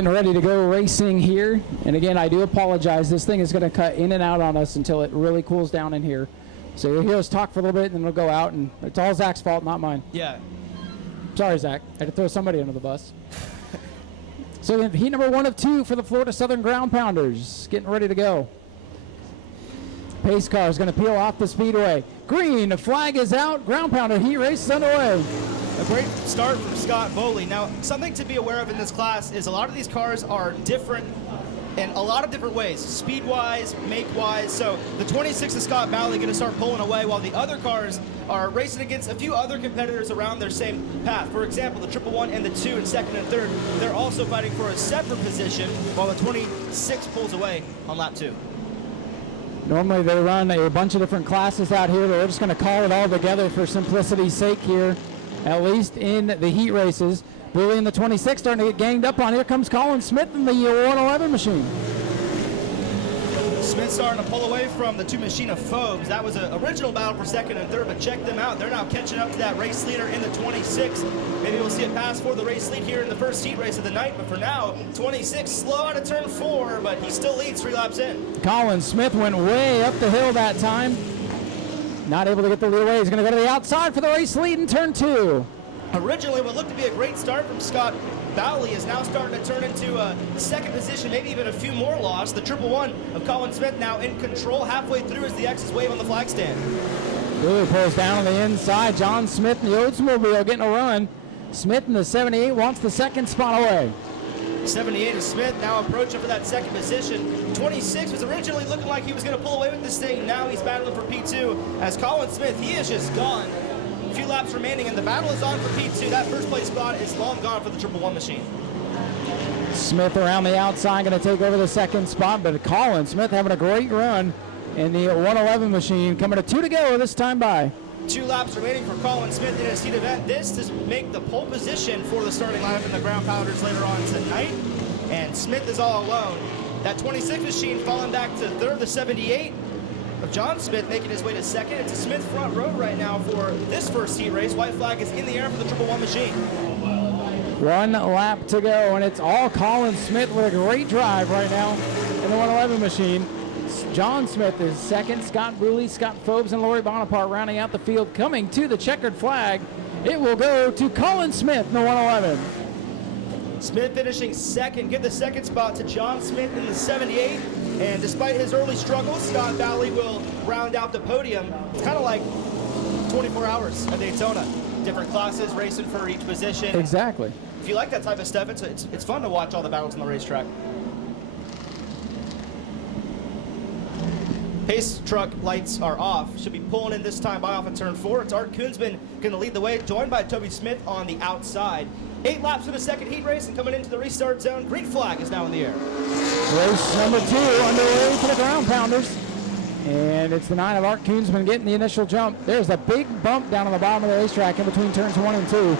Getting ready to go racing here. And again, I do apologize. This thing is going to cut in and out on us until it really cools down in here. So you'll hear us talk for a little bit, and then we'll go out. And it's all Zach's fault, not mine. Yeah. Sorry, Zach. I had to throw somebody under the bus. So heat number 1 of 2 for the Florida Southern Ground Pounders. Getting ready to go. Pace car is going to peel off the speedway. Green flag is out. Ground Pounder heat race is underway. A great start from Scott Bowley. Now, something to be aware of in this class is a lot of these cars are different in a lot of different ways, speed-wise, make-wise. So the 26 of Scott Bowley going to start pulling away while the other cars are racing against a few other competitors around their same path. For example, the 111 and the 2 in second and third, they're also fighting for a separate position while the 26 pulls away on lap 2. Normally they run a bunch of different classes out here, but we're just going to call it all together for simplicity's sake here, at least in the heat races. Billy in the 26 starting to get ganged up on. Here comes Colin Smith in the 111 machine. Smith starting to pull away from the 2 machine of Phobes. That was an original battle for second and third, but check them out. They're now catching up to that race leader in the 26. Maybe we'll see a pass for the race lead here in the first heat race of the night, but for now, 26 slow out of turn 4, but he still leads 3 laps in. Colin Smith went way up the hill that time. Not able to get the lead away. He's going to go to the outside for the race lead in turn 2. Originally, what looked to be a great start from Scott Bowley is now starting to turn into a second position, maybe even a few more lost. The 111 of Colin Smith now in control halfway through as the X's wave on the flag stand. Billy pulls down on the inside. John Smith in the Oldsmobile getting a run. Smith in the 78 wants the second spot away. 78 is Smith now approaching for that second position. 26 was originally looking like he was going to pull away with this thing. Now he's battling for P2 as Colin Smith, he is just gone. A few laps remaining and the battle is on for P2. That first place spot is long gone for the 111 machine. Smith around the outside going to take over the second spot, but Colin Smith having a great run in the 111 machine, coming to 2 to go this time by. 2 laps remaining for Colin Smith in his heat event. This to make the pole position for the starting lineup in the Ground Pounders later on tonight. And Smith is all alone. That 26 machine falling back to third, the 78 of John Smith making his way to second. It's a Smith front row right now for this first heat race. White flag is in the air for the 111 machine. 1 lap to go, and it's all Colin Smith with a great drive right now in the 111 machine. John Smith is second. Scott Booley, Scott Phobes, and Lori Bonaparte rounding out the field. Coming to the checkered flag, it will go to Colin Smith in the 111. Smith finishing second. Give the second spot to John Smith in the 78. And despite his early struggles, Scott Bowley will round out the podium. It's kind of like 24 hours at Daytona. Different classes racing for each position. Exactly. If you like that type of stuff, it's fun to watch all the battles on the racetrack. Pace truck lights are off. Should be pulling in this time by off in turn 4. It's Art Koonsman going to lead the way, joined by Toby Smith on the outside. 8 laps for the second heat race, and coming into the restart zone, green flag is now in the air. Race number 2 underway for the Ground Pounders. And it's the 9 of Art Koonsman getting the initial jump. There's a big bump down on the bottom of the racetrack in between turns 1 and 2.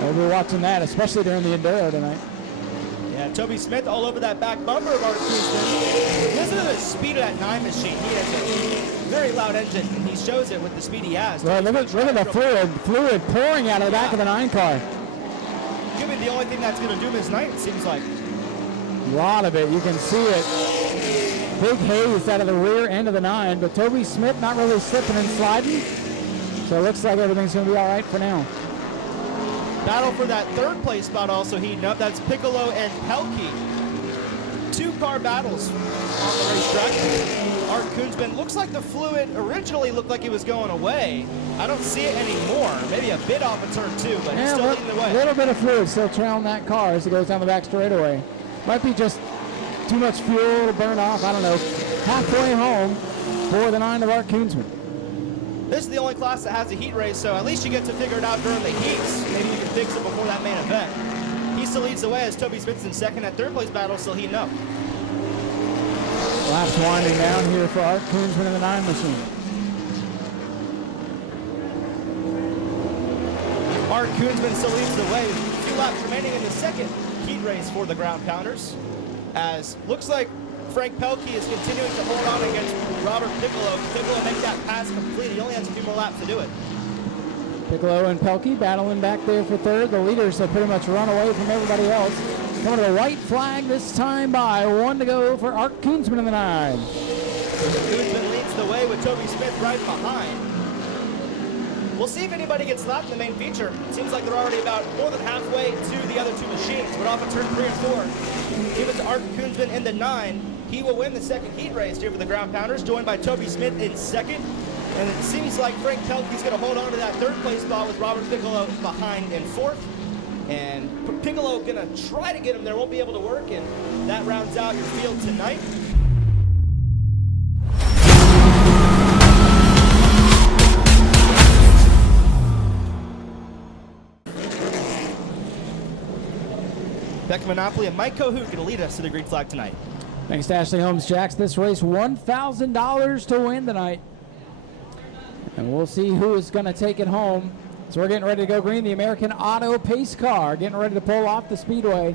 We'll be watching that, especially during the Enduro tonight. Yeah, Toby Smith all over that back bumper of Art Koonsman. Listen to the speed of that 9 machine. He has a very loud engine, and he shows it with the speed he has. Well, look at the fluid pouring out of the back of the 9 car. Could be the only thing that's going to do him his night, it seems like. A lot of it. You can see it. Big haze out of the rear end of the 9, but Toby Smith not really slipping and sliding. So it looks like everything's going to be all right for now. Battle for that third place spot also heating up. That's Piccolo and Pelkey. 2-car battles on the racetrack. Art Koonsman, looks like the fluid originally looked like it was going away. I don't see it anymore. Maybe a bit off of turn 2, but he's still leading the way. A little bit of fluid still trailing that car as it goes down the back straightaway. Might be just too much fuel to burn off. I don't know. Halfway home for the 9 of Art Koonsman. This is the only class that has a heat race, so at least you get to figure it out during the heats. Maybe you can fix it before that main event. He still leads the way as Toby Smith's in second. That third place battle still heating up. Laps winding down here for Art Koonsman in the 9 machine. Art Koonsman still leads the way. 2 laps remaining in the second heat race for the Ground Pounders. As looks like Frank Pelkey is continuing to hold on against Robert Piccolo. Piccolo make that pass complete. He only has a few more laps to do it. Piccolo and Pelkey battling back there for third. The leaders have pretty much run away from everybody else. Coming to the white flag this time by 1 to go for Art Koonsman in the 9. Koonsman leads the way with Toby Smith right behind. We'll see if anybody gets lapped in the main feature. It seems like they're already about more than halfway to the other two machines, but off of turn 3 and 4. Give it to Art Koonsman in the 9. He will win the second heat race here for the Ground Pounders, joined by Toby Smith in second. And it seems like Frank Kelke's going to hold on to that third place spot with Robert Piccolo behind in fourth. And Piccolo going to try to get him there, won't be able to work, and that rounds out your field tonight. Beck Monopoly and Mike Kohut going to lead us to the green flag tonight. Thanks to Ashley Holmes Jacks. This race, $1,000 to win tonight. And we'll see who is going to take it home. So we're getting ready to go green. The American Auto Pace Car getting ready to pull off the Speedway.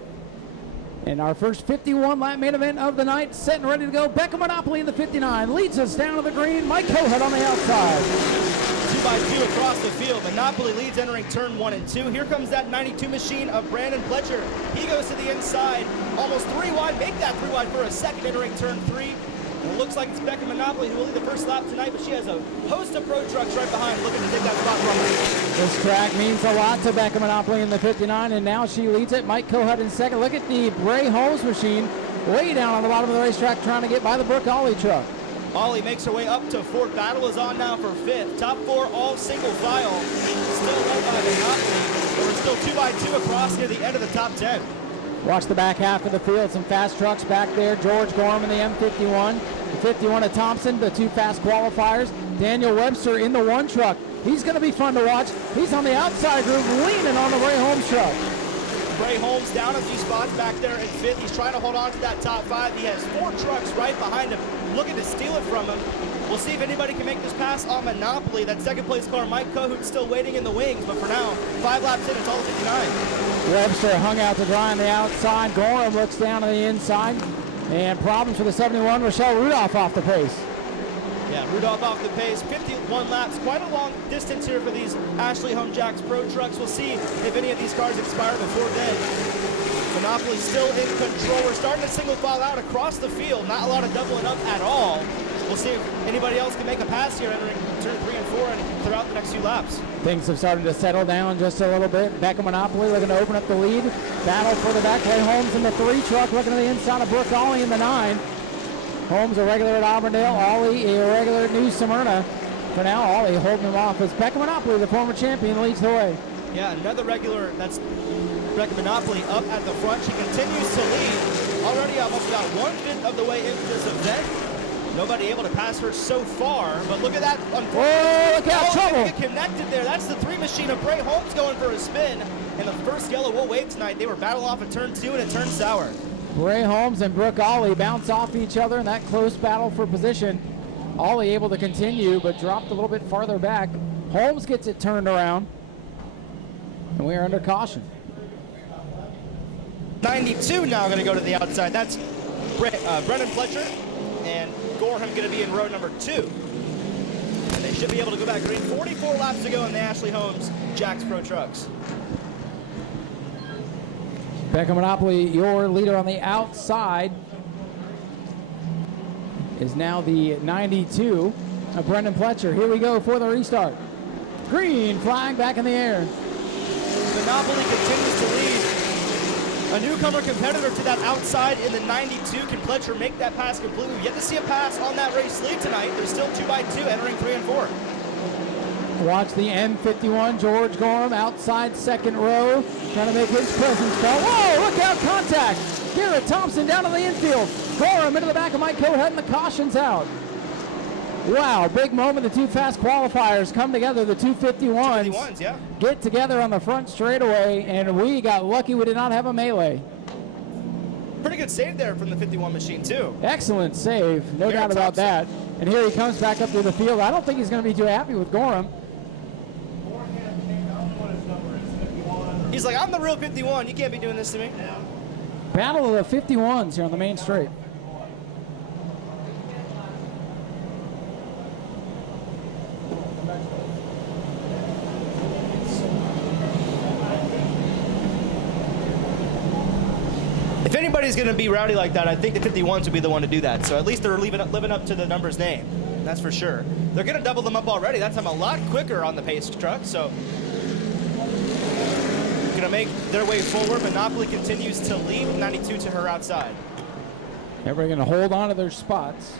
And our first 51 lap main event of the night, set and ready to go. Becca Monopoly in the 59 leads us down to the green. Mike Kohut on the outside. 2x2 across the field. Monopoly leads entering turn 1 and 2. Here comes that 92 machine of Brandon Pletcher. He goes to the inside, almost 3 wide. Make that 3 wide for a second entering turn 3. And it looks like it's Becca Monopoly who will lead the first lap tonight, but she has a host of pro trucks right behind looking to take that spot from her. This track means a lot to Becca Monopoly in the 59, and now she leads it. Mike Kohut in second. Look at the Bray Holmes machine way down on the bottom of the racetrack trying to get by the Brooke Ollie truck. Ollie makes her way up to fourth. Battle is on now for fifth. Top 4 all single file. Still led by Monopoly. We're still 2x2 across near the end of the top 10. Watch the back half of the field. Some fast trucks back there. George Gorham in the M51. The 51 of Thompson, the 2 fast qualifiers. Daniel Webster in the 1 truck. He's going to be fun to watch. He's on the outside group leaning on the Bray Holmes truck. Bray Holmes down a few spots back there in 5th. He's trying to hold on to that top 5. He has 4 trucks right behind him looking to steal it from him. We'll see if anybody can make this pass on Monopoly. That second place car, Mike Kohut's still waiting in the wings, but for now, 5 laps in, it's all 59. Webster hung out to dry on the outside. Gorham looks down on the inside. And problems for the 71, Rochelle Rudolph off the pace. Yeah, Rudolph off the pace, 51 laps, quite a long distance here for these Ashley Holmes Jacks Pro trucks. We'll see if any of these cars expire before then. Monopoly still in control. We're starting to single file out across the field, not a lot of doubling up at all. We'll see if anybody else can make a pass here entering turn 3 and 4 and throughout the next few laps. Things have started to settle down just a little bit. Becca Monopoly looking to open up the lead. Battle for the back. Bray Holmes in the 3 truck looking to the inside of Brooke Ollie in the 9. Holmes a regular at Auburndale. Ollie a regular at New Smyrna. For now, Ollie holding him off as Becca Monopoly, the former champion, leads the way. Yeah, another regular, that's Becca Monopoly up at the front. She continues to lead. Already almost about 1/5 of the way into this event. Nobody able to pass her so far, but look at that. Whoa, look out, trouble. Get connected there. That's the 3 machine of Bray Holmes going for a spin. And the first yellow will wave tonight. They were battling off at turn 2 and it turned sour. Bray Holmes and Brooke Ollie bounce off each other in that close battle for position. Ollie able to continue, but dropped a little bit farther back. Holmes gets it turned around, and we are under caution. 92 now going to go to the outside. That's Brendan Fletcher and Gorham going to be in row number 2. And they should be able to go back green. 44 laps to go in the Ashley Holmes Jacks Pro Trucks. Becca Monopoly, your leader on the outside, is now the 92 of Brendan Fletcher. Here we go for the restart. Green flag back in the air. Monopoly continues to lead. A newcomer competitor to that outside in the 92. Can Fletcher make that pass completely? Yet to see a pass on that race lead tonight. There's still 2x2 entering 3 and 4. Watch the M51, George Gorham, outside second row, trying to make his presence felt. Whoa, look out, contact. Garrett Thompson down to the infield. Gorham into the back of Mike Kohut, and the caution's out. Wow, big moment. The 2 fast qualifiers come together, the 251s. Yeah. Get together on the front straightaway, and we got lucky we did not have a melee. Pretty good save there from the 51 machine, too. Excellent save, no doubt about that. And here he comes back up to the field. I don't think he's going to be too happy with Gorham. He's like, I'm the real 51. You can't be doing this to me. Battle of the 51s here on the main straight. anybody's going to be rowdy like that, I think the 51s would be the one to do that. So at least they're living up to the number's name. That's for sure. They're going to double them up already. That time a lot quicker on the pace truck. So going to make their way forward. Monopoly continues to lead, 92 to her outside. Everybody going to hold on to their spots.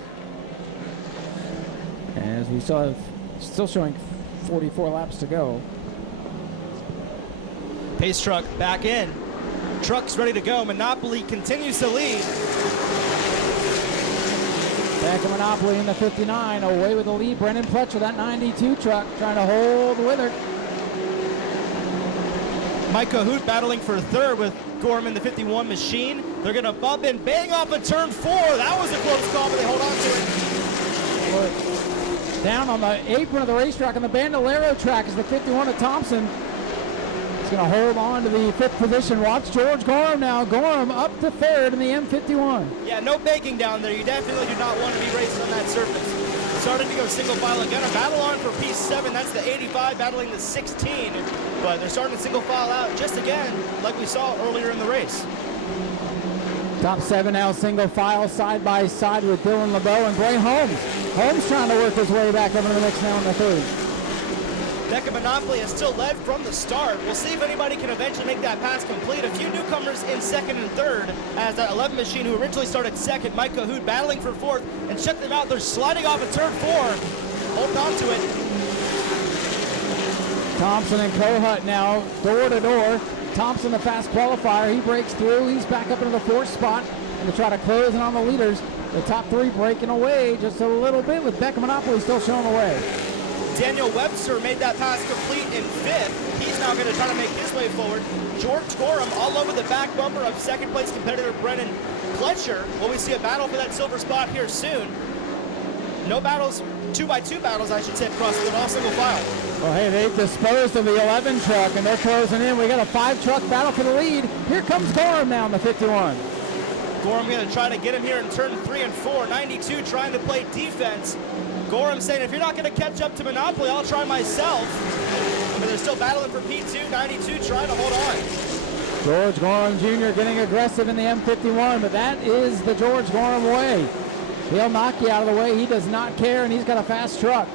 As we still showing 44 laps to go. Pace truck back in. Truck's ready to go. Monopoly continues to lead. Back to Monopoly in the 59. Away with the lead. Brendan Pletcher, that 92 truck, trying to hold with her. Mike Cahoot battling for third with Gorham in the 51 machine. They're going to bump and bang off of turn 4. That was a close call, but they hold on to it. Down on the apron of the racetrack on the Bandolero track is the 51 of Thompson. He's going to hold on to the 5th position. Watch George Gorham now. Gorham up to 3rd in the M51. Yeah, no baking down there. You definitely do not want to be racing on that surface. Starting to go single file again. A battle on for P7. That's the 85 battling the 16. But they're starting to single file out just again, like we saw earlier in the race. Top 7 now single file side by side with Dylan LeBeau and Bray Holmes. Holmes trying to work his way back over the mix now in the 3rd. Deca Monopoly has still led from the start. We'll see if anybody can eventually make that pass complete. A few newcomers in 2nd and 3rd as that 11 machine who originally started 2nd, Mike Cahoot, battling for 4th. And check them out, they're sliding off of turn 4. Hold on to it. Thompson and Kohut now door to door. Thompson, the fast qualifier, he breaks through. He's back up into the 4th spot and to try to close in on the leaders. The top 3 breaking away just a little bit with Becca Monopoly still showing the way. Daniel Webster made that pass complete in 5th. He's now going to try to make his way forward. George Gorham all over the back bumper of 2nd place competitor Brennan Pletcher. Will we see a battle for that silver spot here soon? No battles, 2x2 battles, I should say, across the all single file. Well, hey, they've disposed of the 11 truck, and they're closing in. We got a 5-truck battle for the lead. Here comes Gorham now in the 51. Gorham going to try to get him here in turn 3 and 4. 92 trying to play defense. Gorham saying, if you're not going to catch up to Monopoly, I'll try myself. But they're still battling for P2. 92 trying to hold on. George Gorham Jr. getting aggressive in the M51, but that is the George Gorham way. He'll knock you out of the way. He does not care, and he's got a fast truck.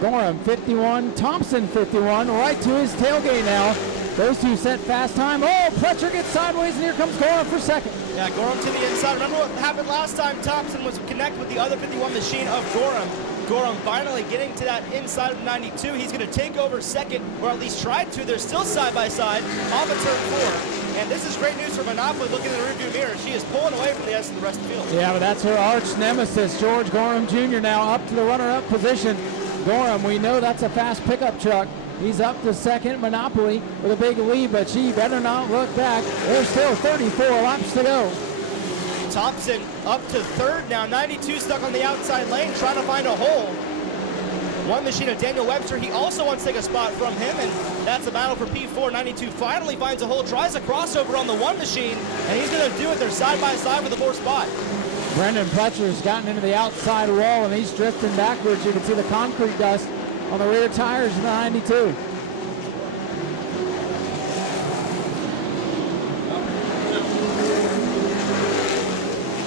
Gorham 51, Thompson 51, right to his tailgate now. Those two set fast time. Oh, Pletcher gets sideways, and here comes Gorham for 2nd. Yeah, Gorham to the inside. Remember what happened last time? Thompson was connected with the other 51 machine of Gorham. Gorham finally getting to that inside of 92. He's going to take over 2nd, or at least try to. They're still side by side off of turn 4. And this is great news for Monopoly looking in the rearview mirror. She is pulling away from the rest of the field. Yeah, but that's her arch nemesis, George Gorham Jr. now up to the runner-up position. Gorham, we know that's a fast pickup truck. He's up to 2nd, Monopoly with a big lead, but she better not look back. There's still 34 laps to go. Thompson up to 3rd now. 92 stuck on the outside lane trying to find a hole. One machine of Daniel Webster. He also wants to take a spot from him, and that's a battle for P4. 92 finally finds a hole, tries a crossover on the 1 machine, and he's going to do it. They're side by side for the 4th spot. Brendan Pletcher's gotten into the outside wall, and he's drifting backwards. You can see the concrete dust on the rear tires of the 92.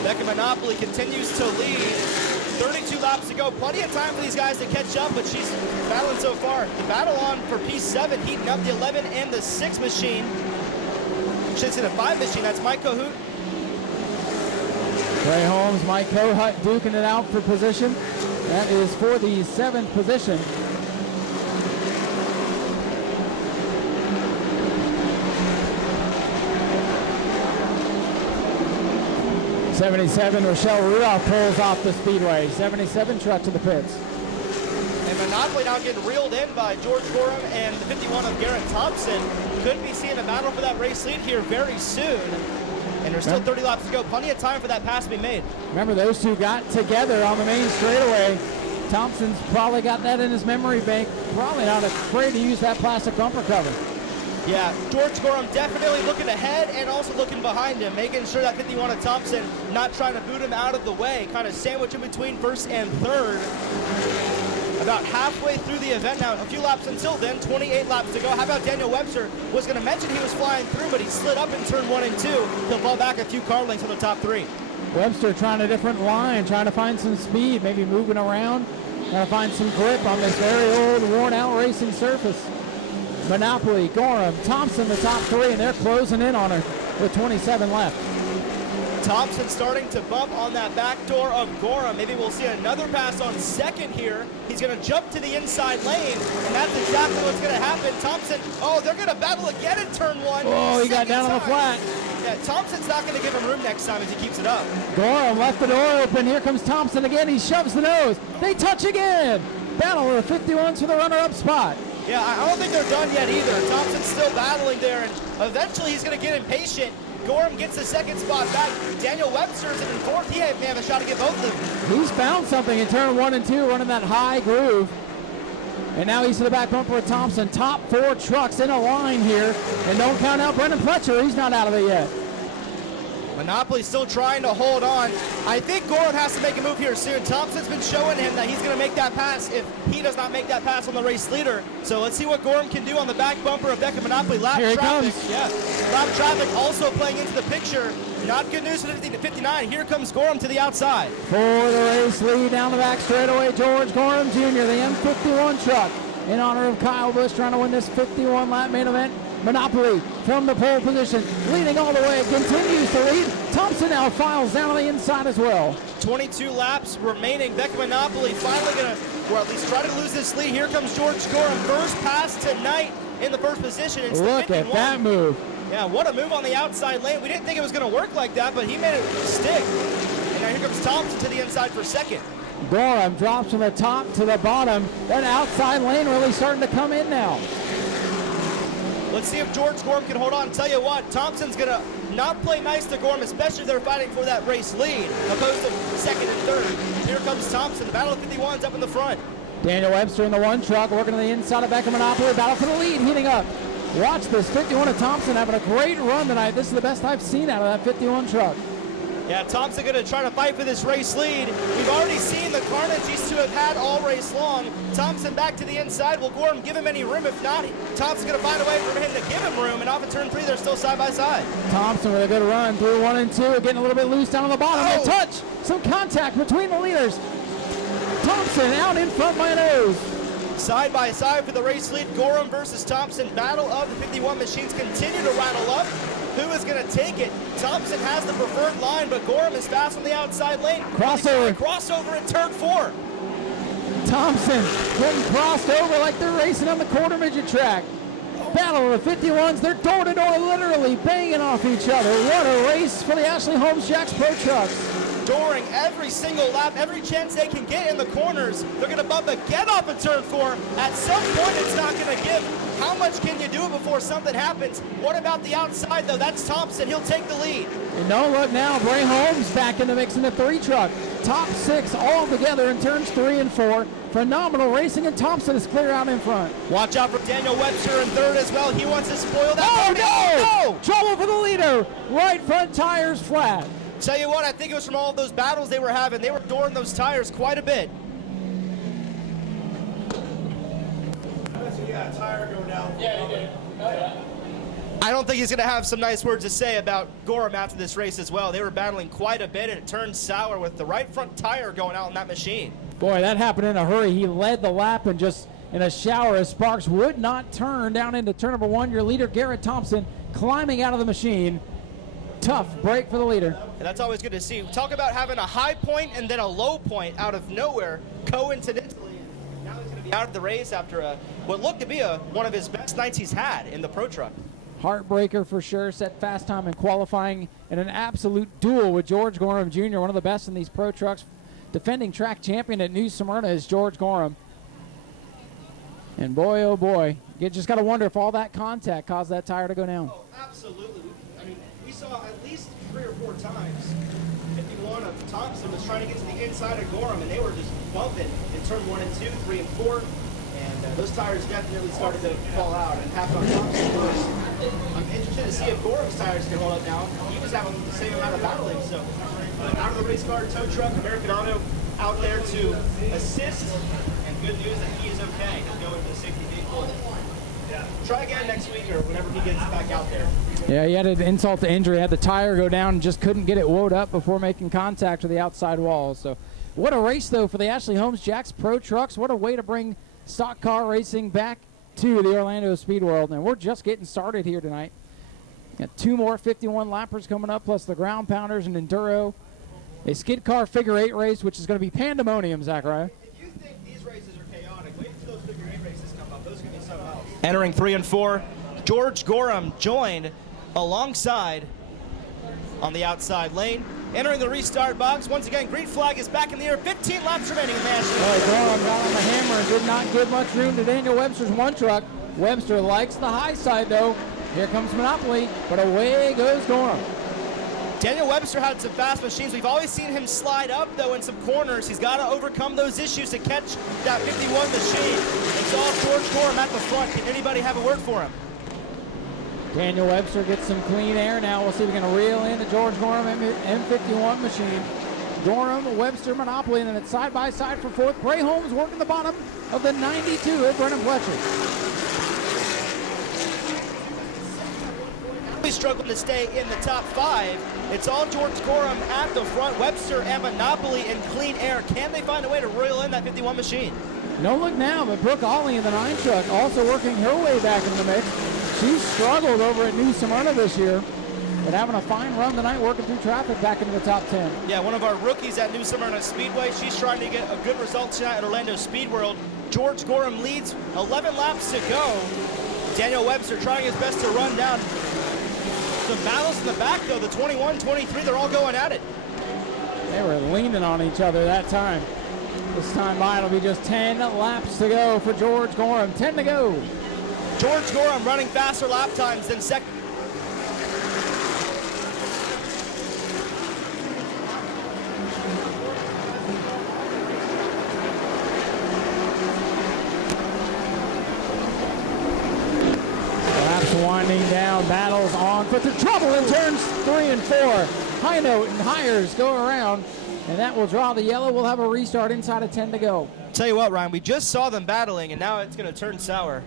Becca Monopoly continues to lead. 32 laps to go. Plenty of time for these guys to catch up, but she's battling so far. The battle on for P7, heating up the 11 and the 6 machine. Should see the 5 machine. That's Mike Cahoot. Ray Holmes, Mike Kohut duking it out for position. That is for the 7th position. '77, Rochelle Rudolph pulls off the speedway. 77 truck to the pits. And Monopoly now getting reeled in by George Gorham and the 51 of Garrett Thompson. Could be seeing a battle for that race lead here very soon. And there's still 30 laps to go. Plenty of time for that pass to be made. Remember, those two got together on the main straightaway. Thompson's probably got that in his memory bank. Probably not afraid to use that plastic bumper cover. Yeah, George Gorham definitely looking ahead and also looking behind him, making sure that 51 of Thompson not trying to boot him out of the way, kind of sandwich in between 1st and 3rd. about halfway through the event now. A few laps until then, 28 laps to go. How about Daniel Webster? Was going to mention he was flying through, but he slid up in turn 1 and 2. He'll fall back a few car lengths on the top 3. Webster trying a different line, trying to find some speed, maybe moving around, trying to find some grip on this very old, worn-out racing surface. Monopoly, Gorham, Thompson, the top 3, and they're closing in on her with 27 left. Thompson starting to bump on that back door of Gorham. Maybe we'll see another pass on second here. He's going to jump to the inside lane, and that's exactly what's going to happen. Thompson, oh, they're going to battle again in turn 1. Oh, he got down on the flat. Yeah, Thompson's not going to give him room next time as he keeps it up. Gorham left the door open. Here comes Thompson again. He shoves the nose. They touch again. Battle of the 51s for the runner-up spot. Yeah, I don't think they're done yet either. Thompson's still battling there, and eventually he's going to get impatient. Gorham gets the second spot back. Daniel Webster's in fourth. He may have a shot to get both of them. He's found something in turn 1 and 2, running that high groove. And now he's to the back bumper with Thompson. Top 4 trucks in a line here. And don't count out Brendan Fletcher. He's not out of it yet. Monopoly still trying to hold on. I think Gorham has to make a move here soon. Thompson's been showing him that he's going to make that pass if he does not make that pass on the race leader. So let's see what Gorham can do on the back bumper of Becca Monopoly. Lap here traffic. Comes. Yeah. Lap traffic also playing into the picture. Not good news for 50 to 59. Here comes Gorham to the outside. For the race lead down the back straightaway, George Gorham Jr., the M51 truck, in honor of Kyle Busch, trying to win this 51 lap main event. Monopoly from the pole position, leading all the way, continues to lead. Thompson now files down on the inside as well. 22 laps remaining. Becca Monopoly finally going to, or at least try to lose this lead. Here comes George Gorham. First pass tonight in the first position. It's Look at that move. Yeah, what a move on the outside lane. We didn't think it was going to work like that, but he made it stick. And now here comes Thompson to the inside for second. Gorham drops from the top to the bottom. That outside lane really starting to come in now. Let's see if George Gorham can hold on. Tell you what, Thompson's going to not play nice to Gorham, especially if they're fighting for that race lead, opposed to second and third. Here comes Thompson. The battle of 51's up in the front. Daniel Webster in the one truck, working on the inside of Becca Monopoly. Battle for the lead, heating up. Watch this 51 of Thompson having a great run tonight. This is the best I've seen out of that 51 truck. Yeah, Thompson going to try to fight for this race lead. We've already seen the carnage these two have had all race long. Thompson back to the inside. Will Gorham give him any room? If not, Thompson's going to find a way for him to give him room. And off of turn 3, they're still side by side. Thompson with a good run through 1 and 2, getting a little bit loose down on the bottom. Oh. And touch, some contact between the leaders. Thompson out in front by nose. Side by side for the race lead. Gorham versus Thompson. Battle of the 51 machines continue to rattle up. Who is going to take it? Thompson has the preferred line, but Gorham is fast on the outside lane. Crossover. Crossover in turn 4. Thompson getting crossed over like they're racing on the quarter midget track. Battle of the 51s. They're door to door, literally banging off each other. What a race for the Ashley Holmes Jacks Pro Trucks. During every single lap, every chance they can get in the corners, they're going to bump again off in turn 4. At some point, it's not going to give. How much can you do before something happens? What about the outside, though? That's Thompson. He'll take the lead. And no look now, Bray Holmes back in the mix in the 3 truck. Top 6 all together in turns 3 and 4. Phenomenal racing, and Thompson is clear out in front. Watch out for Daniel Webster in third as well. He wants to spoil that. Oh, no! Trouble for the leader. Right front tires flat. Tell you what, I think it was from all of those battles they were having. They were dooring those tires quite a bit. Yeah, tire go down. Yeah, he did. Oh, yeah. I don't think he's going to have some nice words to say about Gorham after this race as well. They were battling quite a bit, and it turned sour with the right front tire going out in that machine. Boy, that happened in a hurry. He led the lap and just in a shower as sparks would not turn down into turn number 1. Your leader, Garrett Thompson, climbing out of the machine. Tough break for the leader. And that's always good to see. Talk about having a high point and then a low point out of nowhere, coincidentally. Now he's going to be out of the race after what looked to be one of his best nights he's had in the Pro Truck. Heartbreaker for sure. Set fast time in qualifying in an absolute duel with George Gorham Jr., one of the best in these Pro Trucks. Defending track champion at New Smyrna is George Gorham. And boy, oh boy, you just got to wonder if all that contact caused that tire to go down. Oh, absolutely. I mean, we saw at least 3 or 4 times 51 of Thompson was trying to get to the inside of Gorham, and they were just bumping in turn 1 and 2, 3 and 4. And those tires definitely started to fall out and happened on Thompson first. I'm interested to see if Gorham's tires can hold up now. He was having the same amount of battling. So out of the race car, tow truck, American Auto out there to assist. And good news that he is okay. He'll go into the 60-day course. Yeah. Try again next week or whenever he gets back out there. Yeah, he had an insult to injury. Had the tire go down and just couldn't get it wound up before making contact with the outside wall. So what a race, though, for the Ashley Holmes Jacks Pro Trucks. What a way to bring stock car racing back to the Orlando Speed World. And we're just getting started here tonight. Got 2 more 51 lappers coming up, plus the ground pounders and enduro. A skid car figure 8 race, which is going to be pandemonium, Zachariah. If you think these races are chaotic, wait until those figure 8 races come up. Those are going to be something else. Entering 3 and 4, George Gorham joined alongside on the outside lane. Entering the restart box. Once again, green flag is back in the air. 15 laps remaining in the Ashley. Gorham got on the hammer and did not give much room to Daniel Webster's one truck. Webster likes the high side, though. Here comes Monopoly, but away goes Gorham. Daniel Webster had some fast machines. We've always seen him slide up, though, in some corners. He's got to overcome those issues to catch that 51 machine. It's all George Gorham at the front. Can anybody have a word for him? Daniel Webster gets some clean air now. We'll see if we can reel in the George Gorham M51 machine. Gorham, Webster, Monopoly, and then it's side by side for 4th. Bray Holmes working the bottom of the 92 at Brennan Fletcher. Struggling to stay in the top 5. It's all George Gorham at the front. Webster and Monopoly in clean air. Can they find a way to reel in that 51 machine? No look now, but Brooke Ollie in the 9 truck also working her way back in the mix. She's struggled over at New Smyrna this year, but having a fine run tonight, working through traffic back into the top 10. Yeah, one of our rookies at New Smyrna Speedway. She's trying to get a good result tonight at Orlando Speed World. George Gorham leads, 11 laps to go. Daniel Webster trying his best to run down. Some battles in the back, though. The 21, 23, they're all going at it. They were leaning on each other that time. This time by, it'll be just 10 laps to go for George Gorham. 10 to go. George Gorham running faster lap times than second. Winding down, battles on for the trouble in turns 3 and 4. High note and hires go around, and that will draw the yellow. We'll have a restart inside of 10 to go. Tell you what, Ryan, we just saw them battling, and now it's going to turn sour.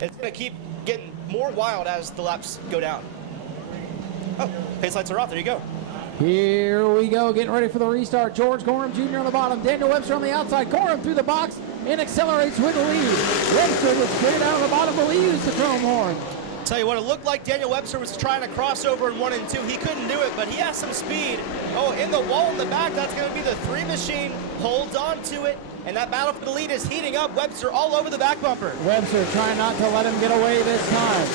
It's going to keep getting more wild as the laps go down. Oh, pace lights are off. There you go. Here we go, getting ready for the restart. George Gorham Jr. on the bottom, Daniel Webster on the outside. Gorham through the box and accelerates with the lead. Webster was cleared out of the bottom, but we used the chrome horn. Tell you what, it looked like Daniel Webster was trying to cross over in 1 and 2. He couldn't do it, but he has some speed. Oh, in the wall in the back, that's going to be the 3 machine. Holds on to it, and that battle for the lead is heating up. Webster all over the back bumper. Webster trying not to let him get away this time.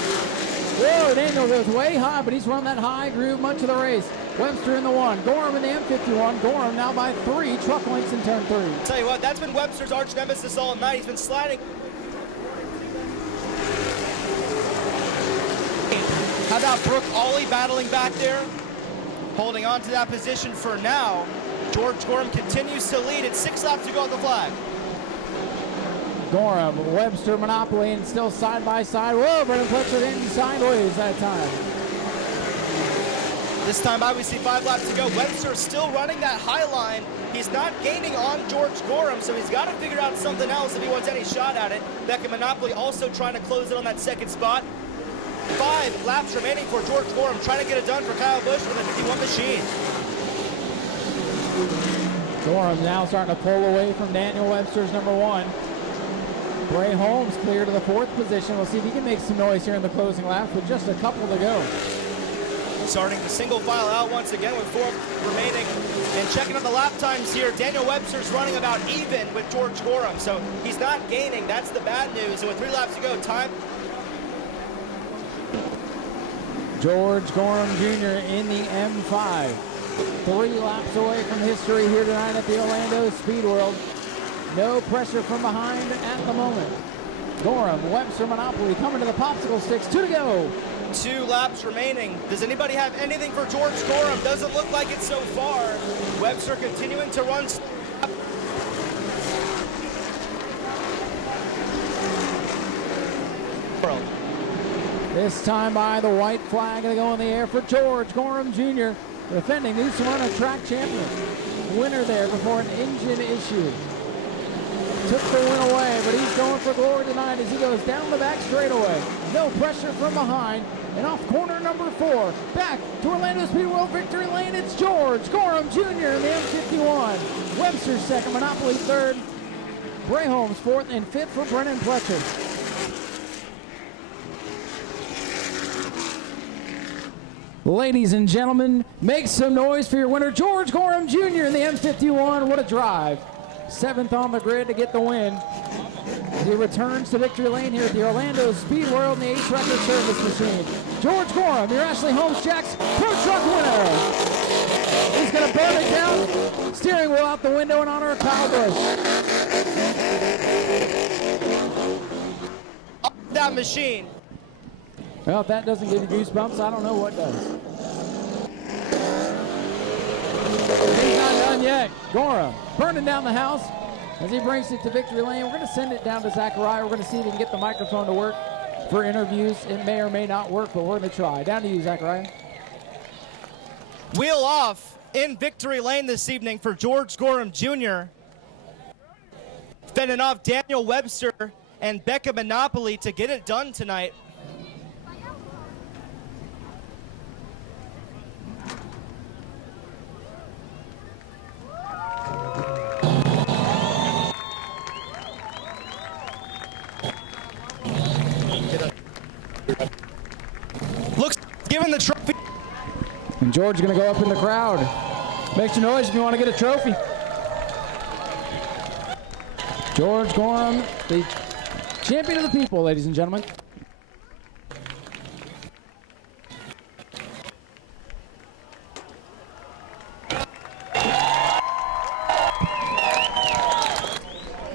Whoa, Daniel goes way high, but he's run that high groove much of the race. Webster in the 1, Gorham in the M51. Gorham now by 3 truck lengths in turn 3. Tell you what, that's been Webster's arch nemesis all night. He's been sliding. How about Brooke Ollie battling back there? Holding on to that position for now. George Gorham continues to lead. It's 6 laps to go at the flag. Gorham, Webster, Monopoly, and still side by side. Whoa, Brennan Fletcher didn't sideways that time. This time by, we see 5 laps to go. Webster still running that high line. He's not gaining on George Gorham, so he's got to figure out something else if he wants any shot at it. Beckett Monopoly also trying to close it on that 2nd spot. 5 laps remaining for George Gorham, trying to get it done for Kyle Busch with a 51 machine. Gorham now starting to pull away from Daniel Webster's number 1. Bray Holmes clear to the 4th position. We'll see if he can make some noise here in the closing laps with just a couple to go. Starting the single file out once again with 4 remaining. And checking on the lap times here, Daniel Webster's running about even with George Gorham. So he's not gaining, that's the bad news. And with 3 laps to go, time. George Gorham Jr. in the M5. 3 laps away from history here tonight at the Orlando Speed World. No pressure from behind at the moment. Gorham, Webster, Monopoly coming to the popsicle sticks. 2 to go. 2 laps remaining. Does anybody have anything for George Gorham? Doesn't look like it so far. Webster continuing to run. This time by the white flag to go in the air for George Gorham Jr., defending New Smyrna track champion. Winner there before an engine issue. took the win away, but he's going for glory tonight as he goes down the back straightaway. No pressure from behind. And off corner number 4, back to Orlando Speedway victory lane, it's George Gorham Jr. in the M51. Webster second, Monopoly third, Brayholmes fourth, and fifth for Brennan Pletcher. Ladies and gentlemen, make some noise for your winner, George Gorham Jr. in the M51. What a drive. 7th on the grid to get the win. He returns to victory lane here at the Orlando Speed World in the Ace Record Service Machine. George Gorham, your Ashley Holmes Jack's Pro Truck winner. He's going to burn it down, steering wheel out the window in honor of Kyle Busch. That machine. Well, if that doesn't give you goosebumps, I don't know what does. He's not done yet. Gorham burning down the house as he brings it to victory lane. We're going to send it down to Zachariah. We're going to see if he can get the microphone to work for interviews. It may or may not work, but we're going to try. Down to you, Zachariah. Wheel off in victory lane this evening for George Gorham Jr. Fending off Daniel Webster and Becca Monopoly to get it done tonight. Looks given the trophy. And George is going to go up in the crowd. Make some noise if you want to get a trophy. George Gorham, the champion of the people, ladies and gentlemen.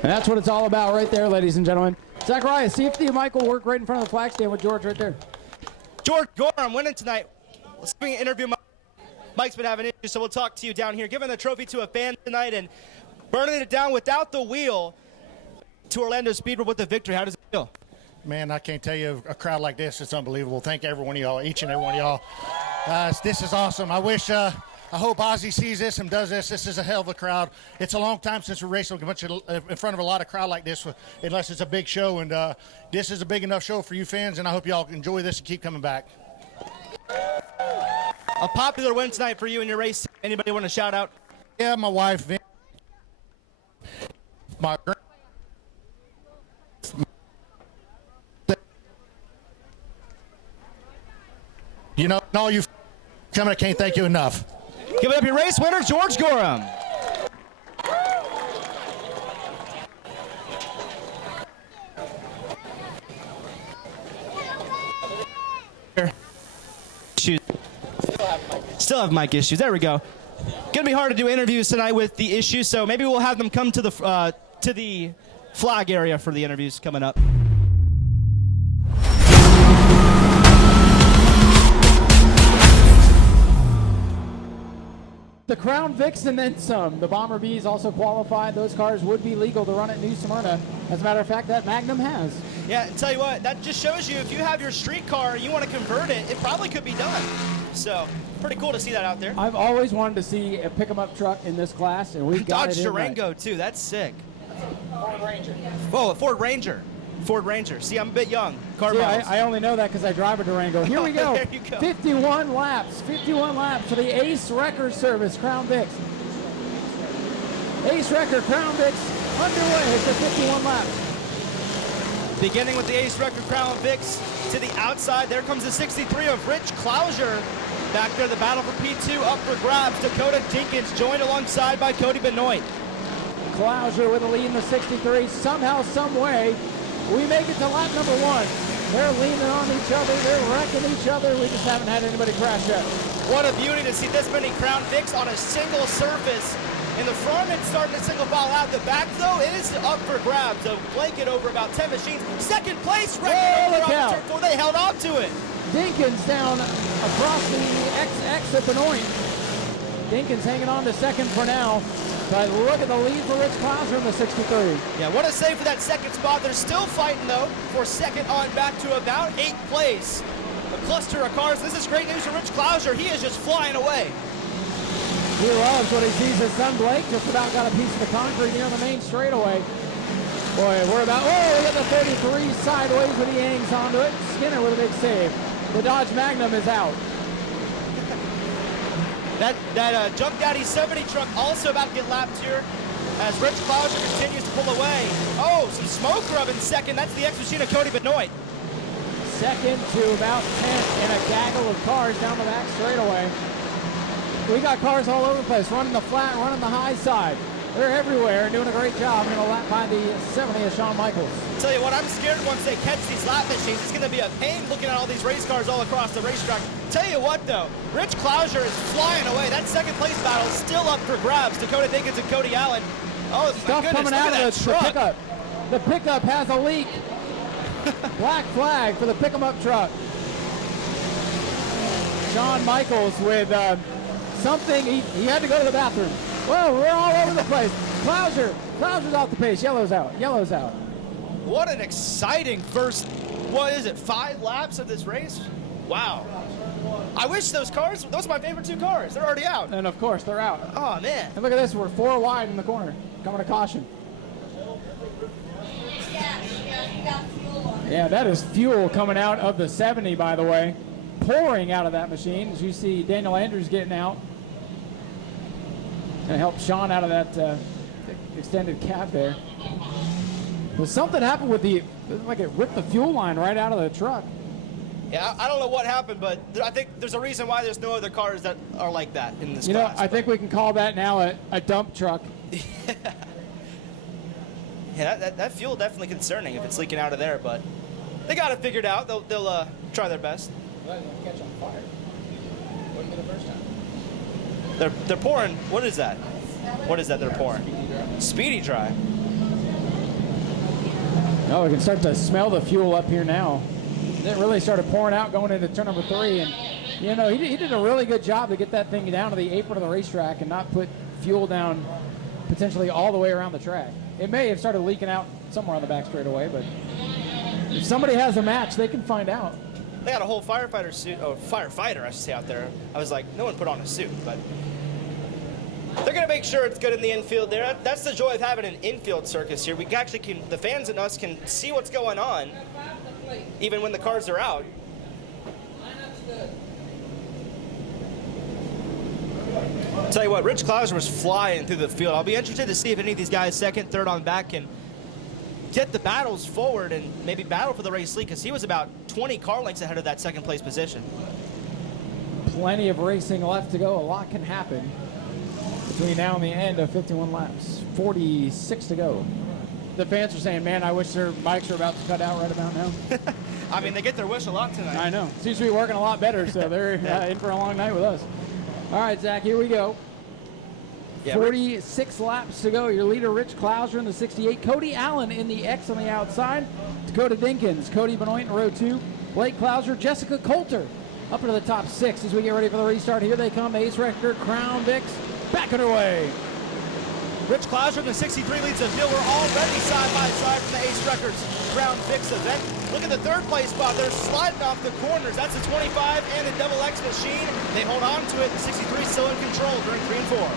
And that's what it's all about right there, ladies and gentlemen. Zachariah, see if the mic will work right in front of the flag stand with George right there. George Gorham winning tonight. Let's bring an interview. Mike's been having issues, so we'll talk to you down here. Giving the trophy to a fan tonight and burning it down without the wheel to Orlando Speedway with the victory. How does it feel? Man, I can't tell you, a crowd like this, it's unbelievable. Thank every one of y'all, each and every one of y'all. This is awesome. I hope Ozzy sees this and does this. This is a hell of a crowd. It's a long time since we're racing in front of a lot of crowd like this, unless it's a big show. And this is a big enough show for you fans, and I hope y'all enjoy this and keep coming back. A popular win tonight for you in your race. Anybody want to shout out? Yeah, my wife, Vin. My you know, and all you coming, I can't thank you enough. Give it up, your race winner, George Gorham. Still have mic issues. There we go. Gonna be hard to do interviews tonight with the issues, so maybe we'll have them come to the flag area for the interviews coming up. The Crown Vics and then some. The Bomber Bees also qualified. Those cars would be legal to run at New Smyrna. As a matter of fact, that Magnum has. Yeah, and tell you what, that just shows you if you have your street car and you want to convert it, it probably could be done. So, pretty cool to see that out there. I've always wanted to see a pick-em-up truck in this class, and we've got Dodge it in Durango, right. too. That's sick. Ford Ranger. Oh, a Ford Ranger. Ford Ranger. See, I'm a bit young. Car models. I only know that because I drive a Durango. Here we go. There you go. 51 laps. 51 laps for the Ace Record Service Crown Vics. Ace Record Crown Vics underway for 51 laps. Beginning with the Ace Record Crown Vics to the outside. There comes the 63 of Rich Clouser. Back there, the battle for P2 up for grabs. Dakota Dinkins joined alongside by Cody Benoit. Clouser with a lead in the 63. Somehow, some way, we make it to lap number 1. They're leaning on each other. They're wrecking each other. We just haven't had anybody crash yet. What a beauty to see this many Crown Vics on a single surface. In the front, it's starting to single file out. The back, though, is up for grabs. A blanket over about 10 machines. Second place, record over on turn 4. They held on to it. Dinkins down across the exit Benoit. Dinkins hanging on to second for now. But look at the lead for Rich Clouser in the 63. Yeah, what a save for that second spot. They're still fighting, though, for second on back to about 8th place. A cluster of cars. This is great news for Rich Clouser. He is just flying away. He loves what he sees. His son Blake just about got a piece of the concrete near the main straightaway. Boy, we're about, oh, we got the 33 sideways when he hangs onto it. Skinner with a big save. The Dodge Magnum is out. That Jump Daddy 70 truck also about to get lapped here as Rich Clouser continues to pull away. Oh, some smoke rub in second. That's the X-Machine of Cody Benoit. Second to about 10th in a gaggle of cars down the back straightaway. We got cars all over the place, running the flat, running the high side. They're everywhere and doing a great job. I'm going to lap by the 70 of Shawn Michaels. Tell you what, I'm scared once they catch these lap machines, it's going to be a pain looking at all these race cars all across the racetrack. Tell you what, though, Rich Clouser is flying away. That second place battle is still up for grabs. Dakota Dinkins and Cody Allen. Oh, Stuff my goodness, coming out of the pickup. The pickup has a leak. Black flag for the pick-em-up truck. Shawn Michaels with something. He had to go to the bathroom. Well, we're all over the place. Clouser's off the pace. Yellow's out. What an exciting first, what is it, 5 laps of this race? Wow. I wish those cars, those are my favorite 2 cars. They're already out. And of course, they're out. Oh, man. And look at this. We're 4 wide in the corner. Coming to caution. Yeah, that is fuel coming out of the 70, by the way. Pouring out of that machine. As you see Daniel Andrews getting out. Going to help Shawn out of that extended cab there. Well, something happened with like it ripped the fuel line right out of the truck. Yeah, I don't know what happened, but I think there's a reason why there's no other cars that are like that in this class. I think we can call that now a dump truck. Yeah, that fuel definitely concerning if it's leaking out of there, but they got it figured out. They'll try their best. Catch on fire. Wouldn't be the first time. They're pouring. What is that? What is that they're pouring? Speedy dry. Oh, we can start to smell the fuel up here now. It really started pouring out going into turn number 3, and he did a really good job to get that thing down to the apron of the racetrack and not put fuel down potentially all the way around the track. It may have started leaking out somewhere on the back straightaway, but if somebody has a match, they can find out. They got a whole firefighter suit, or firefighter, I should say, out there. I was like, no one put on a suit, but they're going to make sure it's good in the infield there. That's the joy of having an infield circus here. We actually the fans and us can see what's going on, even when the cars are out. Tell you what, Rich Clouser was flying through the field. I'll be interested to see if any of these guys, second, third on back, can get the battles forward and maybe battle for the race lead, because he was about 20 car lengths ahead of that second place position. Plenty of racing left to go. A lot can happen between now and the end of 51 laps. 46 to go. The fans are saying, man, I wish their bikes are about to cut out right about now. I mean, they get their wish a lot tonight. I know. Seems to be working a lot better, so they're in for a long night with us. All right, Zach, here we go. Yeah, 46 laps to go. Your leader, Rich Clouser in the 68. Cody Allen in the X on the outside. Dakota Dinkins, Cody Benoit in row 2. Blake Clouser, Jessica Coulter up into the top 6 as we get ready for the restart. Here they come. Ace Record, Crown Vics, back underway. Rich Clouser in the 63 leads the field. We're already side by side from the Ace Records Crown Vics event. Look at the third place spot. They're sliding off the corners. That's the 25 and the double X machine. They hold on to it. The 63 still in control during 3 and 4.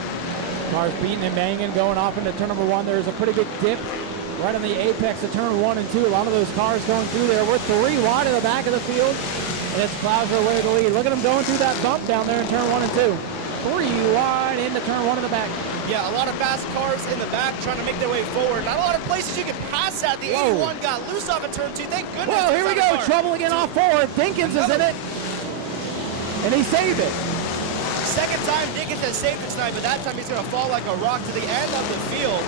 Cars beating and banging, going off into turn number 1. There's a pretty big dip right on the apex of turn 1 and 2. A lot of those cars going through there. We're 3 wide of the back of the field, and it's Clouser away to the lead. Look at him going through that bump down there in turn 1 and 2. 3 wide into turn 1 in the back. Yeah, a lot of fast cars in the back trying to make their way forward. Not a lot of places you can pass at. The 81 got loose off of turn 2. Thank goodness. Whoa, here we go. Trouble again off 4. Dinkins is in it, and he saved it. Second time Dinkins has saved it tonight, but that time he's going to fall like a rock to the end of the field.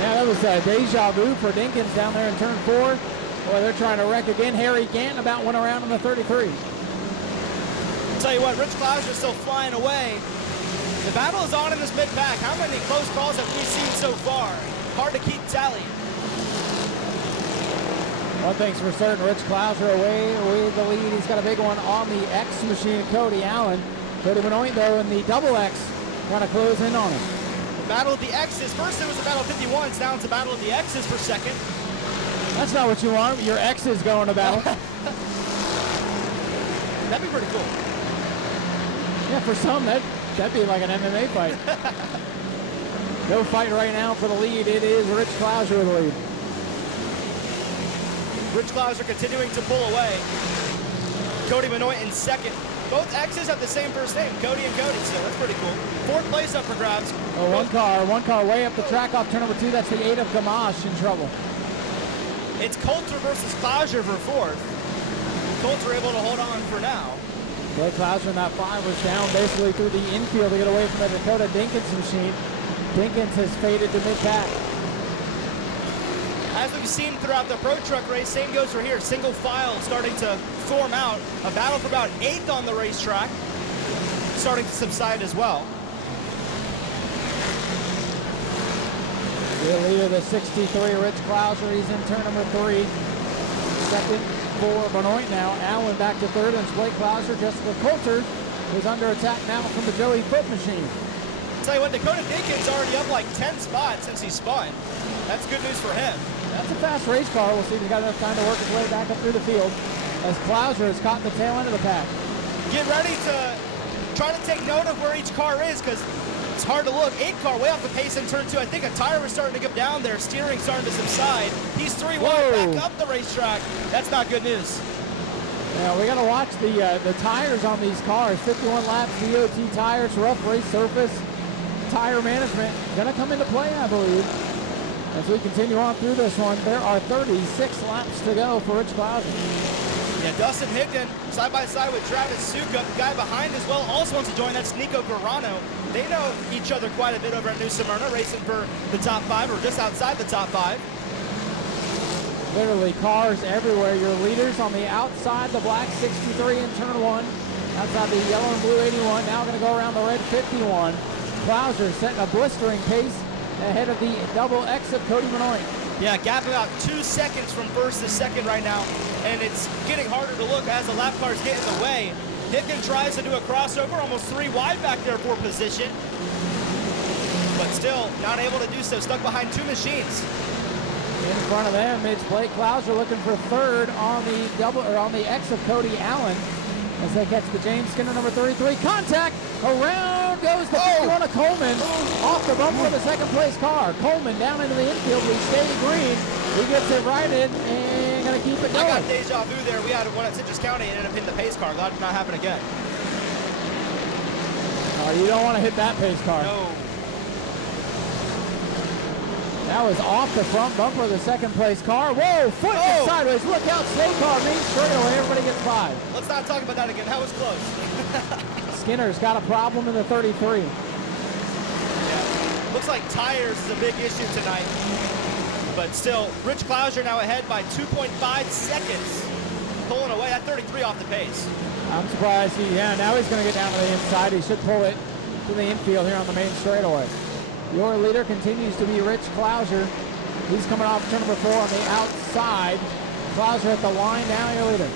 Yeah, that was deja vu for Dinkins down there in turn 4. Boy, they're trying to wreck again. Harry Gant about went around in the 33. I'll tell you what, Rich Clouser is still flying away. The battle is on in this mid-pack. How many close calls have we seen so far? Hard to keep tally. One thing's for certain, Rich Clouser away with the lead. He's got a big one on the X machine, Cody Allen. Cody Benoit, though, in the double X, trying to close in on him. The battle of the X's. First it was the battle of 51s. Now it's the battle of the X's for second. That's not what you want. Your X is going to battle. That'd be pretty cool. Yeah, for some, that'd be like an MMA fight. No fight right now for the lead. It is Rich Klauser with the lead. Rich Klauser continuing to pull away. Cody Benoit in second. Both X's have the same first name, Cody and Cody, so that's pretty cool. Fourth place up for grabs. Oh, one car way up the track off turn number 2. That's the 8 of Gamache in trouble. It's Coulter versus Klauser for fourth. Coulter able to hold on for now. Blake Klauser in that 5 was down basically through the infield to get away from the Dakota Dinkins machine. Dinkins has faded to mid-pack. As we've seen throughout the Pro Truck race, same goes for here. Single file starting to form out. A battle for about 8th on the racetrack. Starting to subside as well. The leader, the 63, Rich Klauser, he's in turn number 3. Second for Benoit now. Allen back to third, and it's Blake Klauser. Jessica Coulter is under attack now from the Joey Foot machine. Tell you what, Dakota Dinkins already up like 10 spots since he spun. That's good news for him. That's a fast race car. We'll see if he's got enough time to work his way back up through the field as Klauser has caught the tail end of the pack. Get ready to try to take note of where each car is, because it's hard to look. 8 car way off the pace in turn 2. I think a tire was starting to go down there. Steering starting to subside. He's 3 wide back up the racetrack. That's not good news. Yeah, we got to watch the tires on these cars. 51 laps, DOT tires, rough race surface, tire management going to come into play, I believe. As we continue on through this one, there are 36 laps to go for Rich Klauser. Yeah, Dustin Higdon side by side with Travis Suka. The guy behind as well also wants to join. That's Nico Garano. They know each other quite a bit over at New Smyrna, racing for the top 5 or just outside the top 5. Literally cars everywhere. Your leaders on the outside, the black 63 in turn 1. Outside the yellow and blue 81. Now going to go around the red 51. Klauser setting a blistering pace ahead of the double exit Cody Benoit. Yeah, gap about 2 seconds from first to second right now, and it's getting harder to look as the lap cars get in the way. Higdon tries to do a crossover, almost 3 wide back there for position, but still not able to do so, stuck behind 2 machines. In front of them, it's Blake Klauser looking for third on the double or on the X of Cody Allen as they catch the James Skinner number 33. Contact! Around goes the 51 of Coleman off the bumper of the second place car. Coleman down into the infield. We stay green. He gets it right in and gonna keep it going. I got deja vu there. We had one at Citrus County and ended up hitting the pace car. Glad it did not happen again. You don't want to hit that pace car. No. That was off the front bumper of the second place car. Whoa, foot sideways. Look out, slow car, main straightaway. Everybody gets 5. Let's not talk about that again. That was close. Skinner's got a problem in the 33. Yeah. Looks like tires is a big issue tonight. But still, Rich Klauser now ahead by 2.5 seconds. Pulling away that 33 off the pace. I'm surprised now he's going to get down to the inside. He should pull it to the infield here on the main straightaway. Your leader continues to be Rich Klauser. He's coming off turn number 4 on the outside. Klauser at the line now, your leader.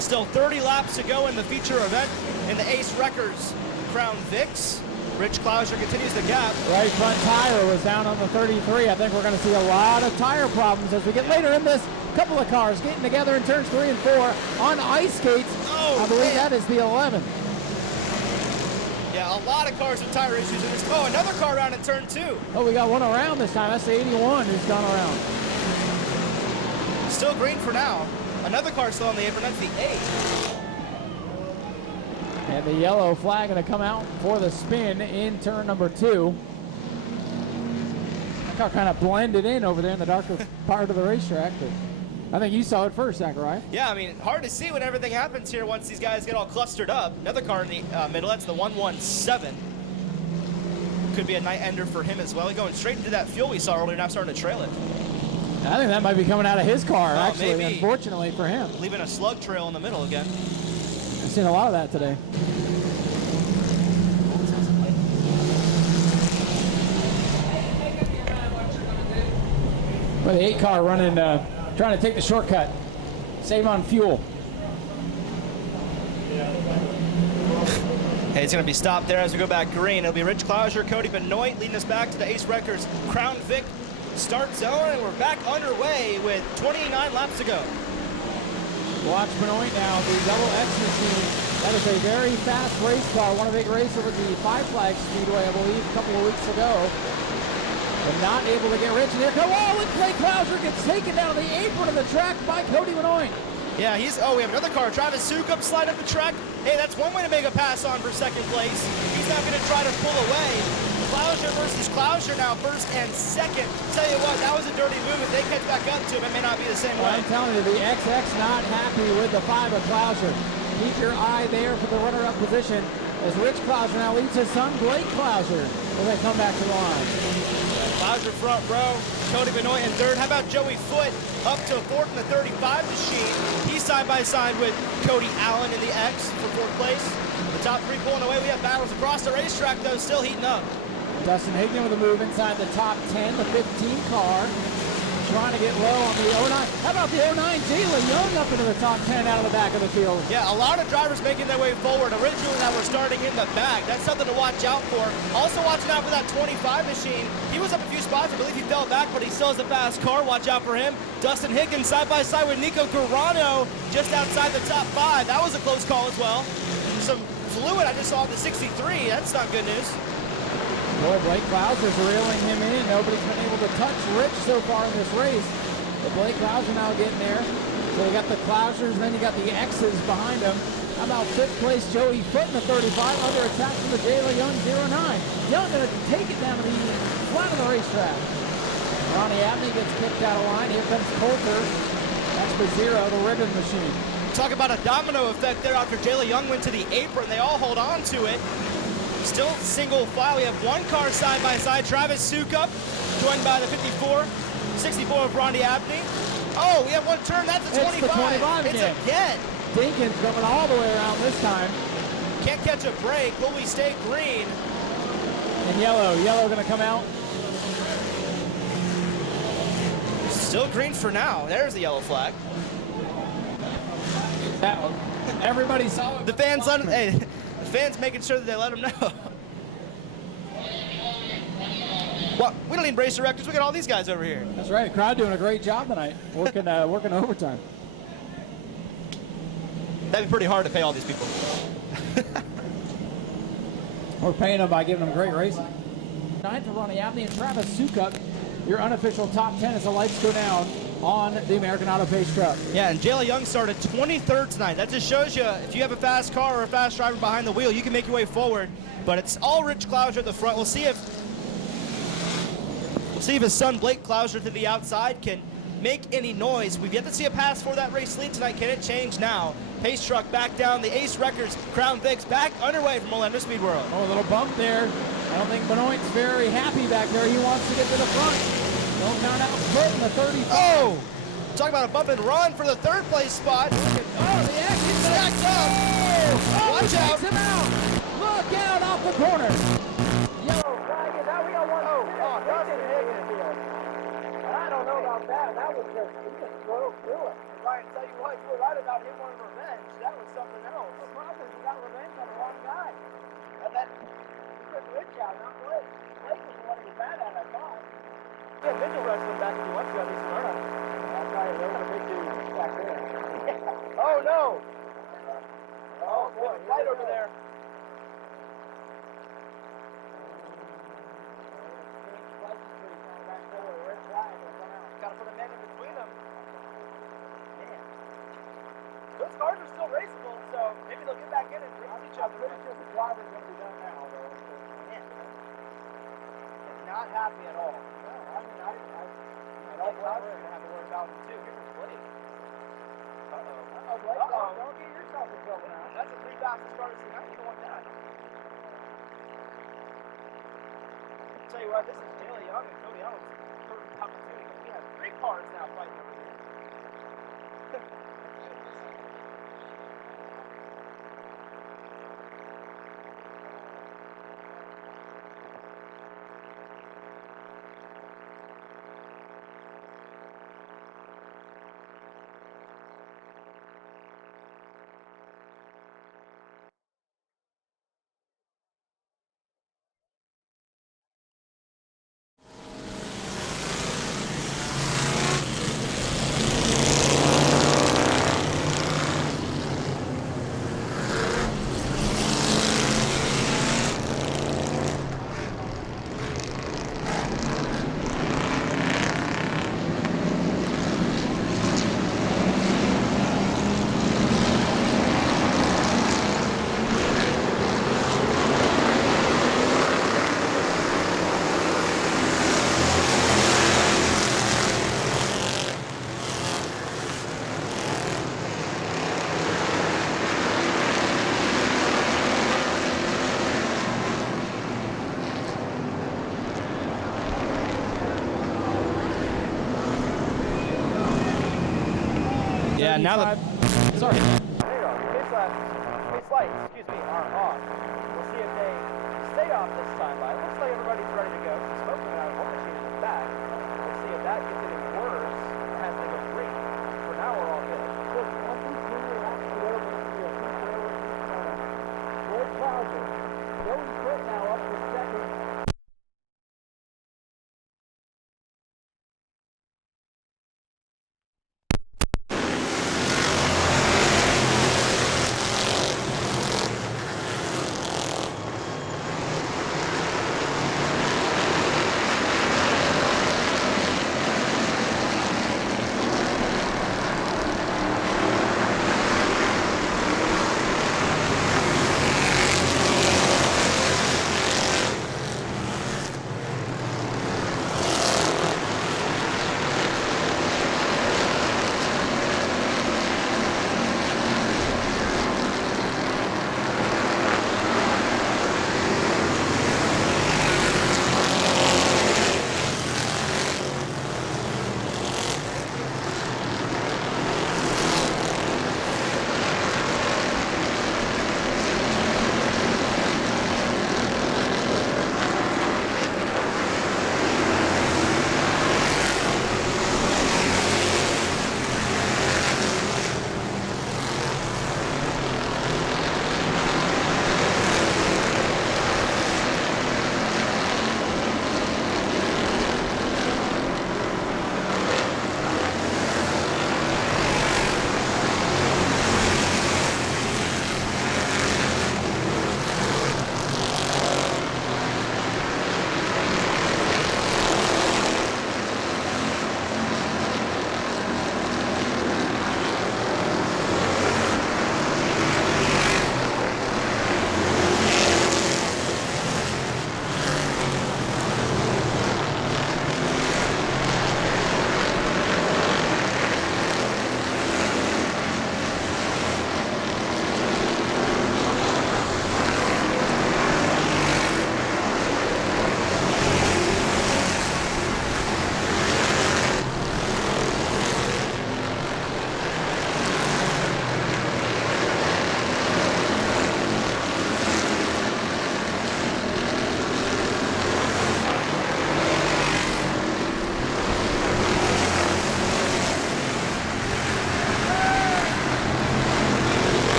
Still 30 laps to go in the feature event in the Ace Records Crown Vics. Rich Klauser continues the gap. Right front tire was down on the 33. I think we're going to see a lot of tire problems as we get later in this. Couple of cars getting together in turns 3 and 4 on ice skates. I believe that is the 11. Yeah, a lot of cars with tire issues in this. Oh, another car around in turn 2. Oh, we got one around this time. That's the 81 who's gone around. Still green for now. Another car still on the apron. That's the 8. And the yellow flag going to come out for the spin in turn number 2. That car kind of blended in over there in the darker part of the racetrack. But I think you saw it first, Zachariah. Yeah, I mean, hard to see when everything happens here once these guys get all clustered up. Another car in the middle. That's the 117. Could be a night ender for him as well. Going straight into that fuel we saw earlier, now starting to trail it. I think that might be coming out of his car, actually, maybe. Unfortunately for him. Leaving a slug trail in the middle again. I've seen a lot of that today. But the 8 car running, trying to take the shortcut, save on fuel. Hey, it's going to be stopped there as we go back green. It'll be Rich Klauser, Cody Benoit leading us back to the Ace Records Crown Vic start zone, and we're back underway with 29 laps to go. Watch Benoit now, the double X machine. That is a very fast race car. Won a big race over the Five Flags Speedway, I believe, a couple of weeks ago. but not able to get Rich. And here comes, Blake Klauser gets taken down the apron of the track by Cody Benoit. Yeah, we have another car. Travis Sugo slide up the track. Hey, that's one way to make a pass on for second place. He's not going to try to pull away. Klauser versus Klauser now, first and second. Tell you what, that was a dirty move. If they catch back up to him, it may not be the same way. I'm telling you, the XX not happy with the 5 of Klauser. Keep your eye there for the runner-up position as Rich Klauser now leads his son, Blake Klauser, as they come back to the line. Klauser front row, Cody Benoit in third. How about Joey Foote up to fourth in the 35 machine? He's side by side with Cody Allen in the X for fourth place. The top three pulling away. We have battles across the racetrack, though, still heating up. Dustin Higdon with a move inside the top 10, the 15 car. Trying to get low on the 09. How about the 09? Jalen Young up into the top 10 out of the back of the field. Yeah, a lot of drivers making their way forward. Originally, that were starting in the back. That's something to watch out for. Also watching out for that 25 machine. He was up a few spots. I believe he fell back, but he still has a fast car. Watch out for him. Dustin Higgins side by side with Nico Garano just outside the top 5. That was a close call as well. Some fluid I just saw at the 63. That's not good news. Boy, Blake Klauser's reeling him in. Nobody's been able to touch Rich so far in this race. But Blake Klauser now getting there. So you got the Klausers, then you got the X's behind him. How about fifth place Joey Foote in the 35, under attack from the Jayla Young 09. Young gonna take it down to the flat of the racetrack. Ronnie Abney gets kicked out of line. Here comes Coulter. That's for Zero, the ribbon machine. Talk about a domino effect there after Jayla Young went to the apron. They all hold on to it. Still single file. We have one car side by side. Travis Sukup joined by the 54, 64 of Ronnie Abney. Oh, we have one turn. That's a 25. It's the 25 It's again. Dinkins coming all the way around this time. Can't catch a break. Will we stay green? And yellow gonna come out. Still green for now. There's the yellow flag. That one. Everybody saw it. The fans fans making sure that they let them know. Well, we don't need race directors. We got all these guys over here. That's right. Crowd doing a great job tonight. Working overtime. That'd be pretty hard to pay all these people. We're paying them by giving them great racing. 9th for Ronnie Abney and Travis Sukup. Your unofficial top 10 as the lights go down on the American Auto Pace truck. Yeah, and Jayla Young started 23rd tonight. That just shows you if you have a fast car or a fast driver behind the wheel, you can make your way forward. But it's all Rich Klauser at the front. We'll see if his son Blake Klauser to the outside can make any noise. We've yet to see a pass for that race lead tonight. Can it change now? Pace truck back down. The Ace Records Crown Vic's back underway from Orlando Speed World. Oh, a little bump there. I don't think Benoit's very happy back there. He wants to get to the front. Don't count out Foote in the 35. Oh! Talk about a bump and run for the third place spot. The X is stacked up. Watch out. Takes him out. Look out off the corner. Yellow flag is out. We got one. Dustin Higgins. I don't know about that. That was just, he just drove through it. Ryan, tell you what, you were right about him wanting revenge. That was something else. The problem is he got revenge on the wrong guy. And then, He took Rich out, not Blake. Blake was the one he was bad at, I thought. yeah, Mitchell wrestling back if you want to. At least learn on it. That's right. There was a big dude back there. Oh, no. Oh, boy. Right over there. Got to put a man in between them. Man. Those cars are still raceable, so maybe they'll get back in and race each other. I'm pretty sure the driver's going to be done now, though. Man. Not happy at all. I mean, I Blake Klauser going to have to worry about him, too. Here's Blake. Blake, don't get yourself in trouble now. That's the 3 fastest starters tonight. You don't want that. I'll tell you what, this is Jayla Young and Cody Allen's perfect opportunity. We have 3 cars now fighting over here. Yeah, now that... Sorry. There you go. His lights, excuse me, are off. We'll see if they stay off this time. But it looks like everybody's ready to go. Some smoke coming out of one machine in the back. We'll see if that gets any worse as they go green. For now, we're all good. Good. 22 laps to go. George Bowser. Joey Britt now up for second.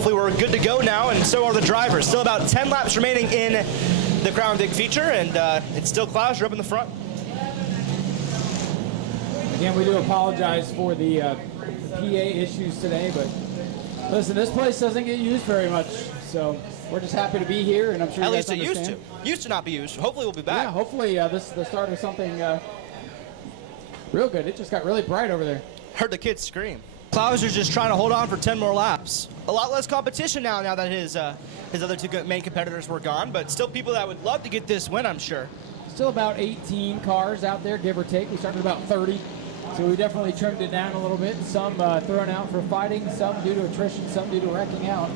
hopefully we're good to go now, and so are the drivers. Still about 10 laps remaining in the Crown Vic feature, and it's still Clouser up in the front. Again, we do apologize for the PA issues today, but listen, this place doesn't get used very much, so we're just happy to be here, and I'm sure At you least guys it understand. used to not be used. Hopefully we'll be back. Yeah, hopefully this is the start of something real good. It just got really bright over there. Heard the kids scream. Clouser's just trying to hold on for 10 more laps. A lot less competition now that his other two main competitors were gone, but still people that would love to get this win, I'm sure. Still about 18 cars out there, give or take. We started about 30, so we definitely trimmed it down a little bit. Some thrown out for fighting, some due to attrition, some due to wrecking out.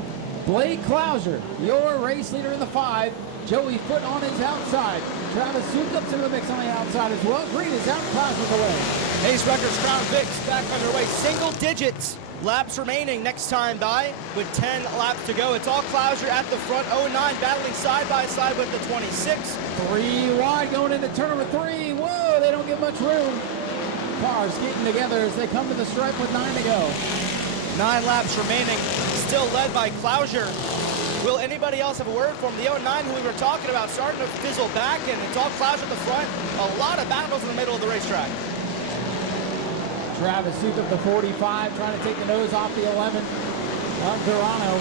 Blake Clouser, your race leader in the 5. Joey Foot on his outside. Travis Sugo to the mix on the outside as well. Green is out, Clouser's away. Ace Records Crown Vic's back underway. Single digits laps remaining next time by with 10 laps to go. It's all Clouser at the front. 09 battling side by side with the 26. 3 wide going into turn number 3. Whoa, they don't get much room. Cars getting together as they come to the stripe with 9 to go. 9 laps remaining. Still led by Clouser. Will anybody else have a word for him? The 09 who we were talking about starting to fizzle back, and it's all Clouser at the front. A lot of battles in the middle of the racetrack. Travis Sugo the 45 trying to take the nose off the 11 on Verano.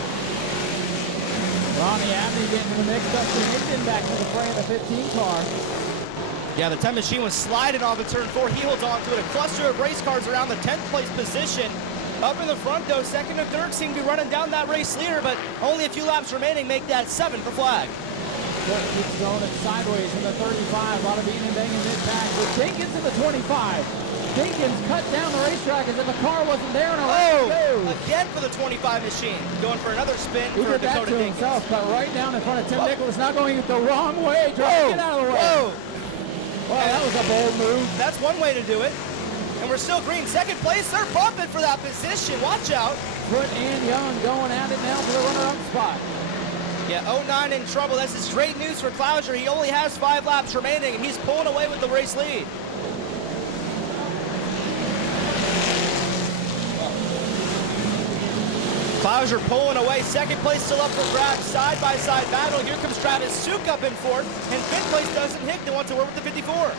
Ronnie Abney getting in the mix. Dustin Higdon back to the fray in the 15 car. Yeah, the 10 machine was sliding off of turn 4. He holds on to it. A cluster of race cars around the 10th place position. Up in the front, though, second and third seem to be running down that race leader, but only a few laps remaining make that 7 for flag. Keeps going it sideways in the 35. A lot of beating and banging mid-pack with Jenkins in the 25. Jenkins cut down the racetrack as if the car wasn't there. And Again for the 25 machine. Going for another spin he for did that Dakota to Jenkins. himself, but right down in front of Tim Nicholas, not going the wrong way. Trying to get out of the way. Well, that was a bold move. That's one way to do it. And we're still green. Second place, they're bumping for that position. Watch out. Foot and Young going at it now for the runner-up spot. Yeah, 09 in trouble. This is great news for Clouser. He only has 5 laps remaining, and he's pulling away with the race lead. Clouser pulling away. Second place still up for grabs. Side-by-side battle. Here comes Travis Sugo up in fourth, and fifth place doesn't hit. They want to work with the 54.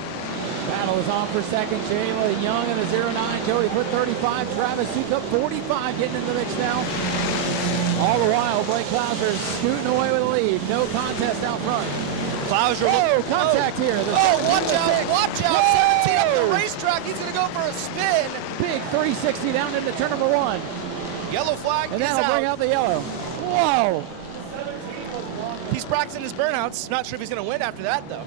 Battle is on for second. Jayla Young in the 09. Joey Foot 35. Travis Sugo 45 getting in the mix now. All the while, Blake Clouser is scooting away with the lead. No contest out front. Clouser. Contact here. Watch out, watch out. Whoa. 17 up the racetrack. He's going to go for a spin. Big 360 down into turn number 1. Yellow flag and is that'll bring out the yellow. Whoa. He's practicing his burnouts. Not sure if he's going to win after that, though.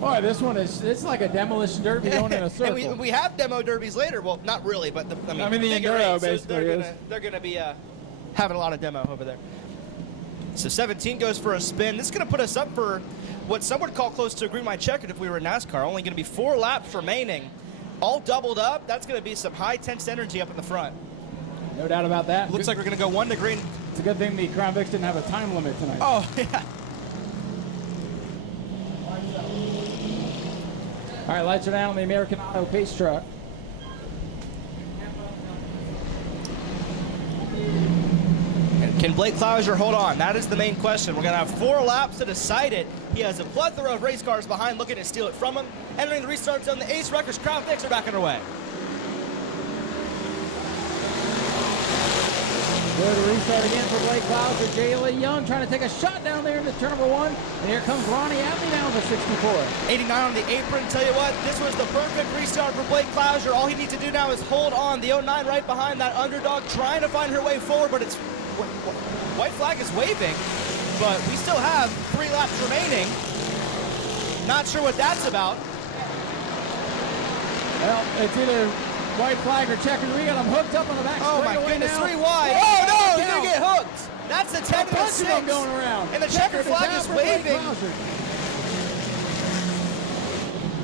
Boy, this one is, it's like a demolition derby going in a circle. And we have demo derbies later. Well, not really, but the Enduro basically they're gonna be having a lot of demo over there. So 17 goes for a spin. This is gonna put us up for what some would call close to a green light checkered if we were in NASCAR. Only gonna be 4 laps remaining, all doubled up. That's gonna be some high tense energy up in the front. No doubt about that. Looks like we're gonna go 1 to green. It's a good thing the Crown Vics didn't have a time limit tonight. Oh yeah. All right, lights are down on the American Auto Pace Truck. Can Blake Clouser hold on? That is the main question. We're going to have 4 laps to decide it. He has a plethora of race cars behind looking to steal it from him. Entering the restart zone, the Ace Records Crown Vics are back underway. Good restart again for Blake Clouser. Jayla Young trying to take a shot down there into turn number 1. And here comes Ronnie Abney down for 64. 89 on the apron. Tell you what, this was the perfect restart for Blake Clouser. All he needs to do now is hold on. The 09 right behind that underdog trying to find her way forward, but it's white flag is waving, but we still have 3 laps remaining. Not sure what that's about. Well, it's either white flag or checkers. We got them hooked up on the back. Oh my goodness, now. 3 wide. Oh no, he's gonna get hooked. That's the 10 and the 6. Going around. And the checker flag is waving.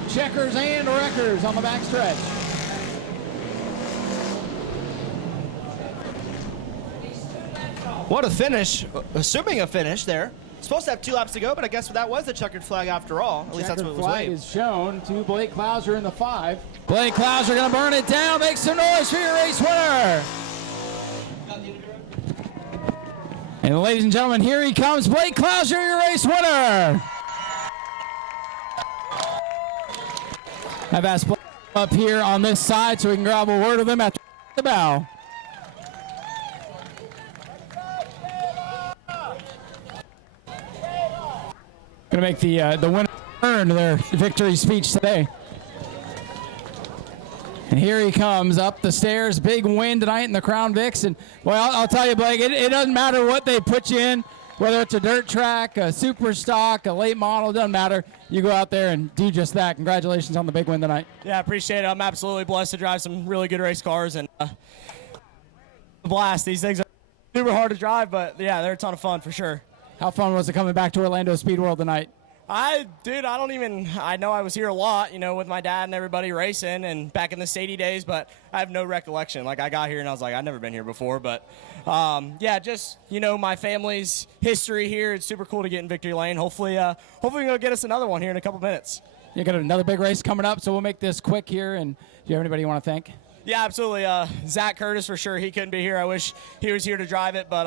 Checkers and wreckers on the back stretch. What a finish, assuming a finish there. Supposed to have 2 laps to go, but I guess that was a checkered flag after all. At least that's what it was flag waved. is shown to Blake Clouser in the 5. Blake Clouser gonna burn it down, make some noise for your race winner. And ladies and gentlemen, here he comes, Blake Clouser, your race winner. I've asked Blake up here on this side so we can grab a word with him after the bow. Gonna make the winner earn their victory speech today. And here he comes up the stairs. Big win tonight in the Crown Vics. And, well, I'll tell you, Blake, it doesn't matter what they put you in, whether it's a dirt track, a super stock, a late model, it doesn't matter. You go out there and do just that. Congratulations on the big win tonight. Yeah, I appreciate it. I'm absolutely blessed to drive some really good race cars. And a blast. These things are super hard to drive, but, yeah, they're a ton of fun for sure. How fun was it coming back to Orlando Speed World tonight? I know I was here a lot, with my dad and everybody racing and back in the Sadie days, but I have no recollection. Like, I got here and I was like, I've never been here before. But, just, my family's history here. It's super cool to get in Victory Lane. Hopefully we'll get us another one here in a couple minutes. You got another big race coming up, so we'll make this quick here. And do you have anybody you want to thank? Yeah, absolutely. Zach Curtis, for sure. He couldn't be here. I wish he was here to drive it, but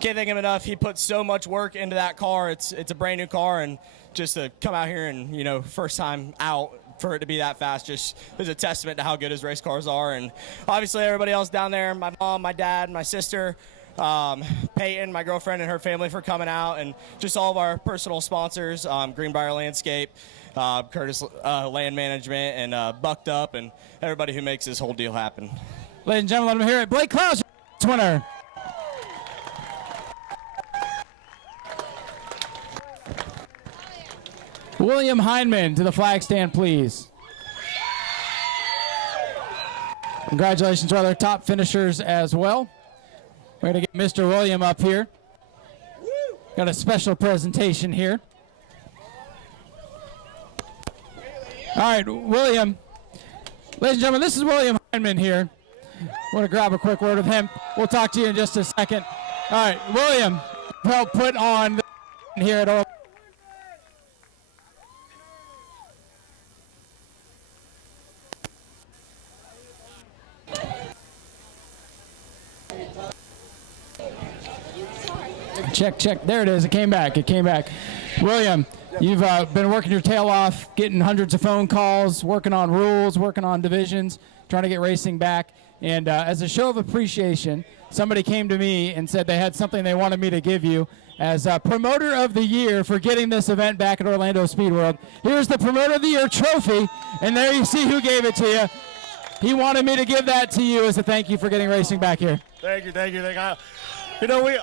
can't thank him enough. He put so much work into that car. It's a brand new car, and just to come out here and, first time out for it to be that fast just is a testament to how good his race cars are. And obviously everybody else down there, my mom, my dad, my sister, Peyton, my girlfriend, and her family for coming out, and just all of our personal sponsors, Greenbrier Landscape, Curtis Land Management, and Bucked Up, and everybody who makes this whole deal happen. Ladies and gentlemen, let me hear it. Blake Clouser, winner. William Heinman to the flag stand, please. Congratulations to our other top finishers as well. We're going to get Mr. William up here. Got a special presentation here. All right, William. Ladies and gentlemen, this is William Heinman here. Want to grab a quick word with him. We'll talk to you in just a second. All right, William, helped put on here at Orlando. Check. There it is. It came back. William, you've been working your tail off, getting hundreds of phone calls, working on rules, working on divisions, trying to get racing back. And as a show of appreciation, somebody came to me and said they had something they wanted me to give you as Promoter of the Year for getting this event back at Orlando Speed World. Here's the Promoter of the Year trophy, and there you see who gave it to you. He wanted me to give that to you as a thank you for getting racing back here. Thank you.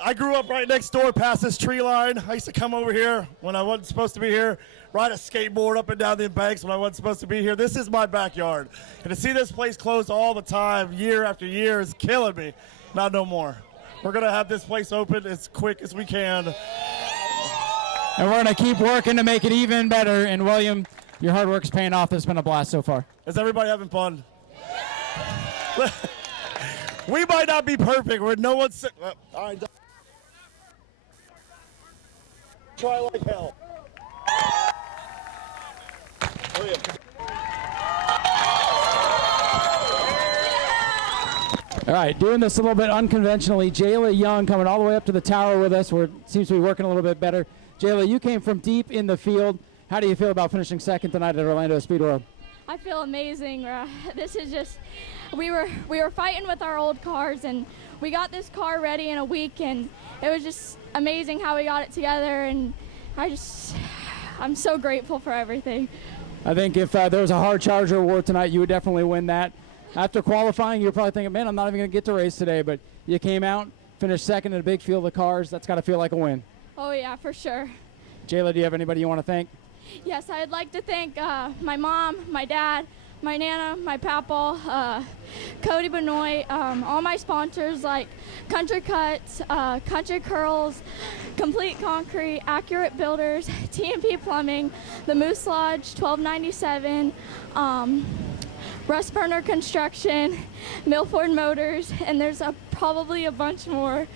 I grew up right next door past this tree line. I used to come over here when I wasn't supposed to be here, ride a skateboard up and down the embanks when I wasn't supposed to be here. This is my backyard. And to see this place closed all the time, year after year, is killing me. Not no more. We're going to have this place open as quick as we can. And we're going to keep working to make it even better. And William, your hard work's paying off. It's been a blast so far. Is everybody having fun? We might not be perfect. We're no one's. All right. Try like hell. William. All right, doing this a little bit unconventionally. Jayla Young coming all the way up to the tower with us. Seems to be working a little bit better. Jayla, you came from deep in the field. How do you feel about finishing second tonight at Orlando Speed World? I feel amazing. This is just, we were fighting with our old cars, and we got this car ready in a week, and it was just amazing how we got it together, and I'm so grateful for everything. I think if there was a hard charger award tonight, you would definitely win that. After qualifying, you're probably thinking, man, I'm not even going to get to race today, but you came out, finished second in a big field of cars. That's got to feel like a win. Oh yeah, for sure. Jayla, do you have anybody you want to thank? Yes, I'd like to thank my mom, my dad, my Nana, my Papa, Cody Benoit, all my sponsors like Country Cuts, Country Curls, Complete Concrete, Accurate Builders, TMP Plumbing, the Moose Lodge, 1297, Russ Burner Construction, Milford Motors, and there's probably a bunch more.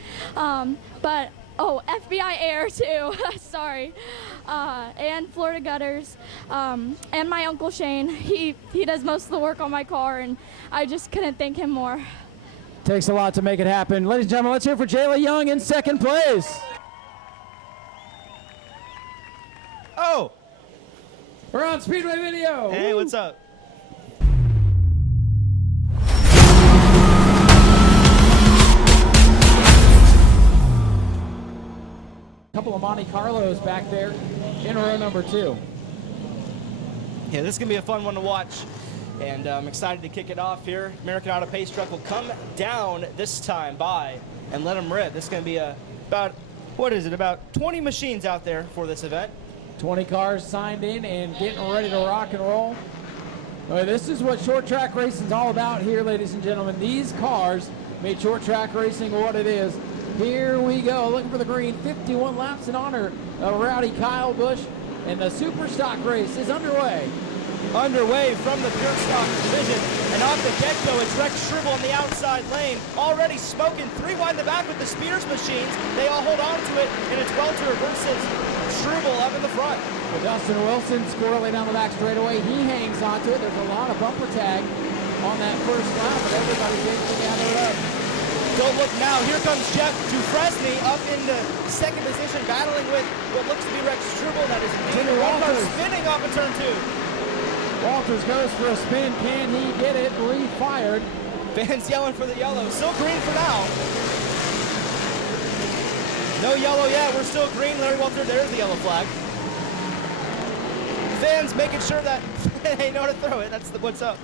FBI Air too, sorry. And Florida Gutters, and my Uncle Shane. He does most of the work on my car, and I just couldn't thank him more. Takes a lot to make it happen. Ladies and gentlemen, let's hear for Jayla Young in second place. Oh, We're on Speedway Video. hey, Woo. what's up? Couple of Monte Carlos back there in row number 2. Yeah, this is going to be a fun one to watch, and I'm excited to kick it off here. American Auto Pace Truck will come down this time by and let them rip. This is going to be about 20 machines out there for this event. 20 cars signed in and getting ready to rock and roll. Well, this is what short track racing is all about here, ladies and gentlemen. These cars made short track racing what it is. Here we go, looking for the green. 51 laps in honor of Rowdy Kyle Busch, and the super stock race is underway. Underway from the pure stock division, and off the get-go, it's Rex Shribble on the outside lane, already smoking 3 wide in the back with the Speeders machines. They all hold on to it, and it's Welter versus Shribble up in the front. Well, Dustin Wilson squirreling down the back straightaway. He hangs onto it. There's a lot of bumper tag on that first lap, but everybody's able to gather it up. Don't look now. Here comes Jeff Dufresne up into second position, battling with what looks to be Rex Shribble. That is Jimmy Walters spinning off of turn 2. Walters goes for a spin. Can he get it refired? Fans yelling for the yellow. Still green for now. No yellow yet. We're still green. Larry Walter, there's the yellow flag. Fans making sure that they know how to throw it. That's what's up.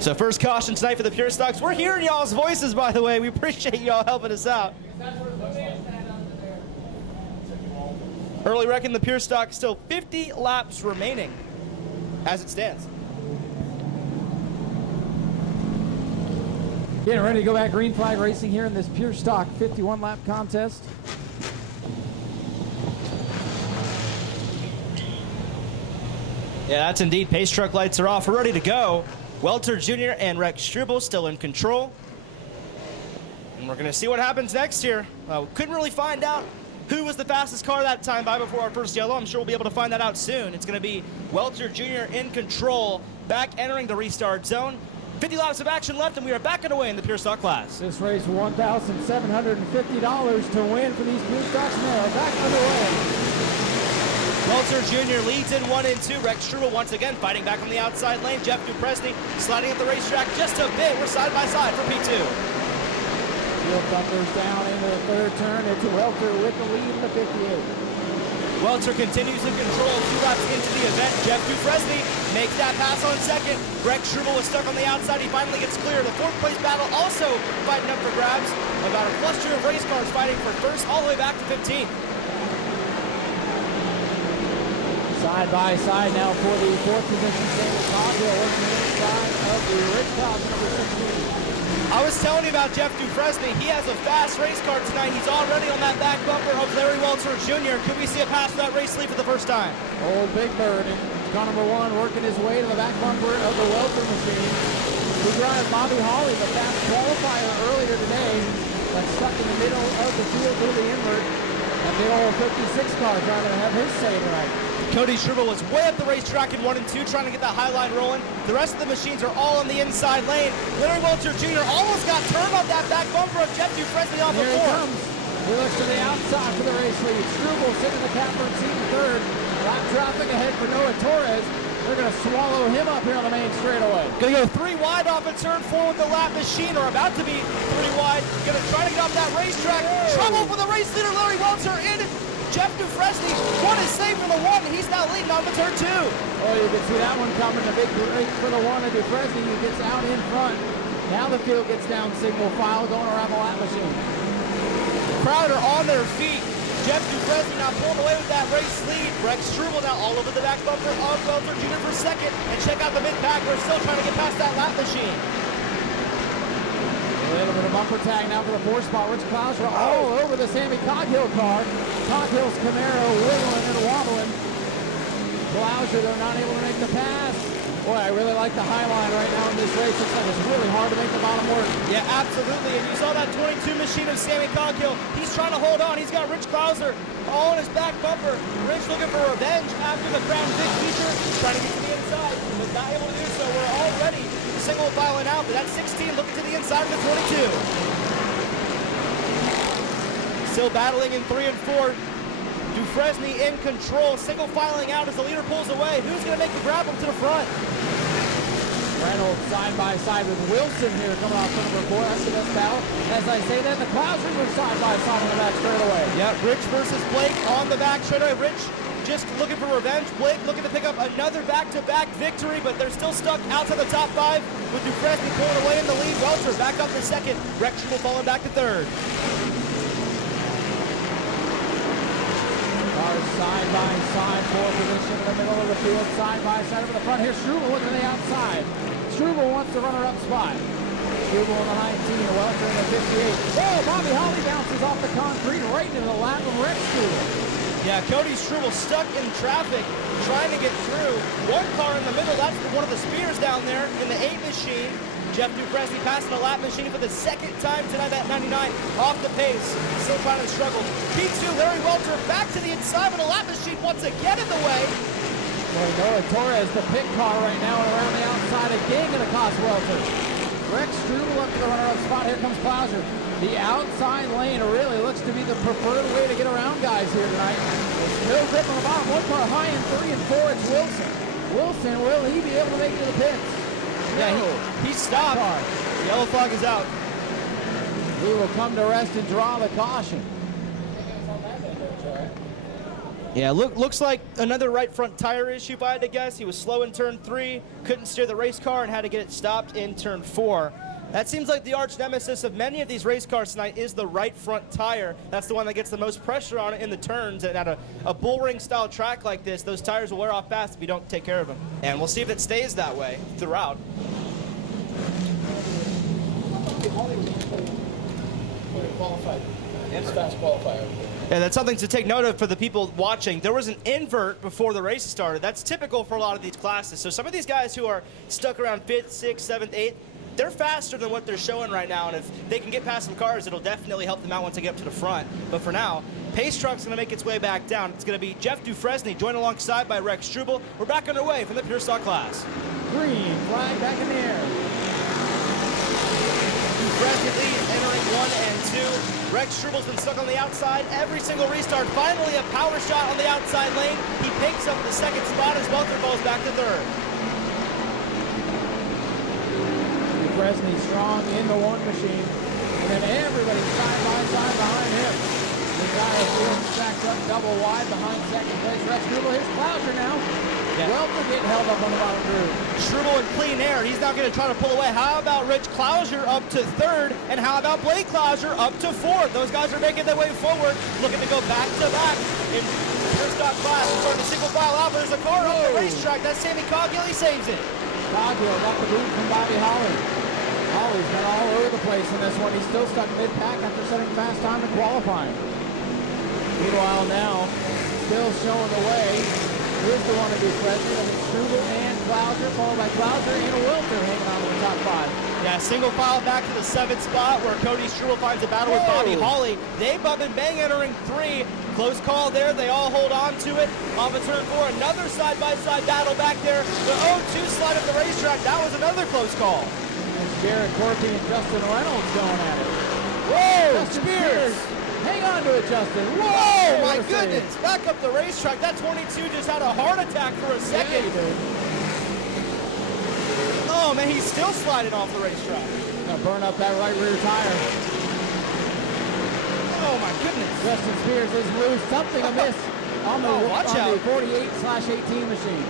So first caution tonight for the Pure Stocks. We're hearing y'all's voices, by the way. We appreciate y'all helping us out. Early wreck in the Pure Stock, still 50 laps remaining as it stands. Getting ready to go back green flag racing here in this Pure Stock 51 lap contest. Yeah, that's indeed. Pace truck lights are off. We're ready to go. Welter Jr. and Rex Shribble still in control. And we're going to see what happens next here. Couldn't really find out who was the fastest car that time by before our first yellow. I'm sure we'll be able to find that out soon. It's going to be Welter Jr. in control, back entering the restart zone. 50 laps of action left, and we are back underway in the Pure Stock class. This race, $1,750 to win for these Pure Stocks now. Back underway. Welter Jr. leads in 1 and 2. Rex Shribble once again fighting back on the outside lane. Jeff Dufresne sliding up the racetrack just a bit. We're side by side for P2. Field bumpers down into the third turn. It's Welter with the lead in the 58. Welter continues to control 2 laps into the event. Jeff Dufresne makes that pass on second. Rex Shribble is stuck on the outside. He finally gets clear. The 4th place battle also fighting up for grabs. About a cluster of race cars fighting for first all the way back to 15th. Side by side now for the 4th position, Sammy Coghill working the inside of the Rich Cobb, number 16. I was telling you about Jeff Dufresne. He has a fast race car tonight. He's already on that back bumper of Larry Welter Jr. Could we see a pass for that race lead for the first time? Old Big Bird in car number 1 working his way to the back bumper of the Welter machine. We drive Bobby Hawley, the fast qualifier earlier today, but stuck in the middle of the field to the invert. And the old 56 car trying to have his say tonight. Cody Shribble was way up the racetrack in 1 and 2, trying to get that high line rolling. The rest of the machines are all on the inside lane. Larry Welter Jr. almost got turned on that back bumper of Jeff Dufresne off Here the he 4. comes. He looks to the outside for the race lead. Struble sitting in the catbird seat in 3rd. Lap traffic ahead for Noah Torres. They're going to swallow him up here on the main straightaway. Going to go 3 wide off of turn 4 with the lap machine, or about to be 3 wide. Going to try to get off that racetrack. Trouble for the race leader, Larry Welter, and Jeff Dufresne. 1 is safe for the 1, and he's now leading on the turn 2. Oh, you can see that one coming. The big break for the 1 of Dufresne, who gets out in front. Now the field gets down single file going around the lap machine. Crowd are on their feet. Jeff Dufresne now pulling away with that race lead. Rex Shribble now all over the back bumper of Welter Jr. for second. And check out the mid-pack. We're still trying to get past that lap machine. A little bit of bumper tag now for the 4 spot. Rich Clouds are all over the Sammy Coghill car. Coghill's Camaro wiggling and wobbling. Clouser, though, not able to make the pass. Boy, I really like the high line right now in this race. Looks like it's really hard to make the bottom work. Yeah, absolutely. And you saw that 22 machine of Sammy Coghill. He's trying to hold on. He's got Rich Klauser all on his back bumper. Rich looking for revenge after the Crown Vic feature, trying to get to the inside, but not able to do so. We're already single filing out, but that 16 looking to the inside of the 22. Still battling in 3 and 4. Dufresne in control, single filing out as the leader pulls away. Who's going to make the grab him to the front? Reynolds side by side with Wilson here coming off number 4. That's the best battle. As I say that, the Klausers are side by side on the back straightaway. Yeah, Rich versus Blake on the back straightaway. Rich just looking for revenge. Blake looking to pick up another back-to-back victory, but they're still stuck outside the top 5 with Dufresne pulling away in the lead. Welter back up to second. Rexham will falling back to third. Side by side, 4th position in the middle of the field, side by side over the front. Here's Struble looking to the outside. Struble wants the runner-up spot. Struble in the 19, Welter in the 58. Oh, Bobby Holly bounces off the concrete right into the lap of Rex Struble. Yeah, Cody Struble stuck in traffic trying to get through. One car in the middle, that's one of the Spears down there in the 8 machine. Jeff Dufresne passing a lap machine for the second time tonight at 99, off the pace, still trying to struggle. P2, Larry Welter back to the inside with a lap machine once again in the way. Well, Noah Torres, the pit car right now, and around the outside again going to cost Welter. Rex Struble up to the runner-up spot. Here comes Klauser. The outside lane really looks to be the preferred way to get around guys here tonight. There's no grip on the bottom. One car high in 3 and 4. It's Wilson. Wilson, will he be able to make it to the pits? Yeah, he stopped. The yellow flag is out. He will come to rest and draw the caution. Yeah, looks like another right front tire issue, if I had to guess. He was slow in turn 3, couldn't steer the race car, and had to get it stopped in turn 4. That seems like the arch nemesis of many of these race cars tonight is the right front tire. That's the one that gets the most pressure on it in the turns, and at a bull ring style track like this, those tires will wear off fast if you don't take care of them. And we'll see if it stays that way throughout. Yeah, that's something to take note of for the people watching. There was an invert before the race started. That's typical for a lot of these classes. So some of these guys who are stuck around 5th, 6th, 7th, 8th, they're faster than what they're showing right now, and if they can get past some cars, it'll definitely help them out once they get up to the front. But for now, Pace Truck's going to make its way back down. It's going to be Jeff Dufresne joined alongside by Rex Struble. We're back underway from the Pure Stock class. Green flag back in the air. Dufresne lead entering 1 and 2. Rex Struble's been stuck on the outside every single restart. Finally, a power shot on the outside lane. He picks up the 2nd spot as Welter falls back to 3rd. Dufresne strong in the 1 machine, and then everybody side by side behind him. The guy is feeling stacked up double wide behind 2nd place. Rex Struble, here's Klauser now. Yeah. Welter getting held up on the bottom group. Struble in clean air. He's not going to try to pull away. How about Rich Klauser up to 3rd? And how about Blake Klauser up to 4th? Those guys are making their way forward, looking to go back to back in Pure Stock class. We're starting to single file out, but there's a car on the racetrack. That's Sammy Coghill. He saves it. Coghill got the boot from Bobby Holly. Holly's been all over the place in this one. He's still stuck mid-pack after setting fast time in qualifying. Meanwhile now, still showing the way. Here's the one to be present, and it's Struble and Klauser, followed by Klauser and Welter hanging on to the top 5. Yeah, single file back to the 7th spot where Cody Struble finds a battle with Bobby Holly. They bump and bang entering 3. Close call there. They all hold on to it. Off of turn 4, another side-by-side battle back there. The 0-2 slide of the racetrack. That was another close call. It's Garrett Corky and Justin Reynolds going at it. Whoa, Justin Spears. Hang on to it, Justin. Whoa, my goodness. Back up the racetrack. That 22 just had a heart attack for a second. Yeah, he did. Oh, man, he's still sliding off the racetrack. Gonna burn up that right rear tire. Oh, my goodness. Justin Spears is loose. Something amiss on the, watch on out. the 48/18 machine.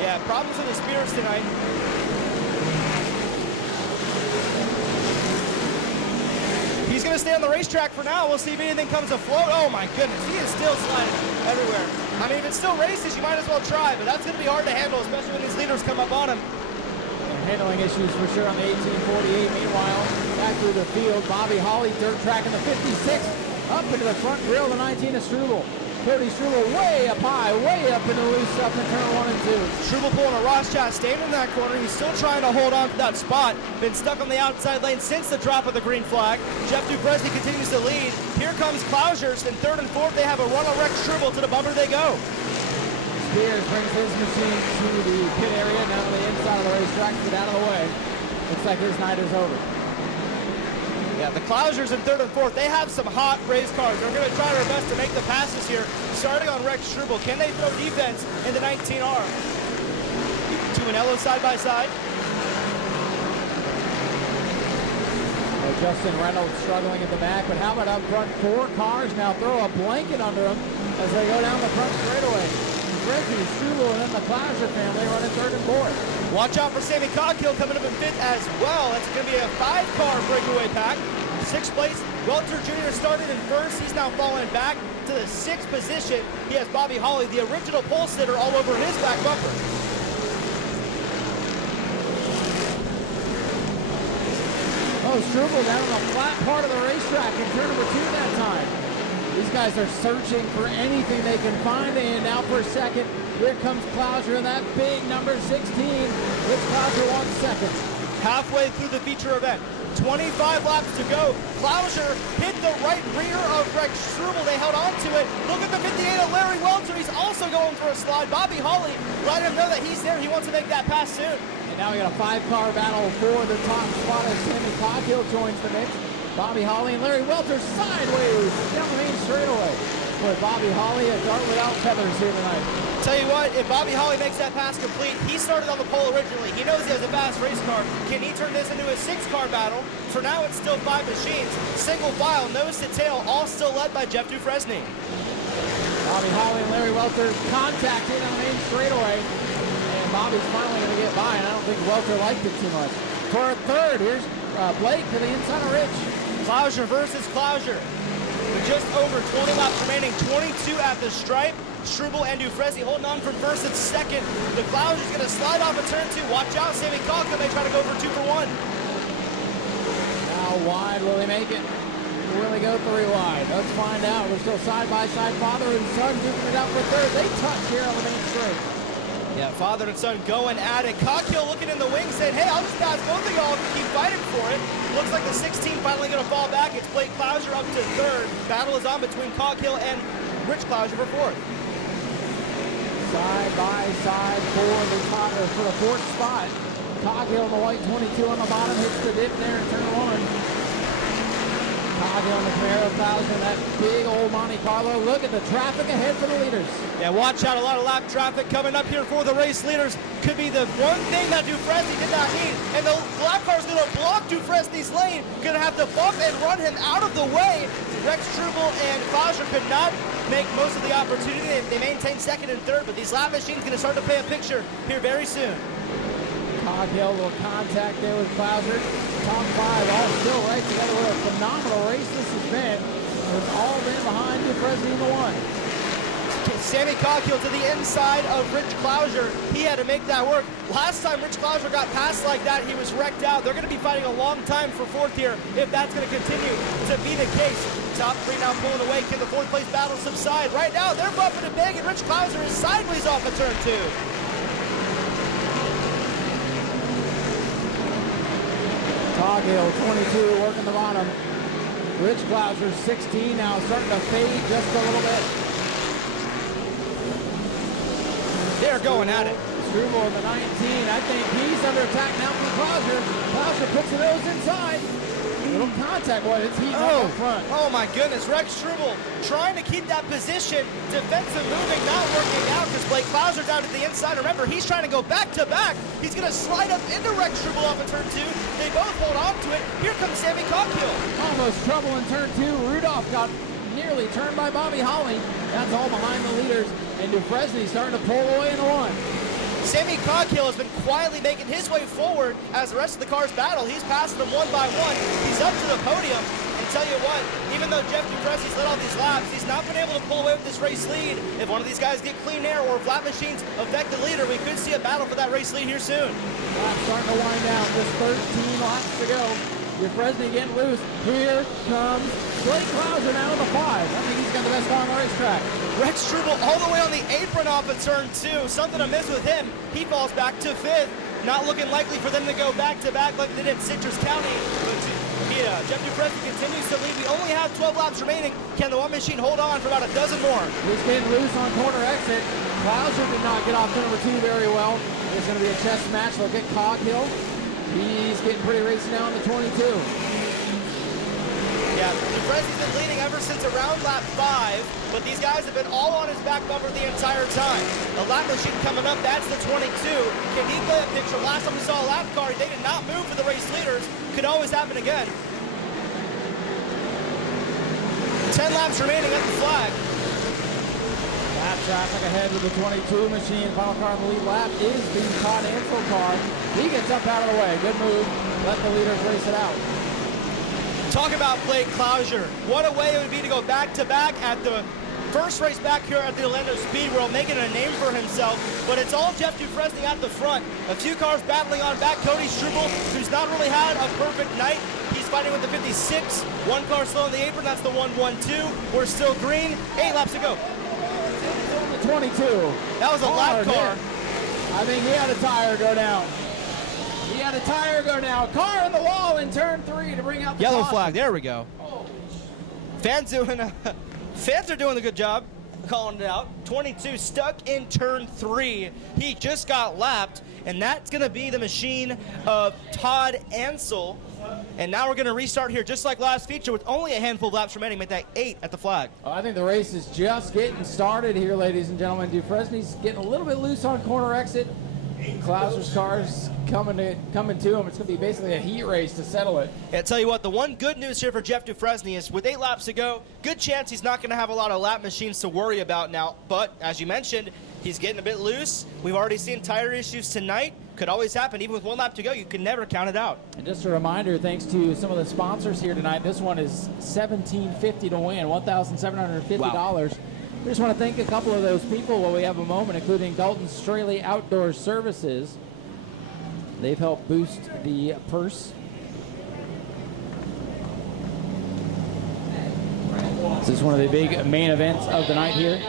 Yeah, problems with the Spears tonight. He's going to stay on the racetrack for now. We'll see if anything comes afloat. Oh, my goodness. He is still sliding everywhere. I mean, if it still races, you might as well try, but that's going to be hard to handle, especially when these leaders come up on him. Handling issues for sure on the 1848. Meanwhile, back through the field, Bobby Holly, dirt track in the 56, up into the front grill, the 19 of Struble. Cody Struble way up high, way up in the loose stuff in turn 1 and 2. Struble pulling a Ross Chastain in that corner. He's still trying to hold on to that spot. Been stuck on the outside lane since the drop of the green flag. Jeff Dupresne continues to lead. Here comes Clausers in 3rd and 4th. They have a run on Rex Struble. To the bumper they go. Spears brings his machine to the pit area, now to the inside of the racetrack, get out of the way. Looks like his night is over. Yeah, the Clausers in 3rd and 4th, they have some hot race cars. They're going to try their best to make the passes here, starting on Rex Struble. Can they throw defense in the 19R? Tuanello side by side. Justin Reynolds struggling at the back, but how about up front? 4 cars now throw a blanket under them as they go down the front straightaway. Ricky, Struble, and then the Clauser family running 3rd and 4th. Watch out for Sammy Coghill coming up in 5th as well. That's going to be a 5-car breakaway pack. 6th place, Welter Jr. started in 1st. He's now falling back to the 6th position. He has Bobby Holly, the original pole sitter, all over his back bumper. Oh, Struble down on the flat part of the racetrack in turn number 2 that time. These guys are searching for anything they can find, and now for a second, here comes Clauser in that big number 16. Rich Clauser won 2nd. Halfway through the feature event, 25 laps to go. Clauser hit the right rear of Rex Struble. They held on to it. Look at the 58 of Larry Welter. He's also going for a slide. Bobby Holly let him know that he's there. He wants to make that pass soon. And now we got a 5-car battle for the top spot as Sammy Coghill joins the mix. Bobby Holly and Larry Welter sideways down the main straightaway. But Bobby Holly, a dart without feathers here tonight. Tell you what, if Bobby Holly makes that pass complete, he started on the pole originally. He knows he has a fast race car. Can he turn this into a 6-car battle? For now, it's still 5 machines. Single file, nose to tail, all still led by Jeff Dupresne. Bobby Holly and Larry Welter contacting on the main straightaway. And Bobby's finally going to get by, and I don't think Welter liked it too much. For a 3rd, here's Blake to the inside of Rich. Clauser versus Clauser. With just over 20 laps remaining, 22 at the stripe. Struble and Dupresne holding on from 1st and 2nd. The Clauser's going to slide off of turn 2. Watch out, Sammy Coghill may try to go for 2 for 1. How wide will he make it? Will he go 3 wide? Let's find out. We're still side-by-side, father and son duking it out for 3rd. They touch here on the main straight. Yeah, father and son going at it. Coghill looking in the wings saying, hey, I'll just pass both of y'all if you keep fighting for it. Looks like the 16 finally going to fall back. It's Blake Clauser up to 3rd. Battle is on between Coghill and Rich Clauser for 4th. Side by side for the 4th spot. Coghill in the white 22 on the bottom, hits the dip there in turn 1. Coghill in the Camaro, Clauser in that big old Monte Carlo. Look at the traffic ahead for the leaders. Yeah, watch out, a lot of lap traffic coming up here for the race leaders. Could be the one thing that Dupresne did not need. And the lap car is going to block Dupresne's lane. Going to have to bump and run him out of the way. Rex Struble and Clauser could not make most of the opportunity. They maintain 2nd and 3rd, but these lap machines going to start to paint a picture here very soon. Coghill, a little contact there with Clauser. Top 5 all still right together. What a phenomenal race this has been. It's all been behind Dupresne in the 1. Sammy Coghill to the inside of Rich Clauser. He had to make that work. Last time Rich Clauser got passed like that, he was wrecked out. They're going to be fighting a long time for 4th here if that's going to continue to be the case. Top 3 now pulling away. Can the 4th place battle subside? Right now, they're bumping and banging. Rich Clauser is sideways off of turn 2. Coghill, 22, working the bottom. Rich Clauser, 16 now, starting to fade just a little bit. They're going at it. Struble in the 19. I think he's under attack now from Clauser. Clauser puts the nose inside. Little contact, boy. It's heating up in front. Oh my goodness. Rex Struble trying to keep that position. Defensive moving, not working out because Blake Clauser down to the inside. Remember, he's trying to go back to back. He's going to slide up into Rex Struble off of turn 2. They both hold on to it. Here comes Sammy Coghill. Almost trouble in turn 2. Rudolph got nearly turned by Bobby Holly. That's all behind the leaders. And Dupresne starting to pull away in the 1. Sammy Coghill has been quietly making his way forward as the rest of the cars battle. He's passing them 1 by 1. He's up to the podium. And tell you what, even though Jeff Dupresne's led all these laps, he's not been able to pull away with this race lead. If one of these guys get clean air or flat machines affect the leader, we could see a battle for that race lead here soon. Laps starting to wind down. Just 13 laps to go. Dupresne getting loose. Here comes Blake Clauser now in the 5. I think he's got the best car on the racetrack. Rex Struble all the way on the apron off of turn 2. Something amiss with him. He falls back to 5th. Not looking likely for them to go back-to-back like they did in Citrus County. Jeff Dufresne continues to lead. We only have 12 laps remaining. Can the one machine hold on for about a dozen more? He's getting loose on corner exit. Klauser did not get off to number 2 very well. It's going to be a chest match. They'll get Coghill. He's getting pretty racy now in the 22. Yeah, Dufresne's been leading ever since around lap 5, but these guys have been all on his back bumper the entire time. The lap machine coming up, that's the 22. Can he play a picture? Last time we saw a lap car, they did not move for the race leaders. Could always happen again. 10 laps remaining at the flag. Lap traffic ahead with the 22 machine. Final car on the lead lap is the Todd Ansel car. He gets up out of the way. Good move. Let the leaders race it out. Talk about Blake Klauser. What a way it would be to go back-to-back at the first race back here at the Orlando Speed World, making a name for himself. But it's all Jeff Dufresne at the front. A few cars battling on back. Cody Struble, who's not really had a perfect night. He's fighting with the 56. One car slow on the apron. That's the 112. We're still green. 8 laps to go. 22. That was a lap car. I think he had a tire go down. He had a tire go down. Car in the wall in turn 3 to bring out the Yellow caution. flag. There we go. Fans are doing a good job calling it out. 22 stuck in turn 3. He just got lapped, and that's going to be the machine of Todd Ansel. And now we're going to restart here just like last feature with only a handful of laps remaining. Make that 8 at the flag. I think the race is just getting started here, ladies and gentlemen. Dufresne's getting a little bit loose on corner exit. Klauser's car's coming to him. It's going to be basically a heat race to settle it. Yeah, tell you what, the one good news here for Jeff Dufresne is with 8 laps to go, good chance he's not going to have a lot of lap machines to worry about now. But as you mentioned, he's getting a bit loose. We've already seen tire issues tonight. Could always happen. Even with 1 lap to go, you can never count it out. And just a reminder, thanks to some of the sponsors here tonight, this one is $1,750 to win, $1,750. Wow. We just want to thank a couple of those people while we have a moment, including Dalton Straley Outdoor Services. They've helped boost the purse. This is one of the big main events of the night here.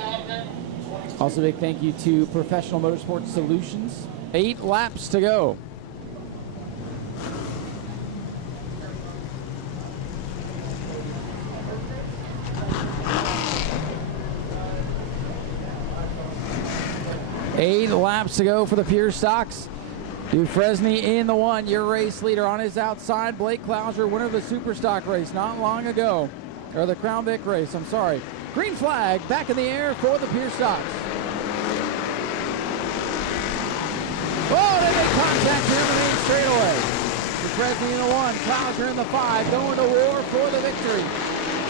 Also, a big thank you to Professional Motorsports Solutions. 8 laps to go. Eight laps to go for the pure stocks. Dufresne in the 1, your race leader on his outside. Blake Klauser, winner of the Super Stock race not long ago, or the Crown Vic race, I'm sorry. Green flag back in the air for the pure stocks. Oh, they make contact here in the main straightaway. Dufresne in the 1, Klauser in the 5, going to war for the victory.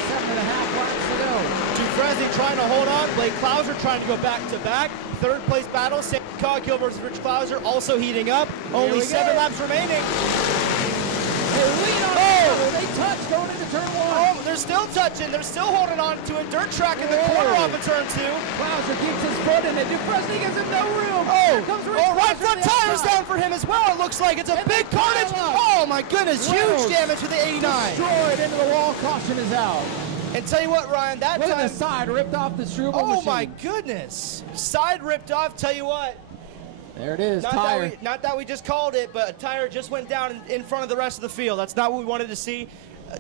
7.5 laps to go. Dufresne trying to hold on. Blake Klauser trying to go back-to-back. Third place battle, Sam Coghill versus Rich Klauser also heating up. Only 7 laps remaining. They lean on each other. They touch going into turn 1. Oh, they're still touching. They're still holding on to a dirt track in the corner off of turn 2. Klauser keeps his foot in it. Dufresne gives him no room. Oh, comes right front tires down for him as well. It looks like it's a big carnage. Oh my goodness, huge damage with the 89. Destroyed into the wall. Caution is out. And tell you what, Ryan, that Look time. at the side ripped off the Struble machine. Oh my goodness. Side ripped off, tell you what. There it is, tire. Not that we just called it, but a tire just went down in front of the rest of the field. That's not what we wanted to see.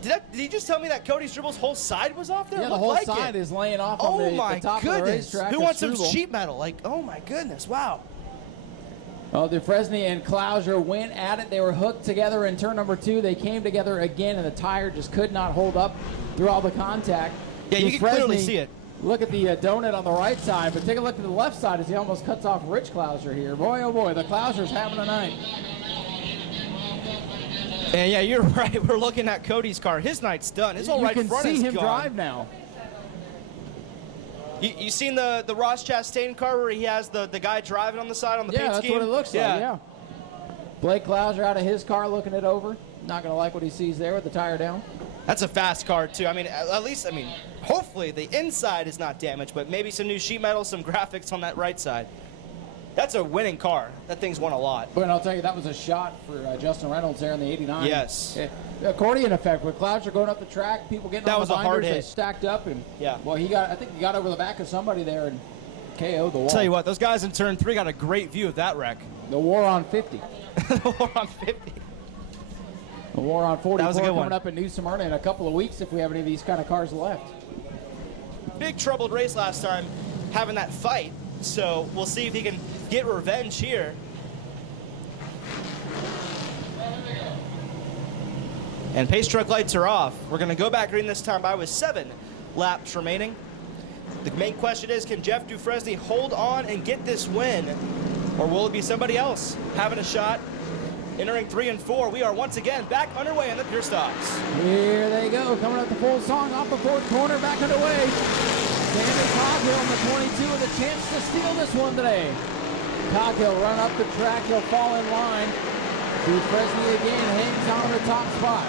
Did you just tell me that Cody Struble's whole side was off there? Yeah, the whole side is laying off on the top of the racetrack. Who wants some sheet metal? Like, oh my goodness, wow. Well, Dufresne and Klauser went at it. They were hooked together in turn number 2. They came together again, and the tire just could not hold up through all the contact. Yeah, you can clearly see it. Look at the donut on the right side, but take a look at the left side as he almost cuts off Rich Klauser here. Boy, oh boy, the Klauser's having a night. And yeah, you're right. We're looking at Cody's car. His night's done. His whole right front is gone. You can see him drive now. You seen the Ross Chastain car where he has the guy driving on the side on the paint scheme? Yeah, that's what it looks like, yeah. Blake Klauser out of his car looking it over. Not going to like what he sees there with the tire down. That's a fast car, too. I mean, at least, hopefully the inside is not damaged, but maybe some new sheet metal, some graphics on that right side. That's a winning car. That thing's won a lot. But I'll tell you, that was a shot for Justin Reynolds there in the 89. Yes. accordion effect with Clouser going up the track, people getting That on was the a hard binders, they hit. stacked up, and Yeah. well, I think he got over the back of somebody there and KO'd the wall. Tell you what, those guys in turn 3 got a great view of that wreck. The war on 50. The war on 50. The war on 44 That was a good coming one. up in New Smyrna in a couple of weeks if we have any of these kind of cars left. Big troubled race last time, having that fight. So we'll see if he can get revenge here. And pace truck lights are off. We're going to go back green this time by with 7 laps remaining. The main question is, can Jeff Dufresne hold on and get this win? Or will it be somebody else having a shot? Entering 3 and 4, we are once again back underway in the pure stocks. Here they go, coming up the full song off the 4th corner, back underway. Sammy Coghill on the 22 with a chance to steal this one today. Coghill run up the track, he'll fall in line. Dufresne again hangs on the top spot.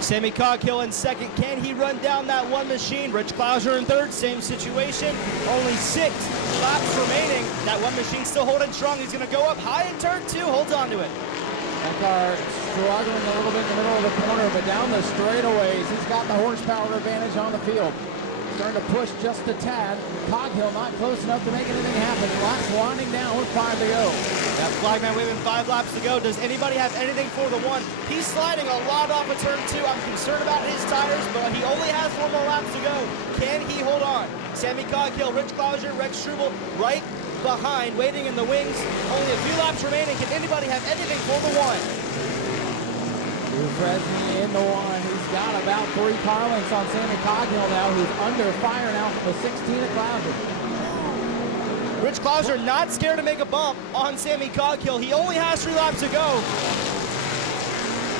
Sammy Coghill in second. Can he run down that one machine? Rich Clouser in third, same situation. Only 6 laps remaining. That one machine still holding strong. He's going to go up high in turn 2, holds on to it. That car struggling a little bit in the middle of the corner, but down the straightaways, he's got the horsepower advantage on the field. Starting to push just a tad. Coghill not close enough to make anything happen. Laps winding down with 5 to go. That flagman waving 5 laps to go. Does anybody have anything for the one? He's sliding a lot off of turn 2. I'm concerned about his tires, but he only has 4 more laps to go. Can he hold on? Sammy Coghill, Rich Clouser, Rex Struble right behind, waiting in the wings. Only a few laps remaining. Can anybody have anything for the one? Dufresne in the one. He's got about 3 car lengths on Sammy Coghill now. He's under fire now from the 16 at Clouser. Rich Clouser not scared to make a bump on Sammy Coghill. He only has 3 laps to go.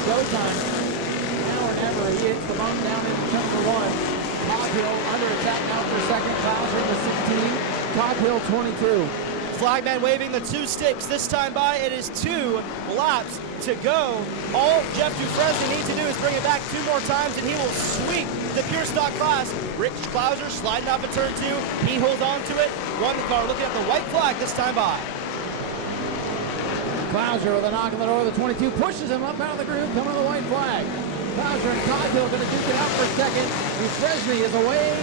Go time. Now or never. He hits the bump down into turn 1. Coghill under attack now for second. Clouser in the 16. Coghill 22. Flagman waving the 2 sticks. This time by, it is 2 laps to go. All Jeff Dufresne needs to do is bring it back 2 more times, and he will sweep the pure stock class. Rich Clouser sliding off of turn 2. He holds on to it. Won the car, looking at the white flag this time by. Clouser with a knock on the door of the 22 pushes him up out of the groove, coming to the white flag. Clouser and Coghill going to duke it out for second. Dufresne is away.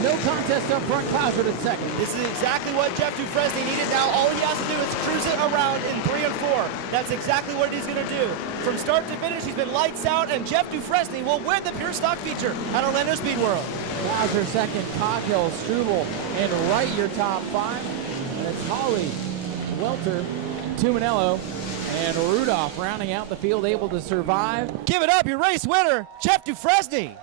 No contest up front. Clouser to second. This is exactly what Jeff Dufresne needed. Now all he has to do is cruise it around in 3 and 4. That's exactly what he's going to do. From start to finish, he's been lights out, and Jeff Dufresne will win the pure stock feature at Orlando Speed World. Clouser second, Coghill, Struble, and right your top 5. And it's Holly, Welter, Tumanello, and Rudolph rounding out the field, able to survive. Give it up, your race winner, Jeff Dufresne.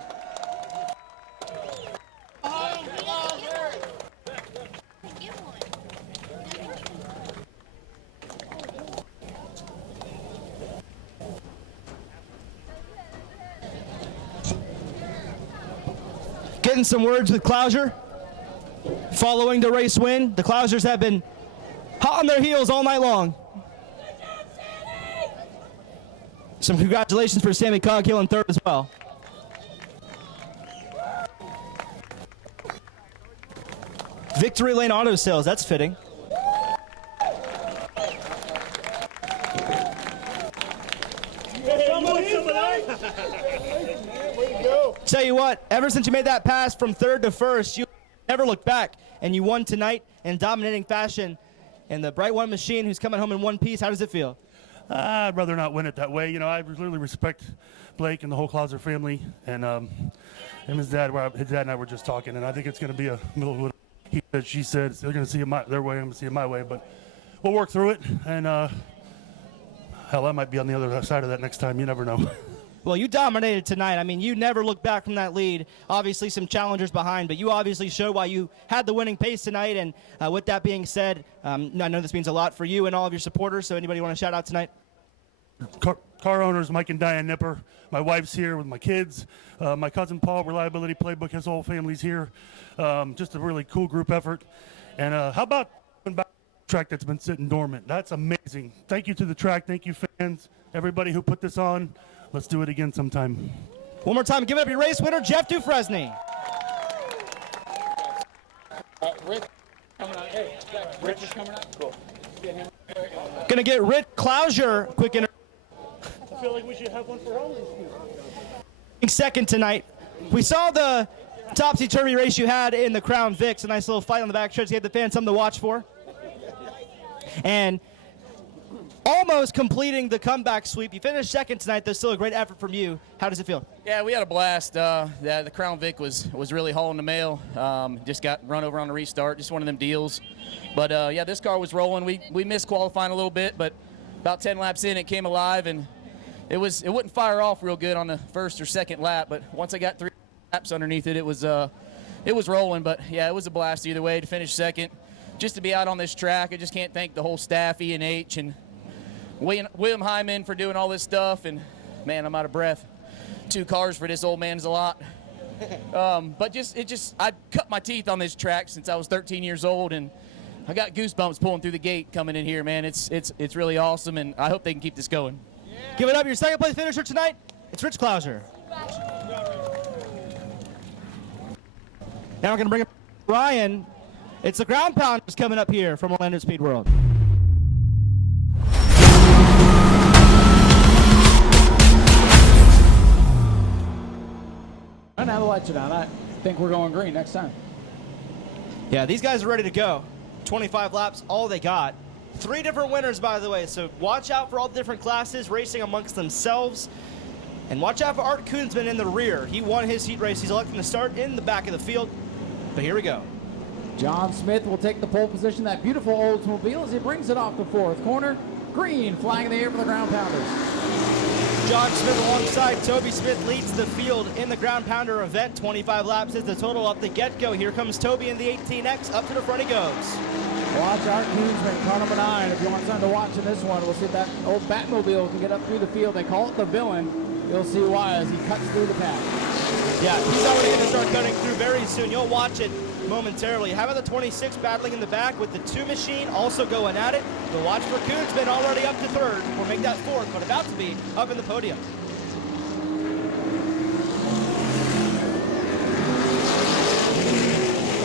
Getting some words with Clouser. Following the race win, the Clousers have been hot on their heels all night long. Some congratulations for Sammy Coghill in third as well. Victory Lane Auto Sales, that's fitting. Tell you what, ever since you made that pass from third to first, you never looked back, and you won tonight in dominating fashion. And the Bright One machine who's coming home in one piece, how does it feel? I'd rather not win it that way. You know, I really respect Blake and the whole Clouser family, and him and his dad and I were just talking, and I think it's going to be a middle. He said, she said, they're going to see it their way, I'm going to see it my way, but we'll work through it, and hell, I might be on the other side of that next time. You never know. Well, you dominated tonight. I mean, you never looked back from that lead. Obviously, some challengers behind, but you obviously showed why you had the winning pace tonight. And with that being said, I know this means a lot for you and all of your supporters. So anybody want to shout out tonight? Car owners, Mike and Diane Nipper. My wife's here with my kids. My cousin Paul, Reliability Playbook, his whole family's here. Just a really cool group effort. And how about the track that's been sitting dormant? That's amazing. Thank you to the track. Thank you, fans. Everybody who put this on. Let's do it again sometime. One more time, give it up your race winner, Jeff Dufresne. Rich coming out. Hey, Rich is coming out. Cool. Gonna get Rich Clouser quick interview. feel like we should have one for all these people. Second tonight. We saw the topsy-turvy race you had in the Crown Vic. A nice little fight on the back stretch. Gave the fans something to watch for. And almost completing the comeback sweep. You finished second tonight. There's still a great effort from you. How does it feel? Yeah, we had a blast. The Crown Vic was really hauling the mail. Just got run over on the restart. Just one of them deals. But, yeah, this car was rolling. We missed qualifying a little bit, but about 10 laps in, it came alive, and it wouldn't fire off real good on the first or second lap. But once I got 3 laps underneath it, it was rolling. But, yeah, it was a blast either way to finish second. Just to be out on this track, I just can't thank the whole staff, E&H, and William Hyman for doing all this stuff. And, man, I'm out of breath. 2 cars for this old man is a lot. But I cut my teeth on this track since I was 13 years old, and I got goosebumps pulling through the gate coming in here, man. It's really awesome, and I hope they can keep this going. Give it up, your second place finisher tonight. It's Rich Klauser. Now we're going to bring up Ryan. It's the ground pounders coming up here from Orlando Speed World. And now the lights are down. I think we're going green next time. Yeah, these guys are ready to go. 25 laps, all they got. 3 different winners, by the way, so watch out for all the different classes racing amongst themselves. And watch out for Art Koonsman in the rear. He won his heat race. He's electing to start in the back of the field. But here we go. John Smith will take the pole position. That beautiful Oldsmobile as he brings it off the 4th corner. Green flag in the air for the ground pounders. John Smith alongside Toby Smith leads the field in the ground pounder event. 25 laps is the total off the get-go. Here comes Toby in the 18X. Up to the front he goes. Watch Art Koonsman, car number 9. If you want something to watch in this one, we'll see if that old Batmobile can get up through the field. They call it the villain. You'll see why as he cuts through the pack. Yeah, he's already going to start cutting through very soon. You'll watch it momentarily. How about the 26 battling in the back with the 2 machine also going at it? You'll watch for Koonsman already up to 3rd, or make that 4th, but about to be up in the podium.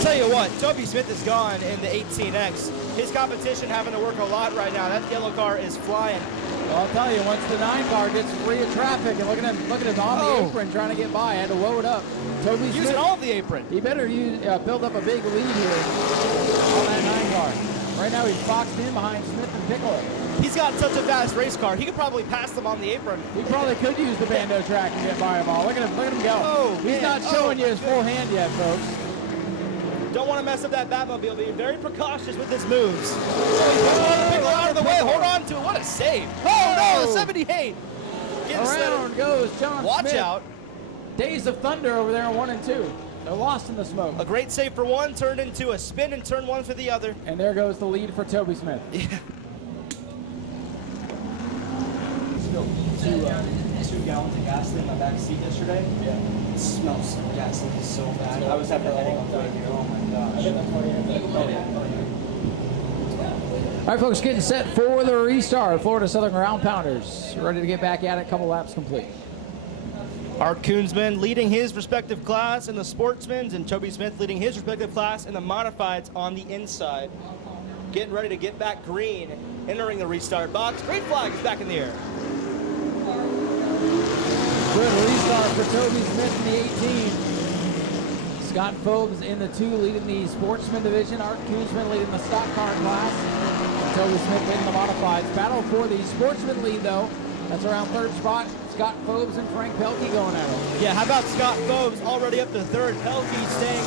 Tell you what, Toby Smith is gone in the 18X. His competition having to work a lot right now. That yellow car is flying. Well, I'll tell you, once the 9 car gets free of traffic, and look at him on the apron trying to get by, had to load up. Toby Using Smith, all of the apron. he better build up a big lead here on that 9 car. Right now he's boxed in behind Smith and Piccolo. He's got such a fast race car. He could probably pass them on the apron. He probably could use the Bando track and get by them all. Look at him go. Oh, he's not showing you his full hand yet, folks. Don't want to mess up that Batmobile. Be very precautious with his moves. Piccolo out of the way. Hold on to it. What a save. Oh, no, the 78. Around goes John Smith. Watch out. Days of Thunder over there in 1 and 2. They're lost in the smoke. A great save for one turned into a spin in turn 1 for the other. And there goes the lead for Toby Smith. Yeah. Two gallons of gas in my back seat yesterday. Yeah. It smells gasoline so bad. I was having a headache all day. Oh my gosh. All right, folks, getting set for the restart. Florida Southern Ground Pounders ready to get back at it. Couple laps complete. Art Koonsman leading his respective class in the sportsmen's, and Toby Smith leading his respective class in the modifieds on the inside. Getting ready to get back green, entering the restart box. Green flag is back in the air. Good restart for Toby Smith in the 18. Scott Phobes in the 2 leading the sportsman division. Art Koonsman leading the stock car class. And Toby Smith leading the modifieds. Battle for the sportsman lead, though. That's around 3rd spot. Scott Phobes and Frank Pelkey going at it. Yeah, how about Scott Phobes already up to 3rd? Pelkey staying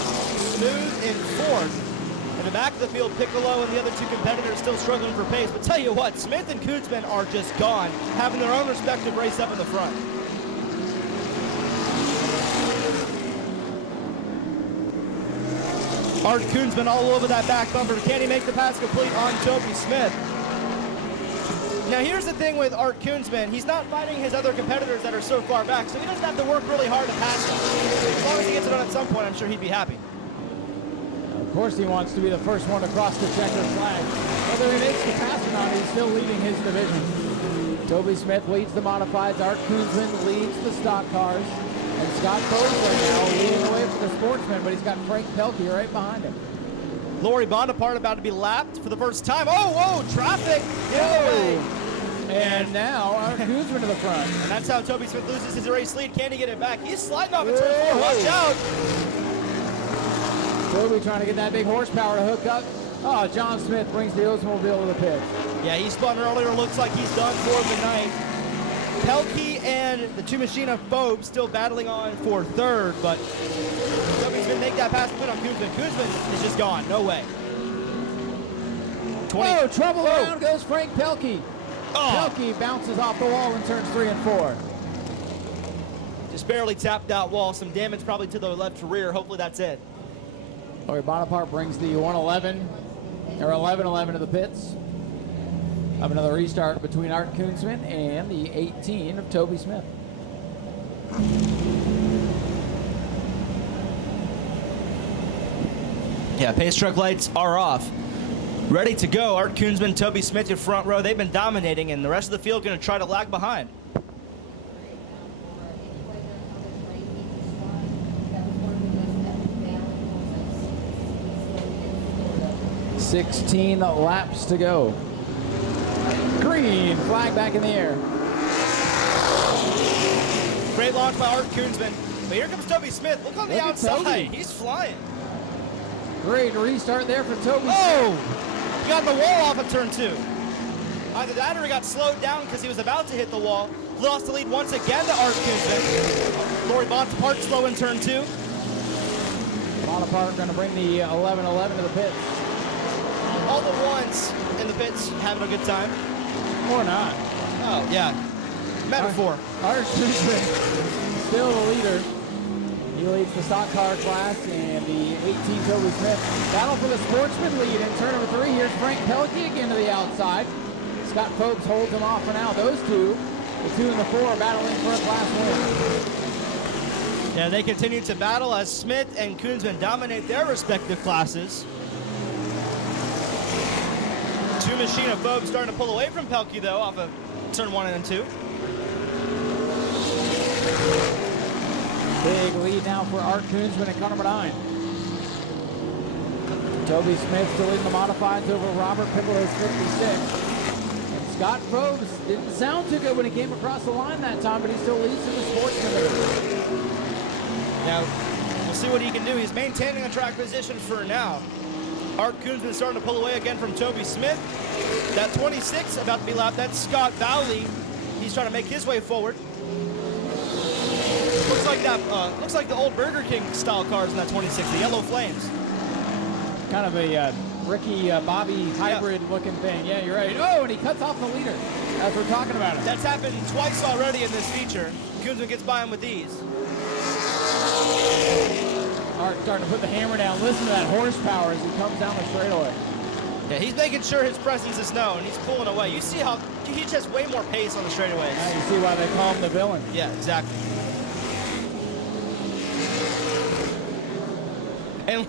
smooth in 4th. In the back of the field, Piccolo and the other 2 competitors still struggling for pace. But tell you what, Smith and Koonsman are just gone, having their own respective race up in the front. Art Koonsman all over that back bumper. Can he make the pass complete on Toby Smith? Now here's the thing with Art Koonsman. He's not fighting his other competitors that are so far back, so he doesn't have to work really hard to pass them. As long as he gets it done at some point, I'm sure he'd be happy. Of course he wants to be the first one to cross the checkered flag. Whether he makes the pass or not, he's still leading his division. Toby Smith leads the modifieds. Art Koonsman leads the stock cars. And Scott Phobes right now leading the way for the sportsman, but he's got Frank Pelkey right behind him. Lori Bonaparte about to be lapped for the first time. Oh, whoa, traffic. Get away. And now Art Koonsman to the front. And that's how Toby Smith loses his race lead. Can he get it back? He's sliding off in turn 4. Watch out. Toby trying to get that big horsepower to hook up. Oh, John Smith brings the Oldsmobile to the pit. Yeah, he spun earlier. Looks like he's done for the night. Pelkey and the two machine of Fobe still battling on for third, but Toby's going to make that pass to put on Koonsman. Koonsman is just gone. No way. Oh, trouble around goes Frank Pelkey. Pelkey bounces off the wall in turns 3 and 4. Just barely tapped that wall. Some damage probably to the left rear. Hopefully that's it. Lori Bonaparte brings the 111, or 11-11 to the pits. Have another restart between Art Koonsman and the 18 of Toby Smith. Yeah, pace truck lights are off. Ready to go. Art Koonsman, Toby Smith in front row. They've been dominating, and the rest of the field going to try to lag behind. $16 laps to go. Green flag back in the air. Great launch by Art Koonsman. But here comes Toby Smith. Look on the outside. He's flying. Great restart there for Toby. Oh! He got the wall off of turn 2. Either that or he got slowed down because he was about to hit the wall. Lost the lead once again to Art Koonsman. Lori Bonaparte slow in turn 2. Bonaparte going to bring the 11-11 to the pits. All the ones in the pits having a good time. Or not. Oh, yeah. Metaphor. Art Koonsman still the leader. He leads the stock car class and the 18 Toby Smith. Battle for the sportsman lead in turn number 3. Here's Frank Pelkey again to the outside. Scott Forbes holds him off for now. Those two, the 2 and the 4, are battling for a class win. Yeah, they continue to battle as Smith and Koonsman dominate their respective classes. Two machine of Fobe starting to pull away from Pelkey, though, off of turn 1 and 2. Big lead now for Art Koonsman at car number 9. Toby Smith still leading the modifieds over Robert Piccolo's 56. And Scott Forbes didn't sound too good when he came across the line that time, but he still leads in the sportsman lead. Now, we'll see what he can do. He's maintaining a track position for now. Art Koonsman starting to pull away again from Toby Smith. That 26 about to be lapped. That's Scott Valley. He's trying to make his way forward. Looks like the old Burger King style cars in that 26, the yellow flames. Kind of a Ricky Bobby hybrid looking thing. Yeah, you're right. Oh, and he cuts off the leader as we're talking about it. That's happened twice already in this feature. Koonsman gets by him with ease. Art starting to put the hammer down. Listen to that horsepower as he comes down the straightaway. Yeah, he's making sure his presence is known. He's pulling away. You see how he just has way more pace on the straightaways. Now you see why they call him the villain. Yeah, exactly. And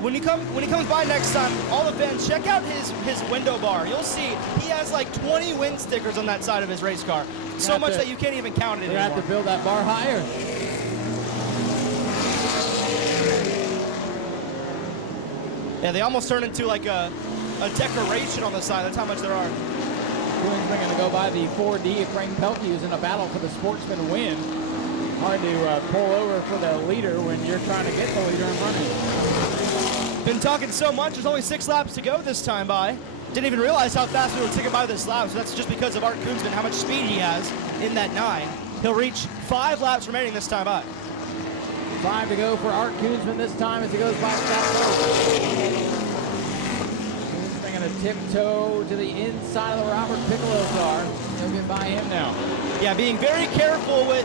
when he comes by next time, all the fans, check out his window bar. You'll see he has like 20 wind stickers on that side of his race car. So much that you can't even count it anymore. You have to build that bar higher. Yeah, they almost turn into like a decoration on the side. That's how much there are. Koonsman going to go by the 4D. Frank Pelkey, who's in a battle for the sportsman win. Hard to pull over for the leader when you're trying to get the leader in front of you. Been talking so much. There's only 6 laps to go this time by. Didn't even realize how fast we were ticking by this lap. So that's just because of Art Koonsman, how much speed he has in that 9. He'll reach 5 laps remaining this time by. 5 to go for Art Koonsman this time as he goes by Scott Forbes. Koonsman going to tiptoe to the inside of the Robert Piccolo car. He'll get by him now. Yeah, being very careful with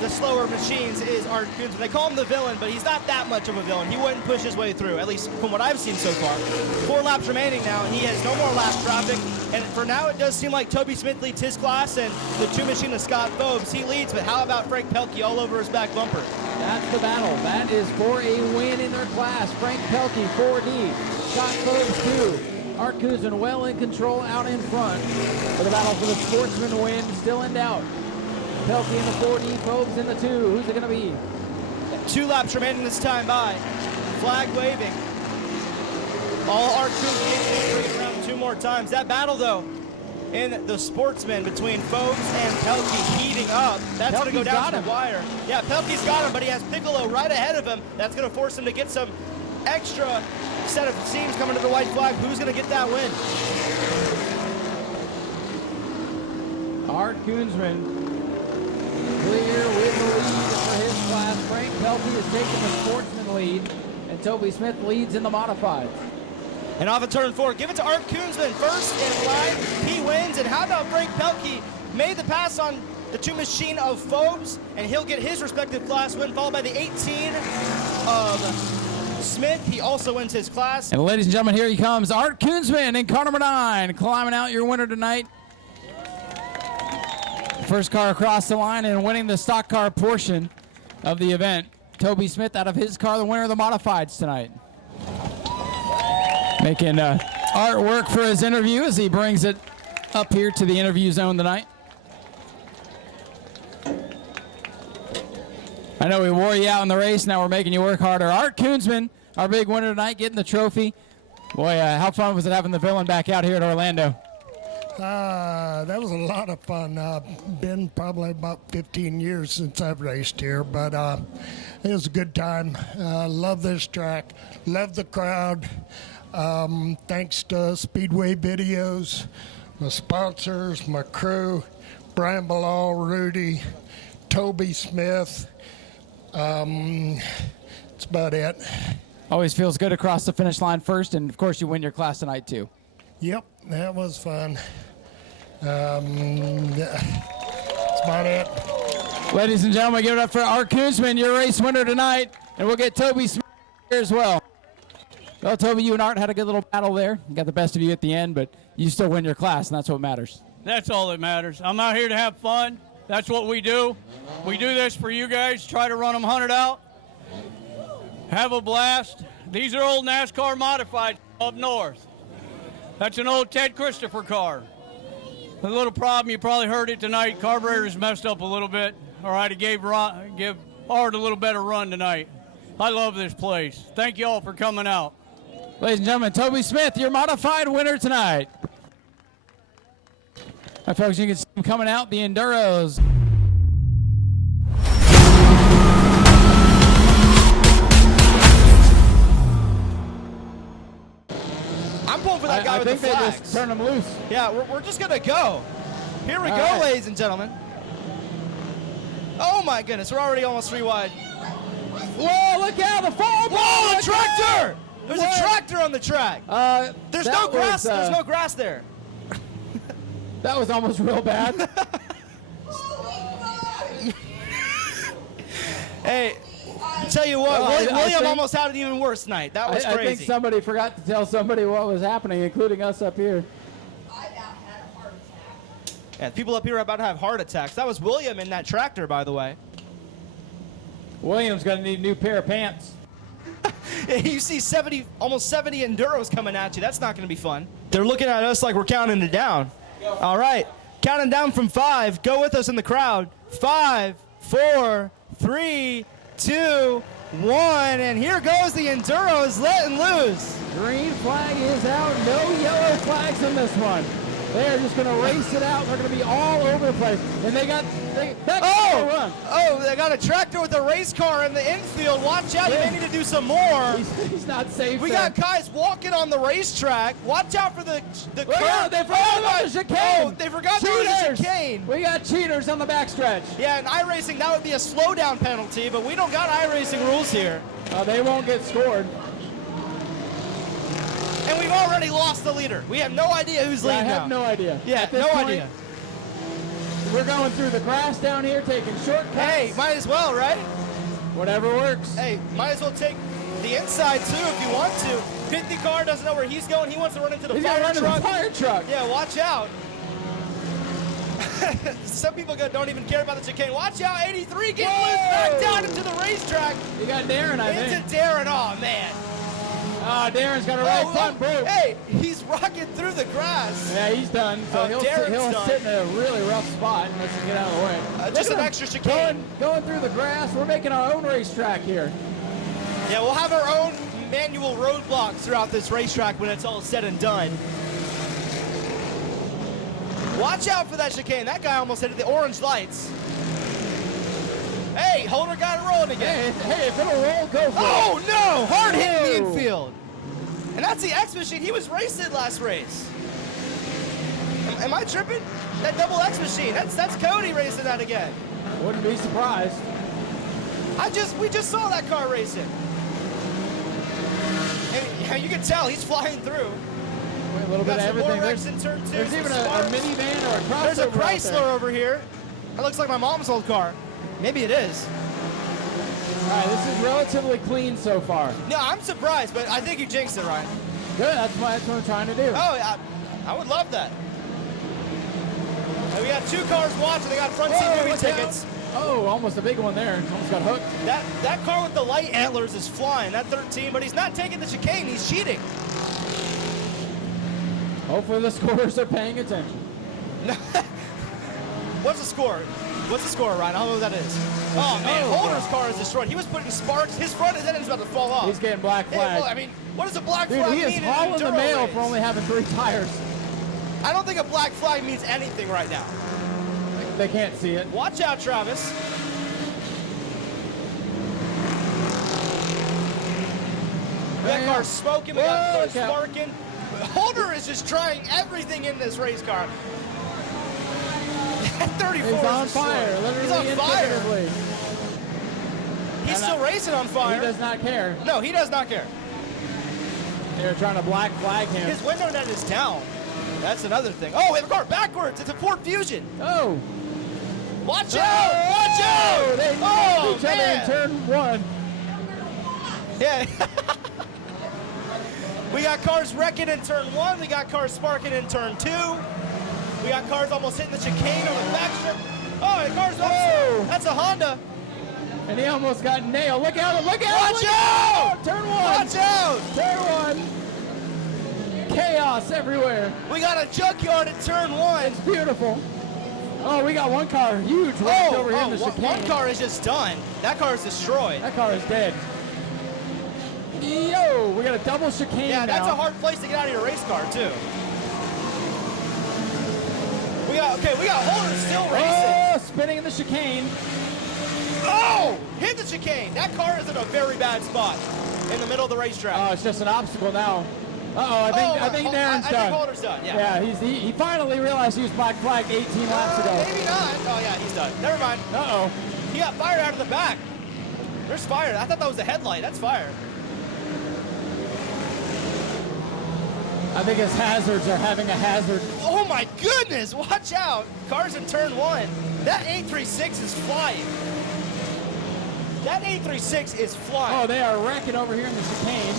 the slower machines is Art Koonsman. They call him the villain, but he's not that much of a villain. He wouldn't push his way through, at least from what I've seen so far. 4 laps remaining now, and he has no more lap traffic. And for now, it does seem like Toby Smith leads his class, and the 2 machine of Scott Forbes, he leads. But how about Frank Pelkey all over his back bumper? That's the battle. That is for a win in their class. Frank Pelkey, 4D. Scott Forbes, 2. Art Koonsman well in control out in front. For the battle for the sportsman win, still in doubt. Pelkey in the 4D, Forbes in the 2. Who's it going to be? 2 laps remaining this time by. Flag waving. All Art Koonsman needs to bring it around 2 more times. That battle, though, in the Sportsman between Phobes and Pelkey heating up. That's going to go down to the wire. Yeah, Pelkey's got him, but he has Piccolo right ahead of him. That's going to force him to get some extra set of seams coming to the white flag. Who's going to get that win? Art Koonsman clear with the lead for his class. Frank Pelkey is taking the Sportsman lead, and Toby Smith leads in the modifieds. And off of turn 4, give it to Art Koonsman first in line. He wins. And how about Frank Pelkey? Made the pass on the 2 machine of Phobes, and he'll get his respective class win, followed by the 18 of Smith. He also wins his class. And ladies and gentlemen, here he comes, Art Koonsman in car number 9, climbing out your winner tonight. First car across the line and winning the stock car portion of the event. Toby Smith out of his car, the winner of the modifieds tonight. Making artwork for his interview as he brings it up here to the interview zone tonight. I know we wore you out in the race, now we're making you work harder. Art Koonsman, our big winner tonight, getting the trophy. Boy, how fun was it having the villain back out here at Orlando? That was a lot of fun. Been probably about 15 years since I've raced here, but it was a good time. Love this track, love the crowd. Thanks to Speedway Videos, my sponsors, my crew, Brian Bilal, Rudy, Toby Smith. That's about it. Always feels good to cross the finish line first, and of course you win your class tonight too. Yep, that was fun. That's about it. Ladies and gentlemen, give it up for Art Koonsman, your race winner tonight, and we'll get Toby Smith here as well. Well, Toby, you and Art had a good little battle there. You got the best of you at the end, but you still win your class, and that's what matters. That's all that matters. I'm out here to have fun. That's what we do. We do this for you guys, try to run them 100 out. Have a blast. These are old NASCAR modified up north. That's an old Ted Christopher car. A little problem, you probably heard it tonight, carburetor's messed up a little bit. All right, it give Art a little better run tonight. I love this place. Thank you all for coming out. Ladies and gentlemen, Toby Smith, your modified winner tonight. All right, folks, you can see him coming out, the Enduros. I'm pulling for that guy with the flags. I think they just turn him loose. Yeah, we're just going to go. Here we go, ladies and gentlemen. Oh, my goodness. We're already almost 3 wide. Whoa, look out, the fall ball! Whoa, a tractor! There's a tractor on the track. There's no grass. There's no grass there. That was almost real bad. Hey, tell you what, William almost had it even worse tonight. That was crazy. I think somebody forgot to tell somebody what was happening, including us up here. Yeah, people up here are about to have heart attacks. That was William in that tractor, by the way. William's going to need a new pair of pants. You see almost 70 Enduros coming at you. That's not going to be fun. They're looking at us like we're counting it down. All right, counting down from 5. Go with us in the crowd. 5, 4, 3, 2, 1, and here goes the Enduros letting loose. Green flag is out. No yellow flags in this one. They are just going to race it out. They're going to be all over the place. And they got run. Oh, they got a tractor with a race car in the infield. Watch out, you may need to do some more. He's not safe. We got guys walking on the racetrack. Watch out for the curve. They forgot about the chicane. Oh, they forgot about the chicane. We got cheaters on the backstretch. Yeah, in iRacing, that would be a slowdown penalty, but we don't got iRacing rules here. They won't get scored. And we've already lost the leader. We have no idea who's leading now. I have no idea. Yeah, no idea. We're going through the grass down here, taking shortcuts. Hey, might as well, right? Whatever works. Hey, might as well take the inside, too, if you want to. 50 car doesn't know where he's going. He wants to run into the fire truck. Yeah, watch out. Some people don't even care about the chicane. Watch out, 83 getting loose back down into the racetrack. You got Darren, I think. Into Darren, oh, man. Darren's got a right front broke. Hey, he's rocking through the grass. Yeah, he's done. So he'll sit in a really rough spot unless he get out of the way. Just an extra chicane. Going through the grass. We're making our own racetrack here. Yeah, we'll have our own manual roadblocks throughout this racetrack when it's all said and done. Watch out for that chicane. That guy almost hit the orange lights. Hey, Holder got it rolling again. Hey, if it'll roll, go for it. Oh, no! Hard hit in the Whoa. infield. And that's the X machine. He was racing last race. Am I tripping? That double X machine. That's Cody racing that again. Wouldn't be surprised. We just saw that car racing. And you can tell he's flying through. A little bit of Got some everything. more wrecks in turn 2. There's even a minivan or a crossover. There's a out there. Chrysler over here. That looks like my mom's old car. Maybe it is. All right, this is relatively clean so far. No, I'm surprised, but I think you jinxed it, Ryan. Good, that's what I'm trying to do. Oh, I would love that. And we got 2 cars watching. They got front seat movie tickets. Oh, almost a big one there. Almost got hooked. That car with the light antlers is flying. That 13, but he's not taking the chicane. He's cheating. Hopefully the scorers are paying attention. What's the score? What's the score, Ryan? I don't know what that is. Oh, man. Holder's car is destroyed. He was putting sparks. His front end is about to fall off. He's getting black flag. I mean, what does a black Dude, flag he mean is in hauling the Enduro mail race? for only having 3 tires. I don't think a black flag means anything right now. They can't see it. Watch out, Travis. We got cars smoking. We got cars sparking. Holder is just trying everything in this race car. 34 He's is on destroyed. fire. He's on Literally fire. infinitively. He's still racing on fire. He does not care. No, he does not care. They're trying to black flag him. His window net is down. That's another thing. Oh, we have a car backwards. It's a Ford Fusion. Oh. Watch out! Watch out! They Oh, each other in turn 1. Yeah. We got cars wrecking in turn 1. We got cars sparking in turn 2. We got cars almost hitting the chicane on the back strip. Oh, the car's Whoa. That's a Honda. And he almost got nailed. Look out! Look out! Watch look out! Turn 1! Watch out! Turn 1! Chaos everywhere. We got a junkyard in turn 1. It's beautiful. Oh, we got one car huge wrecked over here in the chicane. One car is just done. That car is destroyed. That car is dead. Yo, we got a double chicane Yeah, now. that's a hard place to get out of your race car, too. We got Holder still racing. Oh, spinning in the chicane. Oh, hit the chicane. That car is in a very bad spot in the middle of the racetrack. Oh, it's just an obstacle now. Uh-oh, I think Darren's done. I think Holder's done, yeah. Yeah, he finally realized he was black flagged 18 laps ago. Maybe not. Oh, yeah, he's done. Never mind. Uh-oh. He got fired out of the back. There's fire. I thought that was a headlight. That's fire. I think his hazards are having a hazard. Oh, my goodness. Watch out. Cars in turn 1. That 836 is flying. That 836 is flying. Oh, they are wrecking over here in the chicane.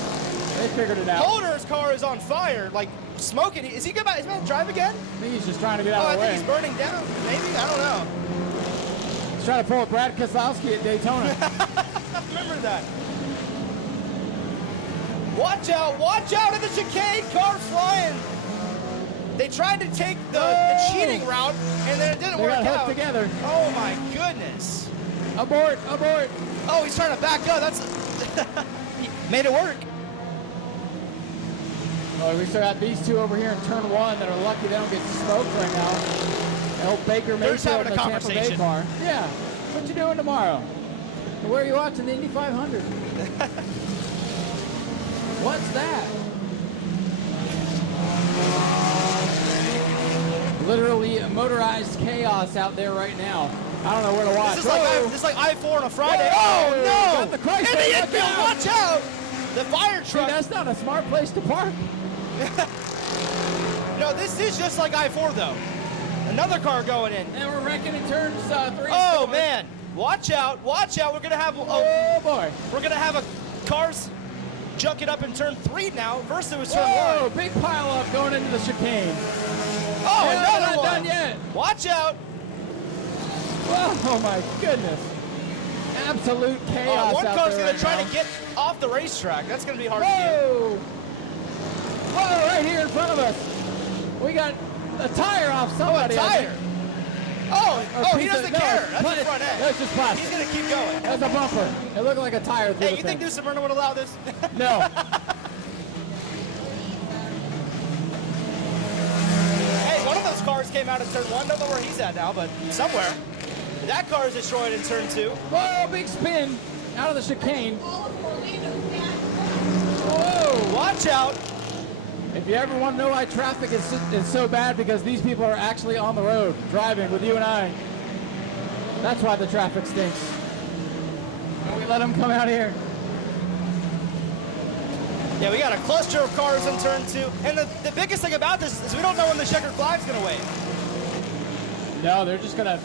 They figured it out. Holder's car is on fire, like smoking. Is he about to drive again? I think he's just trying to get out Oh, of the I way. think he's burning down. Maybe? I don't know. He's trying to pull a Brad Keselowski at Daytona. Remember that. Watch out at the chicane, car flying. They tried to take the cheating route, and then it didn't They work got hooked out. together. Oh my goodness. Abort, abort. Oh, he's trying to back up. That's he made it work. Oh, we still got these two over here in turn 1 that are lucky they don't get smoked right now. Old Baker They're just Mayfield having in a the Tampa Bay conversation. car. Yeah. What you doing tomorrow? Where are you watching the Indy 500? What's that? Literally motorized chaos out there right now. I don't know where to watch. This is like I-4 on a Friday. Whoa! Oh no! Got the Chrysler, In the look infield, out! watch out! The fire See, truck. that's not a smart place to park. No, this is just like I-4 though. Another car going in. And we're wrecking in turns 3 and 4. Oh man! Watch out! Watch out! We're gonna have Oh boy! we're gonna have a cars junking up in turn 3 now. First it was turn Whoa! 1. Big pile up going into the chicane. Oh, Yeah, another not one! done yet. Watch out! Oh my goodness! Absolute chaos One out car's there gonna right try now. to get off the racetrack. That's gonna be hard to Whoa! Whoa! Right here in front of us, we got a tire off do. somebody. I think. Tire. Or Oh, he piece of- doesn't no, care. it's That's pla- the front end. That's just plastic. He's gonna keep going. That's a bumper. It looked like a tire through Hey, the you think thing. New Smyrna would allow this? No. Hey, one of those cars came came out in turn 1. Don't know where he's at now, but somewhere. That car is destroyed in turn 2. Whoa, big spin out of the chicane. Whoa, watch out. If you ever want to know why traffic is so bad, because these people are actually on the road driving with you and I. That's why the traffic stinks. And we let them come out here. Yeah, we got a cluster of cars in turn 2. And the biggest thing about this is we don't know when the checkered flag's going to wave. No, they're just going to...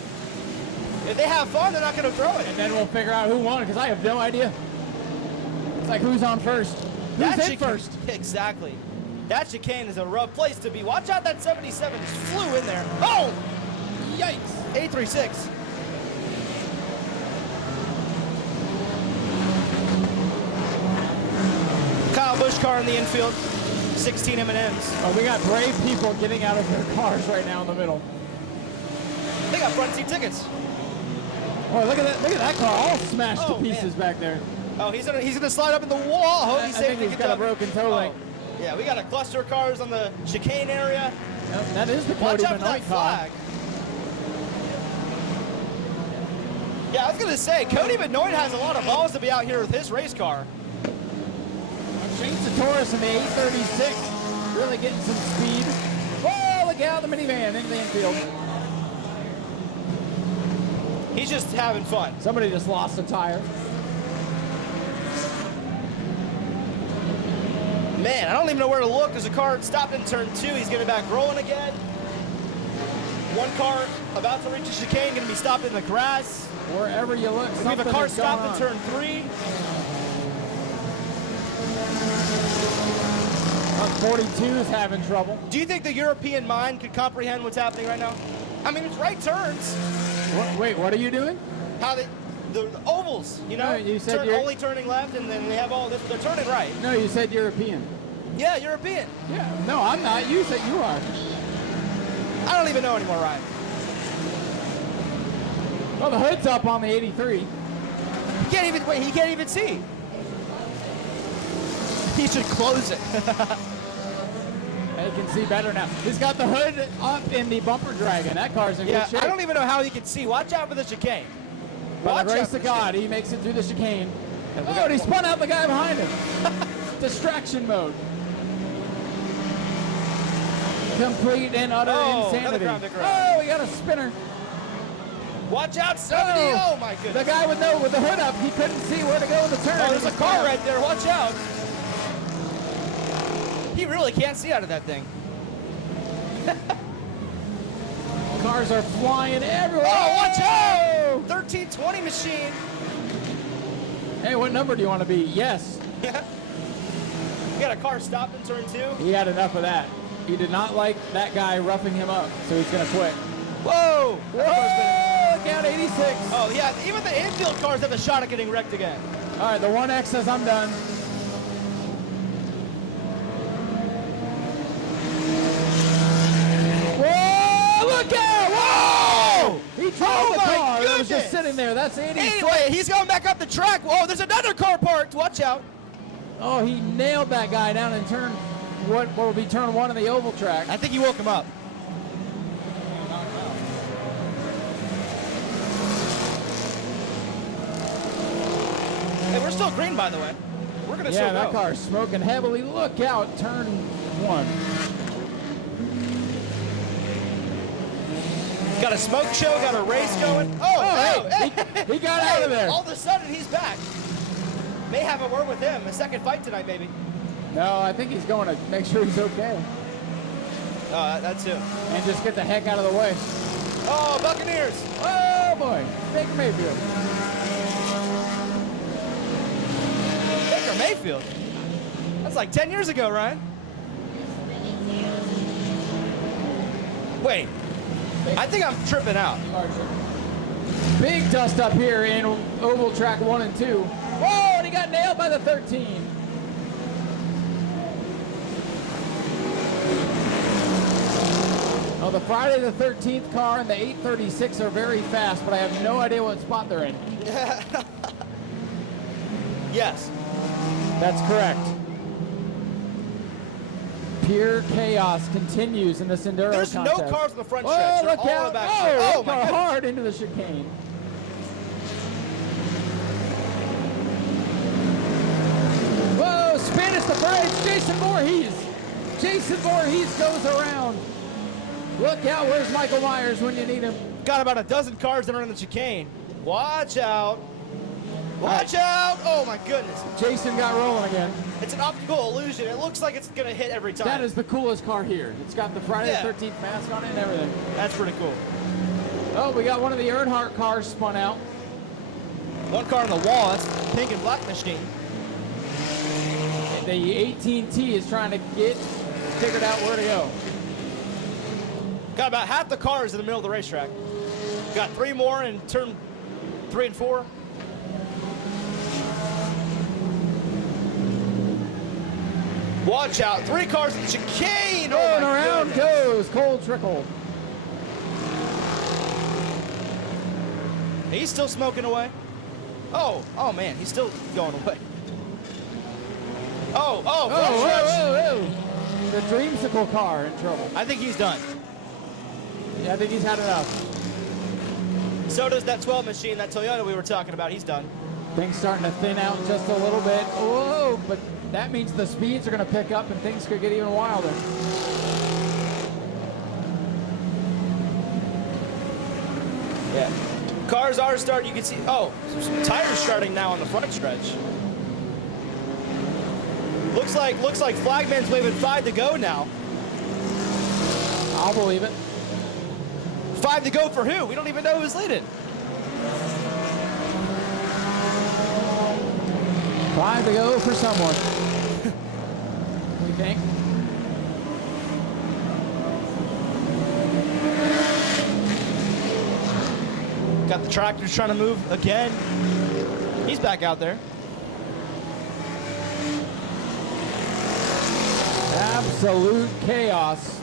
If they have fun, they're not going to throw it. And then we'll figure out who won, because I have no idea. It's like, who's on first? Who's in first? Exactly. That chicane is a rough place to be. Watch out, that 77 just flew in there. Oh! Yikes. 836. Kyle Busch car in the infield. 16 M&Ms. Oh, we got brave people getting out of their cars right now in the middle. They got front seat tickets. Oh, look at that car all smashed to pieces back there. Oh, he's gonna slide up in the wall. Oh, I think he's got a broken toe link. Yeah, we got a cluster of cars on the chicane area. Yep, that is the Cody Benoit flag. Yeah, I was gonna say, Cody Benoit has a lot of balls to be out here with his race car. Shane Sutorus in the 836, really getting some speed. Oh, look out, the minivan into the infield. He's just having fun. Somebody just lost a tire. Man, I don't even know where to look. There's a car stopped in turn 2. He's getting back rolling again. One car about to reach the chicane, going to be stopped in the grass. Wherever you look, we have a car stopped in turn 3. 42 is having trouble. Do you think the European mind could comprehend what's happening right now? I mean, it's right turns. Wait, what are you doing? How the ovals, you know? No, you said only turning left, and then they have all this. They're turning right. No, you said European. Yeah, European. Yeah, no, I'm not. You said you are. I don't even know anymore, Ryan. Well, the hood's up on the 83. He can't even see. He should close it. He can see better now. He's got the hood up in the bumper dragon. That car's in good shape. I don't even know how he can see. Watch out for the chicane. By the grace of God, he makes it through the chicane. Oh, and he spun out the guy behind him. Distraction mode. Complete and utter insanity. Oh, we got a spinner. Watch out, 70. Oh, my goodness. The guy with the hood up, he couldn't see where to go with the turn. Oh, there's a car right there. Watch out. He really can't see out of that thing. Cars are flying everywhere. Oh, watch out! 1320 machine. Hey, what number do you want to be? Yes. We got a car stopped in turn 2. He had enough of that. He did not like that guy roughing him up, so he's going to quit. Whoa! Whoa! Count 86. Oh, yeah. Even the infield cars have a shot at getting wrecked again. All right, the 1X says I'm done. Whoa! Look out! Whoa! He drove the car. It was just sitting there. That's 86. Anyway, he's going back up the track. Whoa, there's another car parked. Watch out. Oh, he nailed that guy down in turn, what will be turn 1 in the oval track. I think he woke him up. Hey, we're still green, by the way. We're going to still go. Yeah, that car's smoking heavily. Look out, turn 1. Got a smoke show, got a race going. Hey, he got out of there. All of a sudden, he's back. May have a word with him. A second fight tonight, maybe. No, I think he's going to make sure he's okay. That too. And just get the heck out of the way. Oh, Buccaneers. Oh, boy. Baker Mayfield. Baker Mayfield? That's like 10 years ago, Ryan. Wait. I think I'm tripping out. Big dust up here in oval track 1 and 2. Whoa, and he got nailed by the 13. Oh, the Friday the 13th car and the 836 are very fast, but I have no idea what spot they're in. Yes. That's correct. Pure chaos continues in this Enduro There's contest. no cars in the front Whoa, stretch. They're look all in out. the back Oh, stretch. Oh, look my how goodness. hard into the chicane. Whoa, Spanish the brakes. Jason Voorhees. Jason Voorhees goes around. Look out, where's Michael Myers when you need him? Got about a dozen cars that are in the chicane. Watch out. Watch out. Oh, my goodness. Jason got rolling again. It's an optical illusion. It looks like it's going to hit every time. That is the coolest car here. It's got the Friday the 13th mask on it and everything. That's pretty cool. Oh, we got one of the Earnhardt cars spun out. One car on the wall. That's the pink and black machine. The 18T is trying to get figured out where to go. Got about half the cars in the middle of the racetrack. Got 3 more in turn 3 and 4. Watch out. 3 cars in the chicane. Oh, And my around goodness. goes Cole Trickle. He's still smoking away. Oh man, he's still going away. Oh, Whoa. The Dreamsicle car in trouble. I think he's done. Yeah, I think he's had enough. So does that 12 machine, that Toyota we were talking about. He's done. Things starting to thin out just a little bit. Whoa, but that means the speeds are going to pick up and things could get even wilder. Yeah. Cars are starting, you can see, some tires starting now on the front stretch. Looks like Flagman's waving 5 to go now. I'll believe it. 5 to go for who? We don't even know who's leading. 5 to go for someone. We think. Got the tractors trying to move again. He's back out there. Absolute chaos.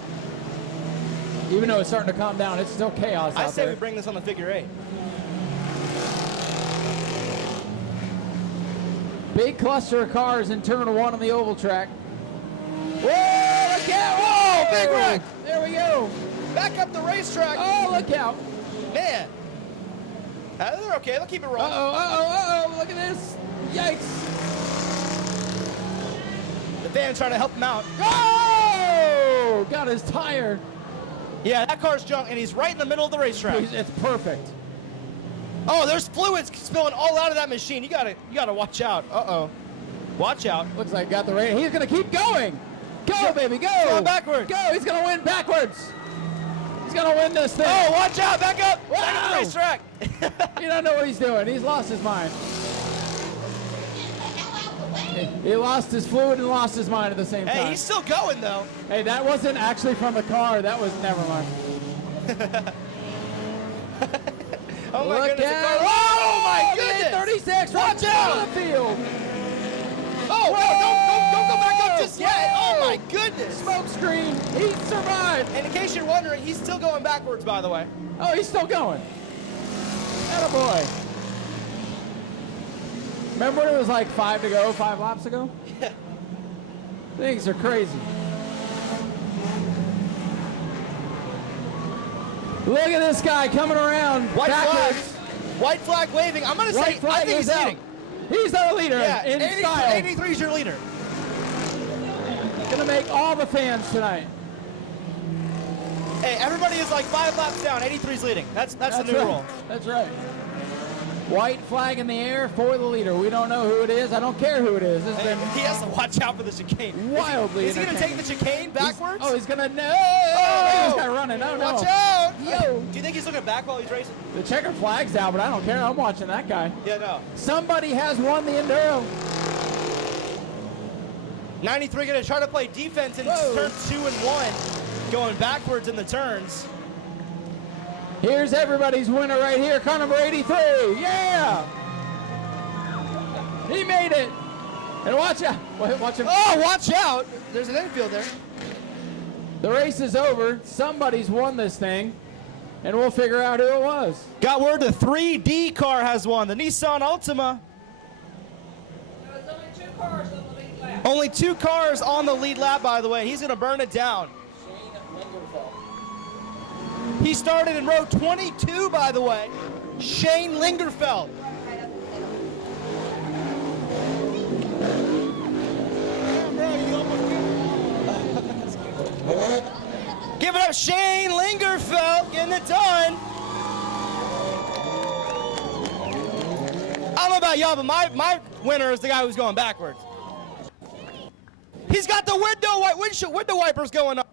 Even though it's starting to calm down, it's still chaos I out say there. we bring this on the figure 8. Big cluster of cars in turn 1 on the oval track. Whoa, look out! Whoa, big wreck! There we go. Back up the racetrack. Oh, look out. Man. They're okay. They'll keep it rolling. Uh-oh. Look at this. Yikes. The fan trying to help him out. Oh! Got his tire. Yeah, that car's junk, and he's right in the middle of the racetrack. It's perfect. Oh, there's fluids spilling all out of that machine. You gotta watch out. Uh-oh. Watch out. Looks like got the rain. He's going to keep going. Go, baby, go. He's going backwards. Go. He's going to win backwards. He's going to win this thing. Oh, watch out. Back up. Wow. Back up the racetrack. He don't know what he's doing. He's lost his mind. He lost his fluid and lost his mind at the same time. Hey, he's still going, though. Hey, that wasn't actually from the car. That was, never mind. Oh, my Look goodness. out. Oh, my goodness. 36. Watch right out. on the field. Oh, no, don't go back up just yet. Oh, my goodness. Smoke screen. He survived. And in case you're wondering, he's still going backwards, by the way. Oh, he's still going. Attaboy. Remember when it was like 5 to go, 5 laps ago? Yeah. Things are crazy. Look at this guy coming around White backwards. flag. White flag waving. I'm going to say, White I flag think is he's out. leading. He's the leader Yeah, in 80, style. 83 is your leader. Gonna make all the fans tonight. Hey, everybody is like 5 laps down. 83's leading. That's the new right. rule. That's right. White flag in the air for the leader. We don't know who it is. I don't care who it is. This has Hey, been he has to watch out for the chicane. wildly Is he going to take the chicane backwards? He's gonna no. Oh! This guy running. No, no. Watch out! Yo. Do you think he's looking back while he's racing? The checkered flag's out, but I don't care. I'm watching that guy. Yeah, no. Somebody has won the Enduro. 93 going to try to play defense in Whoa. turn 2 and 1, going backwards in the turns. Here's everybody's winner right here, car number 83. Yeah! He made it. And watch out. Watch him. Oh, watch out! There's an infield there. The race is over. Somebody's won this thing, and we'll figure out who it was. Got word the 3D car has won, the Nissan Altima. There's only 2 cars on the lead lap. Only 2 cars on the lead lap, by the way. He's going to burn it down. He started in row 22, by the way. Shane Lingerfeld. Give it up, Shane Lingerfeld, getting it done. I don't know about y'all, but my winner is the guy who's going backwards. He's got the window wipers going on.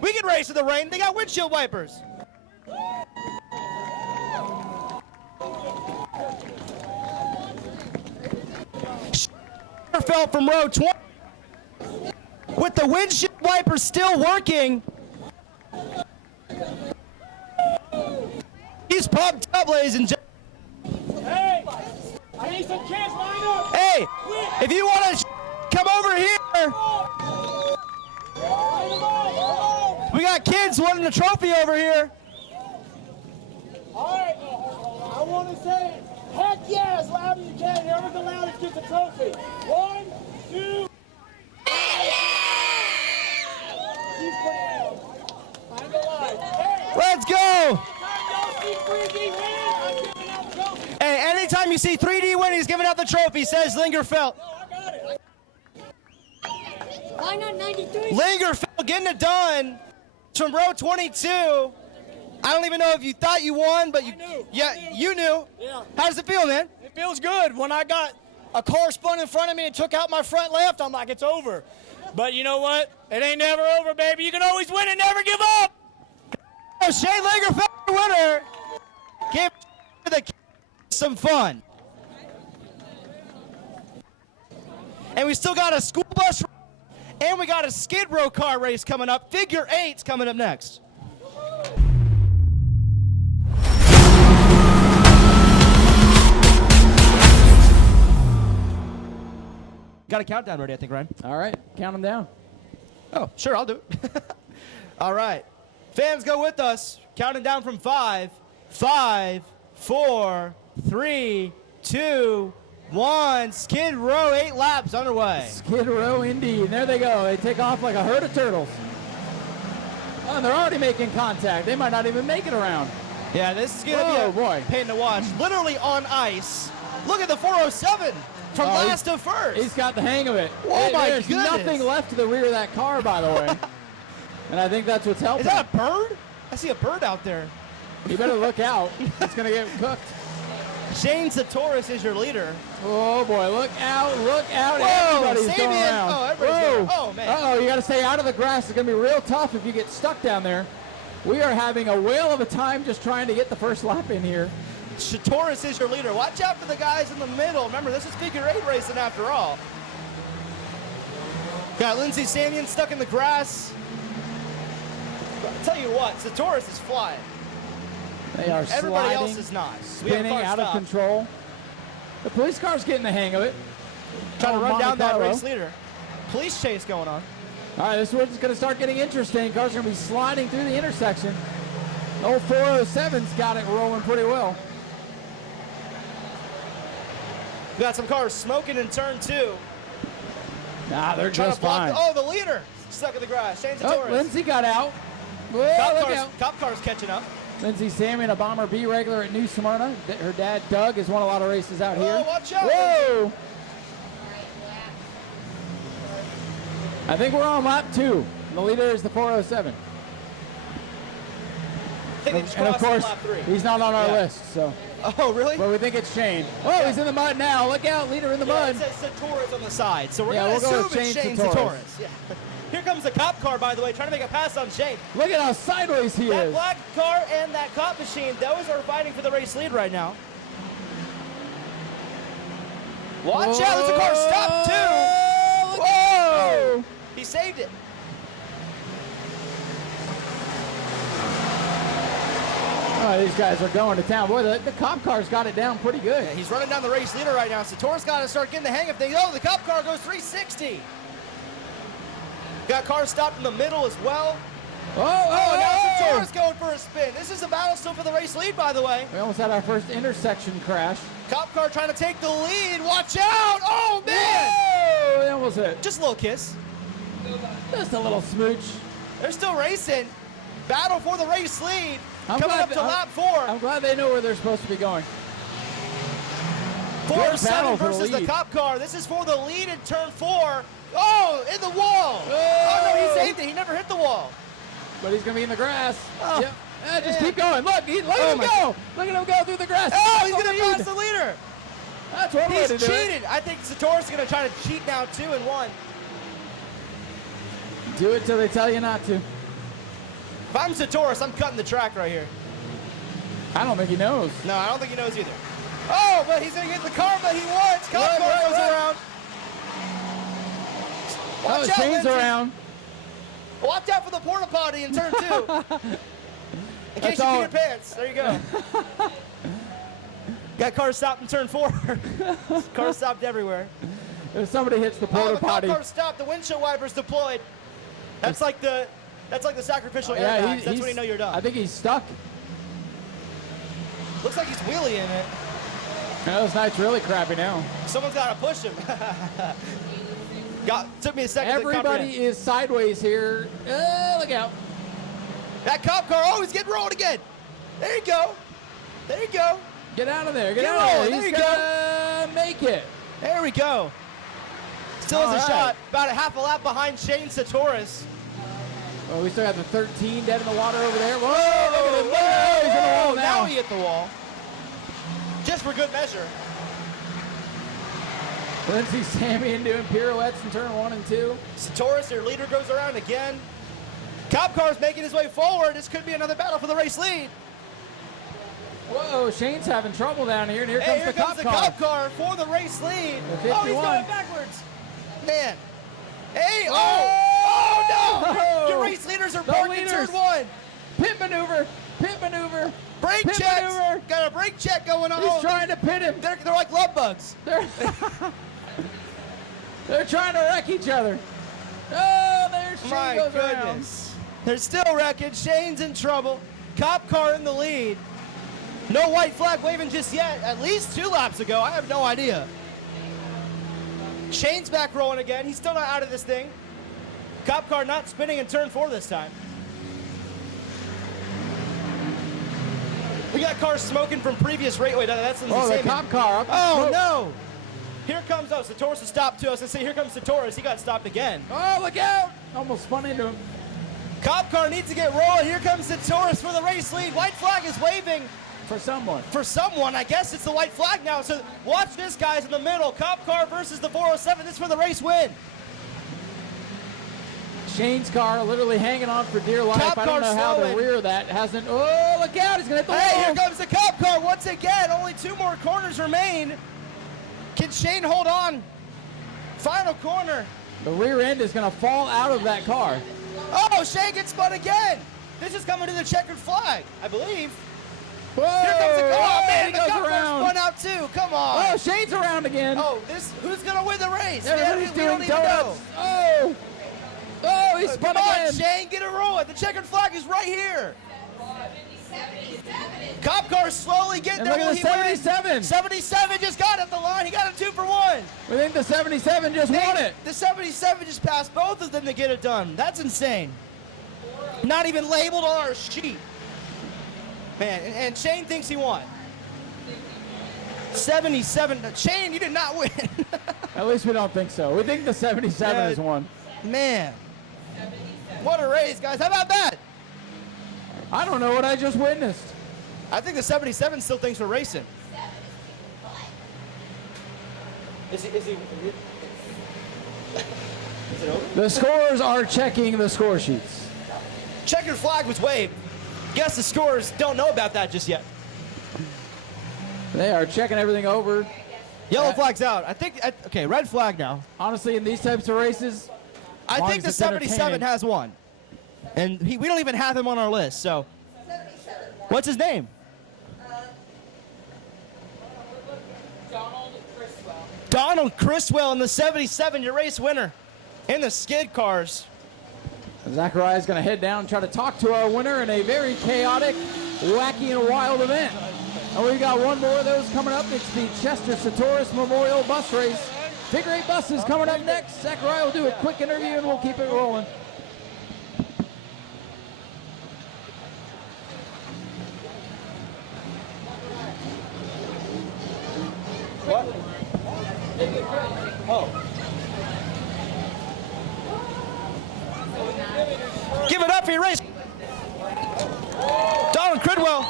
We can race in the rain. They got windshield wipers. Fell from row 20 with the windshield wipers still working. He's pumped up, ladies and gentlemen. Hey, I need some kids lined up. Hey, if you want to come over here, we got kids wanting a trophy over here. All right, I want to say, heck yeah, as loud as you can. Whoever's the loudest gets a trophy. 1, 2. She's pretty loud. I ain't gonna lie. Hey, Let's go. anytime y'all see 3D win, Hey, anytime you see 3D I'm giving out trophies. win, he's giving out the trophy, says Lingerfeld. No, I got it. Line on 93. Lingerfeld getting it done from row 22. I don't even know if you thought you won, but you knew. you knew. Yeah. How does it feel, man? It feels good. When I got a car spun in front of me and took out my front left, I'm like, it's over. But you know what? It ain't never over, baby. You can always win and never give up. Oh, Shane Lingerfeld, winner. Give the kids some fun. And we still got a school bus and we got a skid row car race coming up. Figure 8's coming up next. Got a countdown ready, I think, Ryan. All right, count them down. Oh, sure, I'll do it. All right. Fans, go with us. Counting down from 5. 5, 4, 3, 2, 1. Skid Row, 8 laps underway. Skid Row, indeed. And there they go. They take off like a herd of turtles. Oh, and they're already making contact. They might not even make it around. Yeah, this is going to be a pain to watch. Literally on ice. Look at the 407 from last to first. He's got the hang of it. Oh, my There's goodness. nothing left to the rear of that car, by the way. And I think that's what's helping. Is that a bird? I see a bird out there. You better look out. It's going to get cooked. Shane Sutorus is your leader. Oh, boy. Look out. Look out. Whoa, Everybody's going Sabian. around. Oh, everybody's going. Oh, man. Uh-oh, you got to stay out of the grass. It's going to be real tough if you get stuck down there. We are having a whale of a time just trying to get the first lap in here. Sutorus is your leader. Watch out for the guys in the middle. Remember, this is figure 8 racing after all. Got Lindsey Samian stuck in the grass. I'll tell you what, Sutorus is flying. They are Everybody sliding, else is not. spinning out of control. The police car's getting the hang of it. Trying to run Monte down that Carlo. race leader. Police chase going on. All right, this is where it's going to start getting interesting. Cars are going to be sliding through the intersection. Old 407's got it rolling pretty well. We got some cars smoking in turn 2. Nah, they're Trying just to block fine. Oh, the leader stuck in the grass. Shane Sutorus. Oh, Lindsay got out. Whoa, look out. Cop car's catching up. Lindsay Samian, a Bomber B regular at New Smyrna. Her dad, Doug, has won a lot of races out here. Whoa, watch out. Whoa! I think we're on lap 2. The leader is the 407. I think they just And of crossed course, lap 3. he's not on our Yeah. list, so. Oh, really? But we think it's Shane. Oh, he's in the mud now. Look out, leader in the Yeah, mud. it says Sutorus on the side, so we're Yeah, going to we'll go assume with it's Shane Shane Sutorus. Sutorus. Yeah. Here comes the cop car, by the way, trying to make a pass on Shane. Look at how sideways he That is. black car and that cop machine, those are fighting for the race lead right now. Watch out, there's a car stopped too. Whoa! He saved it. Oh, these guys are going to town. Boy, the cop car's got it down pretty good. Yeah, he's running down the race leader right now. Sutorus got to start getting the hang of things. Oh, the cop car goes 360. Got cars stopped in the middle as well. Oh, Now Sutorus going for a spin. This is a battle still for the race lead, by the way. We almost had our first intersection crash. Cop car trying to take the lead. Watch out! Oh, man! Whoa! almost hit. Just a little kiss. Just a little smooch. They're still racing. Battle for the race lead. I'm Coming up to lap 4. I'm glad they know where they're supposed to be going. 407 versus the cop car. This is for the lead in turn 4. Oh, in the wall. Oh, no, he saved it. He never hit the wall. But he's going to be in the grass. Oh, yep. Just keep going. Look, look at him go. Look at him go through the grass. Oh, he's going to pass the leader. That's one way to do it. He's cheated. I think Sutorus is going to try to cheat now, 2 and 1. Do it till they tell you not to. If I'm Sutorus, I'm cutting the track right here. I don't think he knows. No, I don't think he knows either. Oh, but he's going to get the car that he wants. Cop car goes around. Watch out, Shane's Lindsay. around. Watch out for the porta potty in turn 2. In case you pee your pants. There you go. Got cars stopped in turn 4. Cars stopped everywhere. If somebody hits the porta potty. The car stopped. The windshield wipers deployed. That's like the sacrificial airbags. That's when you know you're done. I think he's stuck. Looks like he's wheeling in it. No, this night's really crappy now. Someone's got to push him. Took me a second to comprehend. Everybody is sideways here. Look out. That cop car, he's getting rolled again. There you go. There you go. Get out of there. Get out rolling. of there. He's gonna make it. There we go. Still has a shot. About a half a lap behind Shane Sutorus. Oh, we still got the 13 dead in the water over there. Whoa, look at him. Whoa, He's in the wall now. Now he hit the wall. Just for good measure. Lindsay Samian doing pirouettes in turn 1 and 2. Sutorus, their leader, goes around again. Cop car's making his way forward. This could be another battle for the race lead. Whoa, Shane's having trouble down here, and here comes the cop car. Cop car for the race lead. Oh, he's going backwards. Man. Hey, oh no! Your race leaders are parked in turn 1. Pit maneuver, pit maneuver. Brake pit checks. maneuver. Got a brake check going on. He's trying to pit him. They're like love bugs. They're trying to wreck each other. Oh, there's Shane. My goes goodness. They're still wrecking. Shane's in trouble. Cop car in the lead. No white flag waving just yet. At least 2 laps ago. I have no idea. Shane's back rolling again. He's still not out of this thing. Cop car not spinning in turn 4 this time. We got cars smoking from previous rate. Wait, that's in the Oh, the same. cop car. Oh, no. Here comes, Sutorus is stopped too. I was going to say, here comes Sutorus. He got stopped again. Oh, look out. Almost spun into him. Cop car needs to get rolling. Here comes Sutorus for the race lead. White flag is waving. For someone. For someone. I guess it's the white flag now. So watch this, guys, in the middle. Cop car versus the 407. This is for the race win. Shane's car literally hanging on for dear life. Cop I don't know car how the slowing. rear of that hasn't. Oh, look out. He's going to hit the wall. Hey, here comes the cop car once again. Only 2 more corners remain. Can Shane hold on? Final corner. The rear end is going to fall out of that car. Oh, Shane gets spun again. This is coming to the checkered flag, I believe. Whoa! Here comes the car. Oh, man, he the goes cop around. car's spun out too. Come on. Oh, Shane's around again. Oh, who's going to win the race? Everybody's We don't doing even know. donuts. Oh! Oh, he's spun Come on, again. Shane, get it rolling. The checkered flag is right here. Cop car slowly getting And there. look at Will the he win? 77. 77 just got at the line. He got a 2 for 1. We think the 77 just won it. The 77 just passed both of them to get it done. That's insane. Not even labeled on our sheet. Man, and Shane thinks he won. 77. Shane, you did not win. At least we don't think so. We think the 77 is won. Man. What a race, guys. How about that? I don't know what I just witnessed. I think the 77 still thinks we're racing. Is it over? The scorers are checking the score sheets. Checkered flag was waved. Guess the scorers don't know about that just yet. They are checking everything over. Yellow flag's out. I think, okay, red flag now. Honestly, in these types of races, I think the 77 has won. And we don't even have him on our list, so. What's his name? Donald Criswell in the 77, your race winner in the skid cars. Zachariah's going to head down and try to talk to our winner in a very chaotic, wacky, and wild event. And we've got one more of those coming up. It's the Chester Sutorus Memorial Bus Race Figure 8 buses coming up next. Zachariah will do a quick interview and we'll keep it rolling. What? Oh. Give it up for your race. Donald Cridwell.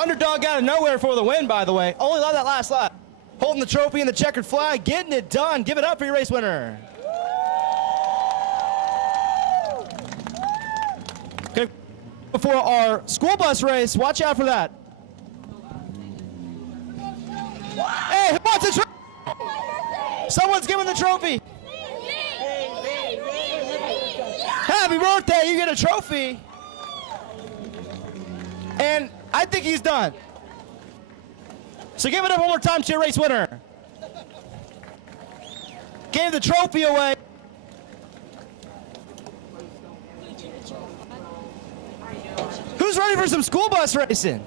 Underdog out of nowhere for the win, by the way. Only love that last lap. Holding the trophy and the checkered flag, getting it done. Give it up for your race winner. Okay, before our school bus race, watch out for that. Hey, who wants a trophy? Someone's giving the trophy. Happy birthday, you get a trophy. And I think he's done. So give it up one more time to your race winner. Gave the trophy away. Who's ready for some school bus racing?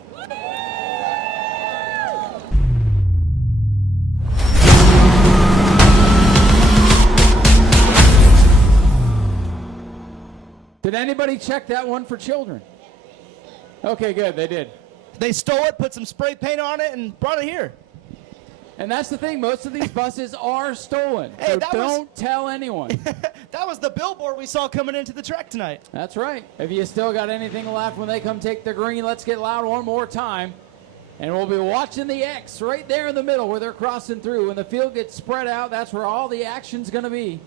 Did anybody check that one for children? Okay, good, they did. They stole it, put some spray paint on it, and brought it here. And that's the thing, most of these buses are stolen. Hey, so don't tell anyone. That was the billboard we saw coming into the track tonight. That's right. If you still got anything left when they come take the green, let's get loud one more time. And we'll be watching the X right there in the middle where they're crossing through. When the field gets spread out, that's where all the action's going to be.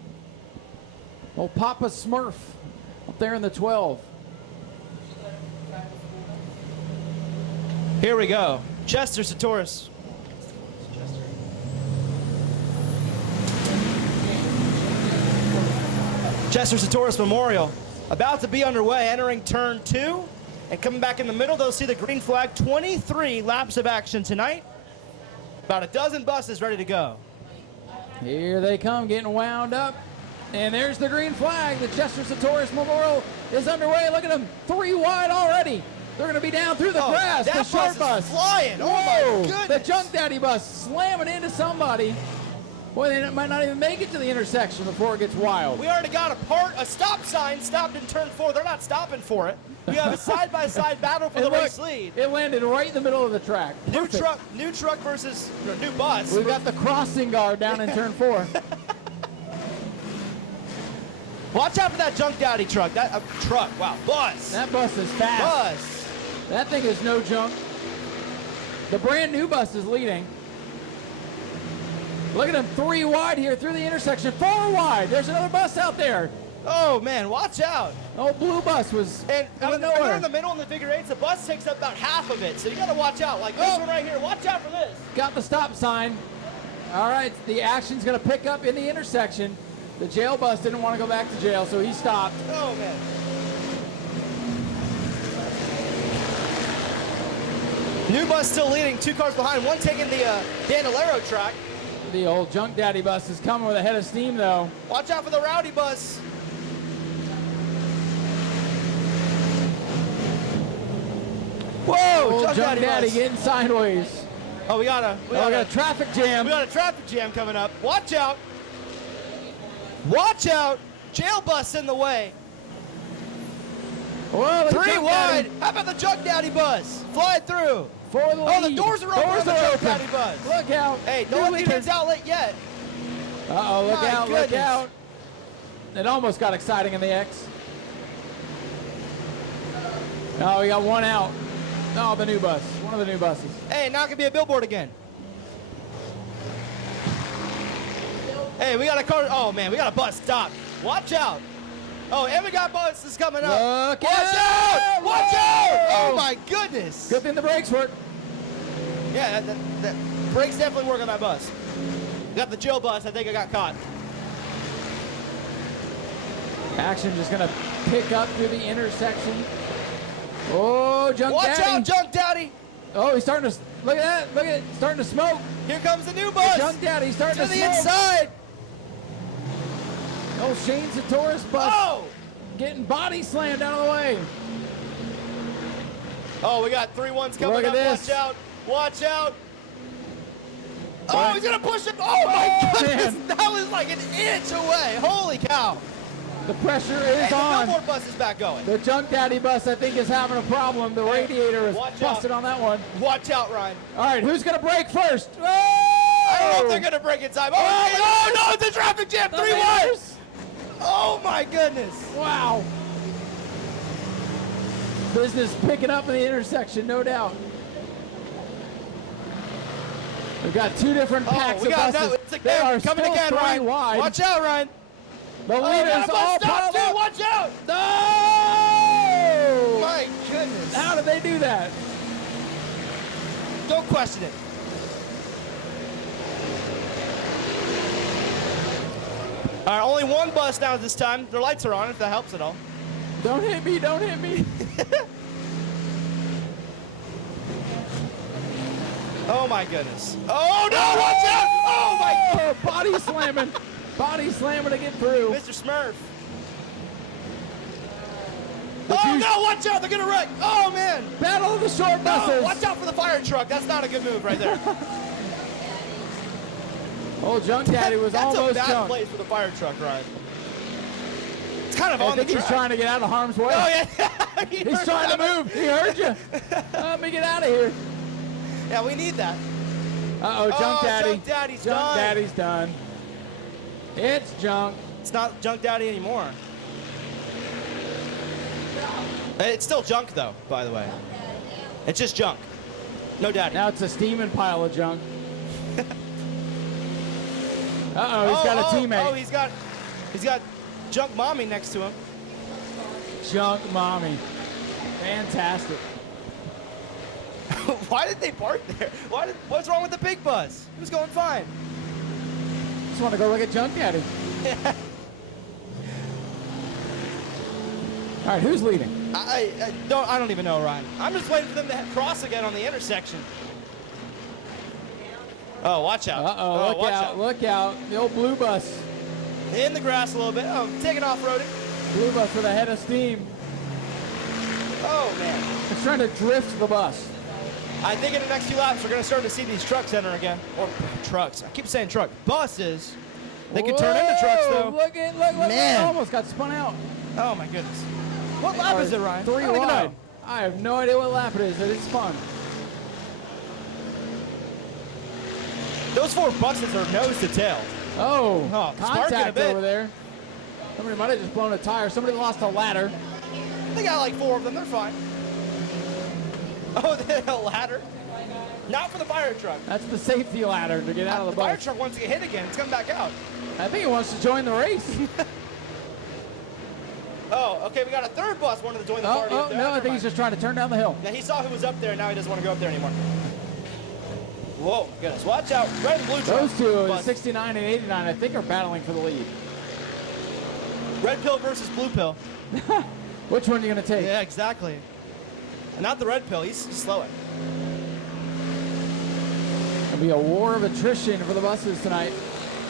Old Papa Smurf up there in the 12. Here we go. Chester Sutorus. Chester Sutorus Memorial about to be underway, entering turn 2 and coming back in the middle. They'll see the green flag. 23 laps of action tonight. About a dozen buses ready to go. Here they come, getting wound up. And there's the green flag. The Chester Sutorus Memorial is underway. Look at them, 3 wide already. They're going to be down through the grass. That the short bus is flying. Whoa, Oh my goodness. the Junk Daddy bus slamming into somebody. Boy, they might not even make it to the intersection before it gets wild. We already got a stop sign stopped in turn 4. They're not stopping for it. We have a side-by-side battle for the race lead. It landed right in the middle of the track. New truck versus new bus. We've got the crossing guard down in turn 4. Watch out for that Junk Daddy truck. That truck, wow, bus. That bus is fast. Bus. That thing is no junk. The brand new bus is leading. Look at them, 3 wide here through the intersection, 4 wide. There's another bus out there. Oh man, watch out. Oh, blue bus was and out of when they're nowhere. in the middle in the figure 8s, the bus takes up about half of it. So you got to watch out. Like this one right here. Watch out for this. Got the stop sign. All right, the action's going to pick up in the intersection. The jail bus didn't want to go back to jail, so he stopped. Oh man. New bus still leading, 2 cars behind, one taking the Dandolero track. The old Junk Daddy bus is coming with a head of steam, though. Watch out for the Rowdy bus. Whoa, Old Junk Daddy bus. getting sideways. Oh, we got a traffic jam. We got a traffic jam coming up. Watch out. Watch out. Jail bus in the way. Whoa, 3 wide. How about the Junk Daddy bus? Fly through. For the Oh, the lead. doors are open on the Junk Daddy bus. Look out. Hey, don't let the kids out late yet. Uh-oh, look My out, goodness. look out. It almost got exciting in the X. Oh, we got one out. Oh, the new bus. One of the new buses. Hey, now it can be a billboard again. Hey, we got a car. Oh, man, we got a bus stopped. Watch out. Oh, and we got buses coming up. Watch out! Watch out! Oh, Whoa. my goodness. Good thing the brakes work. Yeah, that brakes definitely work on that bus. We got the jail bus. I think I got caught. Action just going to pick up through the intersection. Oh, Junk Watch Daddy. out, Junk Daddy. Oh, he's starting to, look at that. Look at it, starting to smoke. Here comes the new bus. Junk Daddy starting to the smoke. inside. Oh, Shane Sutorus bus. Oh! Getting body slammed out of the way. Oh, we got 3 ones coming Look at up. this. Watch out. Watch out. Oh, he's gonna push it. Oh my goodness, man. that was like an inch away. Holy cow. The pressure is The on. billboard bus is back going. The Junk Daddy bus, I think, is having a problem. The radiator is watch busted out. on that one. Watch out, Ryan. All right, who's going to brake first? Oh! I don't know if they're gonna break in time. Oh, no, it's a traffic jam. 3 wide. Oh my goodness. Wow. Business picking up in the intersection, no doubt. We've got two different packs we of got buses. that. It's They are coming still again, three Ryan. wide. Watch out, Ryan. The leaders all stop, piled up. dude. Watch out. No! My goodness. How did they do that? Don't question it. All right, only one bus now this time. Their lights are on, if that helps at all. Don't hit me, don't hit me. Oh my goodness. Oh no, watch out! Oh my Oh, body slamming. Body slamming to get through. Mr. Smurf. The Oh two- no, watch out, they're gonna wreck. Oh man. Battle of the short buses. No, watch out for the fire truck. That's not a good move right there. Old Junk Daddy was That's almost a bad junked. place for the fire truck, Ryan. It's kind of I on the think he's track. trying to get out of harm's way. Oh yeah. He's trying to move. He heard you. Let me get out of here. Yeah, we need that. Uh-oh, Junk Daddy. Junk Daddy's Junk done. Daddy's done. It's junk. It's not Junk Daddy anymore. It's still junk though, by the way. It's just junk. No daddy. Now it's a steaming pile of junk. Uh-oh, he's got a teammate. Oh, he's got Junk Mommy next to him. Junk Mommy. Fantastic. Why did they park there? What's wrong with the big bus? It was going fine. Just want to go look at Junk Daddy. All right, who's leading? I don't even know, Ryan. I'm just waiting for them to cross again on the intersection. Oh, watch out. Uh-oh, look watch out, look out. The old blue bus. In the grass a little bit. Oh, taking off-roading. Blue bus with a head of steam. Oh, man. It's trying to drift the bus. I think in the next few laps, we're going to start to see these trucks enter again. Or trucks. I keep saying truck. Buses. They can turn into trucks, though. Look, Man. almost got spun out. Oh, my goodness. What lap is it, Ryan? Three I don't even wide. know. I have no idea what lap it is, but it's fun. Those four buses are nose to tail. Oh, sparking a contact bit. over there. Somebody might have just blown a tire. Somebody lost a ladder. They got like four of them. They're fine. Oh, they had a ladder? Not for the fire truck. That's the safety ladder to get out of the fire bus. truck wants to get hit again. It's coming back out. I think he wants to join the race. Oh, okay. We got a third bus wanting to join the party. up there. No, I Never think he's mind. just trying to turn down the hill. Yeah, he saw who was up there, and now he doesn't want to go up there anymore. Whoa, goodness. Watch out. Red and blue truck. Those two, Bus. 69 and 89, I think are battling for the lead. Red pill versus blue pill. Which one are you going to take? Yeah, exactly. And not the red pill. He's slowing. It'll be a war of attrition for the buses tonight.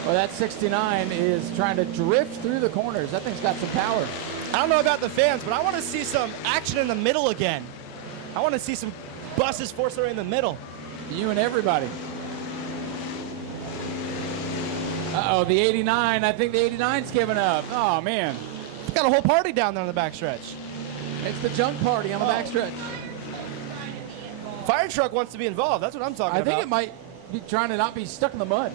Well, that 69 is trying to drift through the corners. That thing's got some power. I don't know about the fans, but I want to see some action in the middle again. I want to see some buses force their way in the middle. You and everybody. Uh-oh, the 89. I think the 89's giving up. Oh, man. Got a whole party down there on the backstretch. It's the junk party on the backstretch. Fire truck wants to be involved. That's what I'm talking I about. think it might be trying to not be stuck in the mud.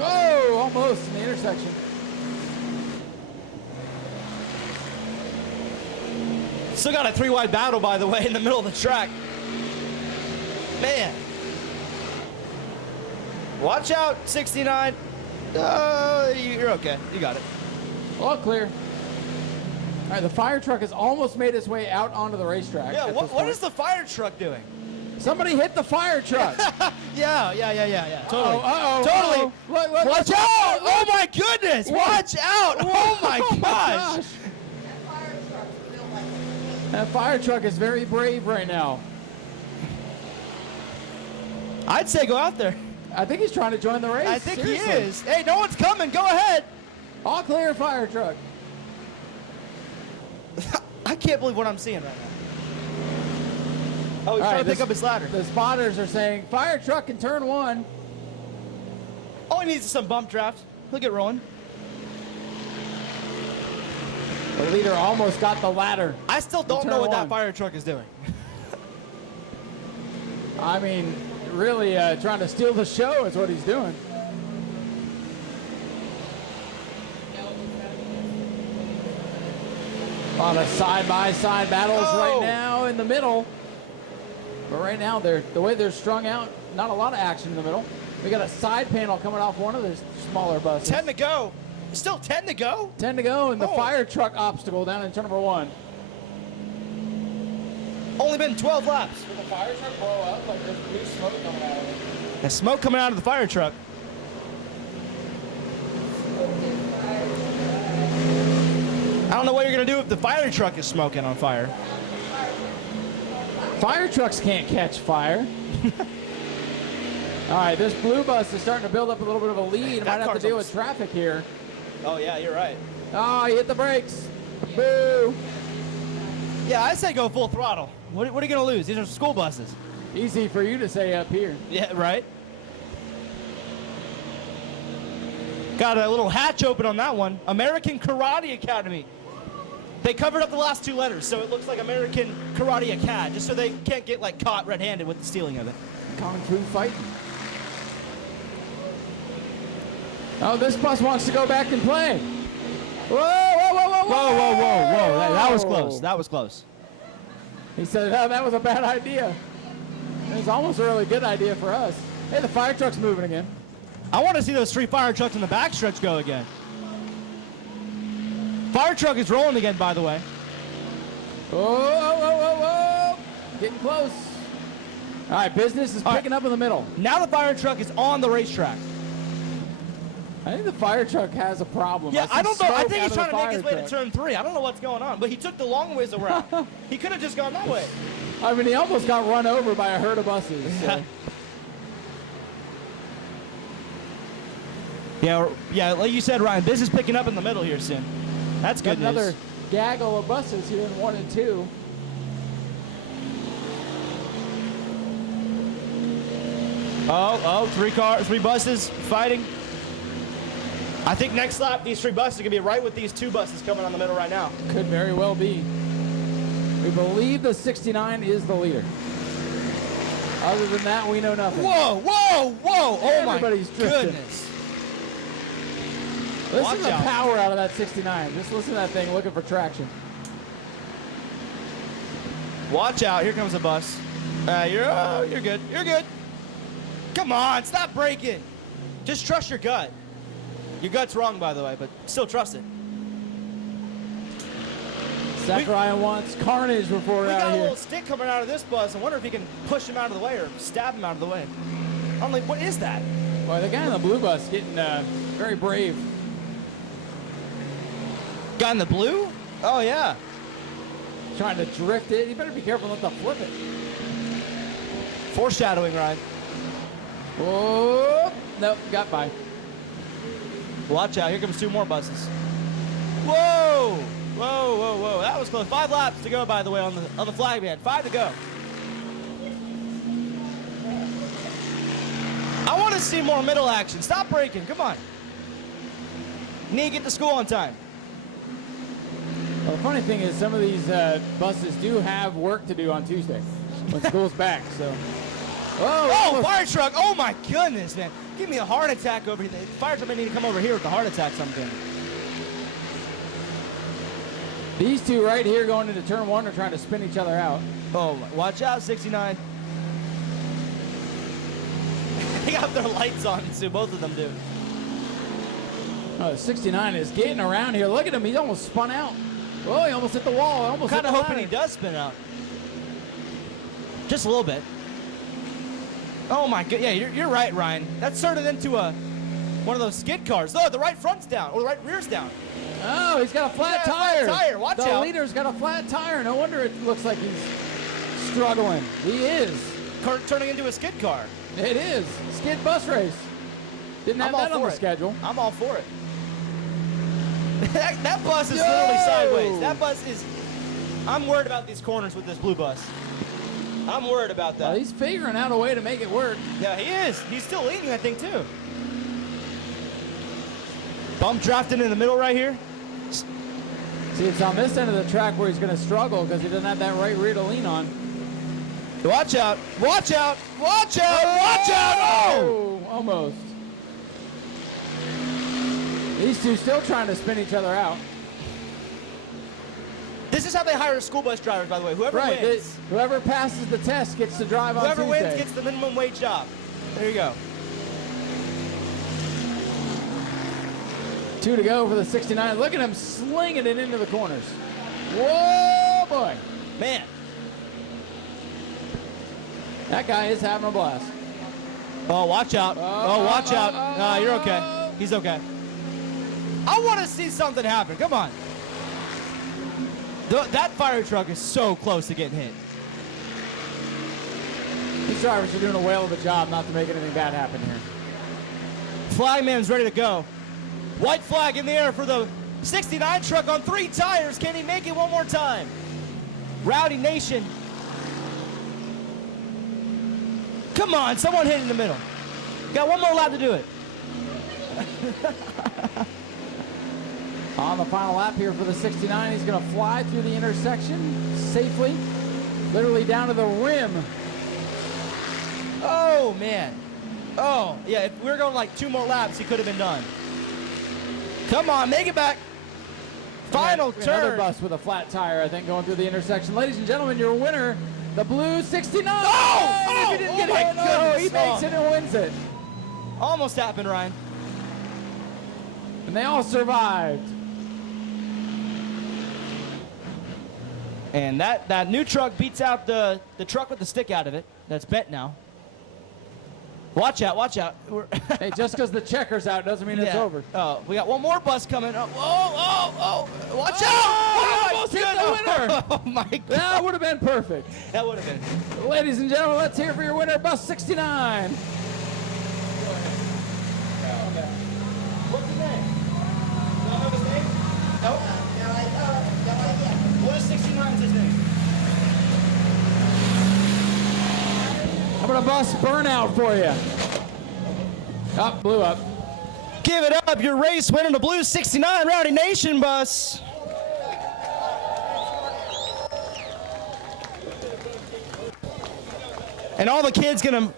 Oh, almost in the intersection. Still got a three-wide battle, by the way, in the middle of the track. Man. Watch out, 69. You're okay. You got it. All clear. All right, the fire truck has almost made its way out onto the racetrack. Yeah, at what this point. is the fire truck doing? Somebody hit the fire truck. Yeah. Totally. Uh-oh. Totally. Look, Watch out! Oh my goodness! Watch out! Oh my gosh! That fire truck is very brave right now. I'd say go out there. I think he's trying to join the race. I think Seriously. he is. Hey, no one's coming. Go ahead. All clear, fire truck. I can't believe what I'm seeing right now. Oh, he's trying to pick up his ladder. The spotters are saying, fire truck in turn 1. All he needs is some bump draft. He'll get rolling. The leader almost got the ladder. I still don't know what that fire truck is doing. I mean, really trying to steal the show is what he's doing. A lot of side-by-side battles right now in the middle. But right now, the way they're strung out, not a lot of action in the middle. We got a side panel coming off one of the smaller buses. 10 to go. Still 10 to go? 10 to go, and the fire truck obstacle down in turn number 1. Only been 12 laps. Did the fire truck blow up? Like there's blue smoke coming out of it. There's smoke coming out of the fire truck. I don't know what you're going to do if the fire truck is smoking on fire. Fire trucks can't catch fire. All right, this blue bus is starting to build up a little bit of a lead. Might have to deal with traffic here. Oh, yeah, you're right. Oh, he hit the brakes. Boo. Yeah, I say go full throttle. What are you going to lose? These are school buses. Easy for you to say up here. Yeah, right? Got a little hatch open on that one. American Karate Academy. They covered up the last 2 letters, so it looks like American Karate Acad, just so they can't get like caught red-handed with the stealing of it. Kung Fu fighting. Oh, this bus wants to go back and play. Whoa, whoa, whoa, whoa, Whoa, whoa, whoa, whoa. That was close. That was close. He said, oh, that was a bad idea. It was almost a really good idea for us. Hey, the fire truck's moving again. I want to see those 3 fire trucks in the backstretch go again. Fire truck is rolling again, by the way. Whoa, whoa, whoa, whoa, whoa. Getting close. All right, business is picking up in the middle. Now the fire truck is on the racetrack. I think the fire truck has a problem. Yeah, I don't know. I think he's trying to make his way truck. to turn 3. I don't know what's going on, but he took the long ways around. He could have just gone that way. I mean, he almost got run over by a herd of buses. So. Yeah, like you said, Ryan, business picking up in the middle here soon. That's good news. Another gaggle of buses here in 1 and 2. Oh, 3 buses fighting. I think next lap, these 3 buses are going to be right with these 2 buses coming on the middle right now. Could very well be. We believe the 69 is the leader. Other than that, we know nothing. Whoa, whoa, whoa. Oh, my goodness. Listen to the power out of that 69. Just listen to that thing looking for traction. Watch out. Here comes a bus. You're good. You're good. Come on. Stop braking. Just trust your gut. Your gut's wrong, by the way, but still trust it. Zach Ryan wants carnage before we're out We got a here. little stick coming out of this bus. I wonder if he can push him out of the way or stab him out of the way. I'm like, what is that? Boy, the guy in the blue bus getting very brave. Guy in the blue? Oh, yeah. Trying to drift it. You better be careful not to flip it. Foreshadowing, Ryan. Oh, nope, got by. Watch out. Here comes 2 more buses. Whoa! Whoa, whoa, whoa. That was close. 5 laps to go, by the way, on the flag man. 5 to go. I want to see more middle action. Stop braking. Come on. Need to get to school on time. Well, the funny thing is some of these buses do have work to do on Tuesday when school's back, so. Oh, fire truck. Oh, my goodness, man. Give me a heart attack over here. The fire truck may need to come over here with the heart attack sometime. These 2 right here going into turn 1 are trying to spin each other out. Oh, watch out, 69. They got their lights on, too. Both of them do. Oh, 69 is getting around here. Look at him. He almost spun out. Oh, he almost hit the wall. Almost Kind hit of the hoping ladder. he does spin out. Just a little bit. Oh, my God. Yeah, you're right, Ryan. That's turned into one of those skid cars. Oh, the right front's down. Or the right rear's down. Oh, he's got a flat tire. Watch the out. leader's got a flat tire. No wonder it looks like he's struggling. He is. Car turning into a skid car. It is. Skid bus race. Didn't have that on the schedule. I'm all for it. that bus is literally sideways. That bus is... I'm worried about these corners with this blue bus. I'm worried about that. Well, he's figuring out a way to make it work. Yeah, he is. He's still leading, I think, too. Bump drafting in the middle right here. See, it's on this end of the track where he's going to struggle because he doesn't have that right rear to lean on. Watch out. Watch out. Watch out. Watch out. Oh! Almost. These two still trying to spin each other out. This is how they hire school bus drivers, by the way. Whoever wins. Whoever passes the test gets to drive on Tuesday. Whoever wins gets the minimum wage job. There you go. 2 to go for the 69. Look at him slinging it into the corners. Whoa, boy. Man. That guy is having a blast. Oh, watch out. Oh, watch out. No, you're okay. He's okay. I want to see something happen. Come on. That fire truck is so close to getting hit. These drivers are doing a whale of a job not to make anything bad happen here. Flagman's ready to go. White flag in the air for the 69 truck on 3 tires. Can he make it one more time? Rowdy Nation. Come on, someone hit in the middle. Got one more lap to do it. On the final lap here for the 69, he's going to fly through the intersection safely, literally down to the rim. Oh, man. Oh, yeah, if we were going like 2 more laps, he could have been done. Come on, make it back. Final turn. Another bus with a flat tire, I think, going through the intersection. Ladies and gentlemen, your winner, the blue 69. Oh! If he didn't get my hit, goodness. he makes it and wins it. Almost happened, Ryan. And they all survived. And that new truck beats out the truck with the stick out of it. That's bent now. Watch out, watch out. Hey, just because the checker's out doesn't mean it's over. Oh, we got one more bus coming. Oh, watch out! Oh, almost hit the winner. Oh, my God. That would have been perfect. That would have been. Ladies and gentlemen, let's hear for your winner, bus 69. What's his name? Do I know his name? No? What is 69's his name? How about a bus burnout for you? Up, blew up. Give it up, your race winner, the blue 69 Rowdy Nation bus. And all the kids gonna.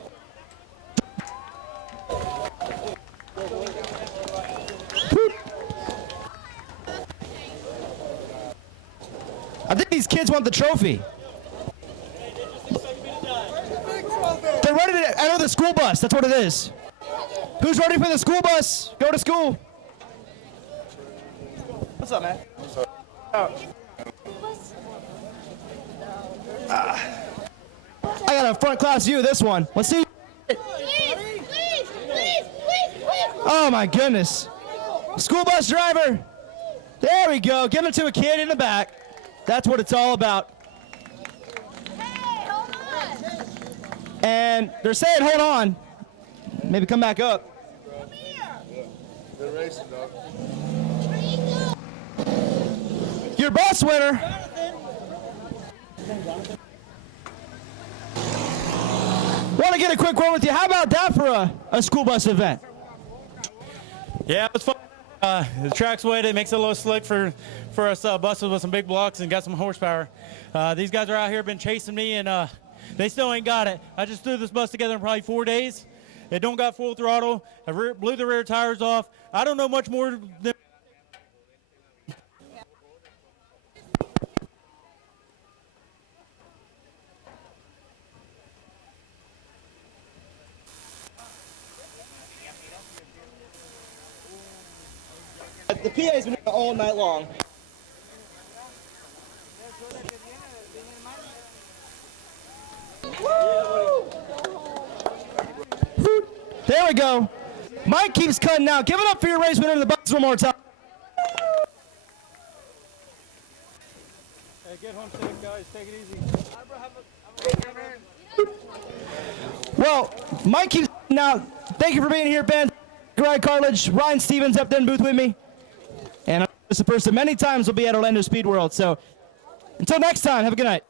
I think these kids want the trophy. They're ready to enter the school bus. That's what it is. Who's ready for the school bus? Go to school. What's up, man? I got a front class view of this one. Let's see. Oh my goodness. School bus driver. There we go. Give it to a kid in the back. That's what it's all about. And they're saying, hold on. Maybe come back up. They're racing, dog. Your bus winner. Want to get a quick one with you. How about that for a school bus event? Yeah, it was fun. The track's weighted. It makes it a little slick for us buses with some big blocks and got some horsepower. These guys are out here been chasing me, and they still ain't got it. I just threw this bus together in probably 4 days. It don't got full throttle. I blew the rear tires off. I don't know much more than The PA's been all night long. There we go. Mike keeps cutting out. Give it up for your race winner of the bus one more time. Hey, get home safe, guys. Take it easy. Well, Mike keeps cutting out. Thank you for being here, Ben. Greg Cartledge, Ryan Stevens up there in booth with me. And this is the person many times will be at Orlando Speed World. So until next time, have a good night.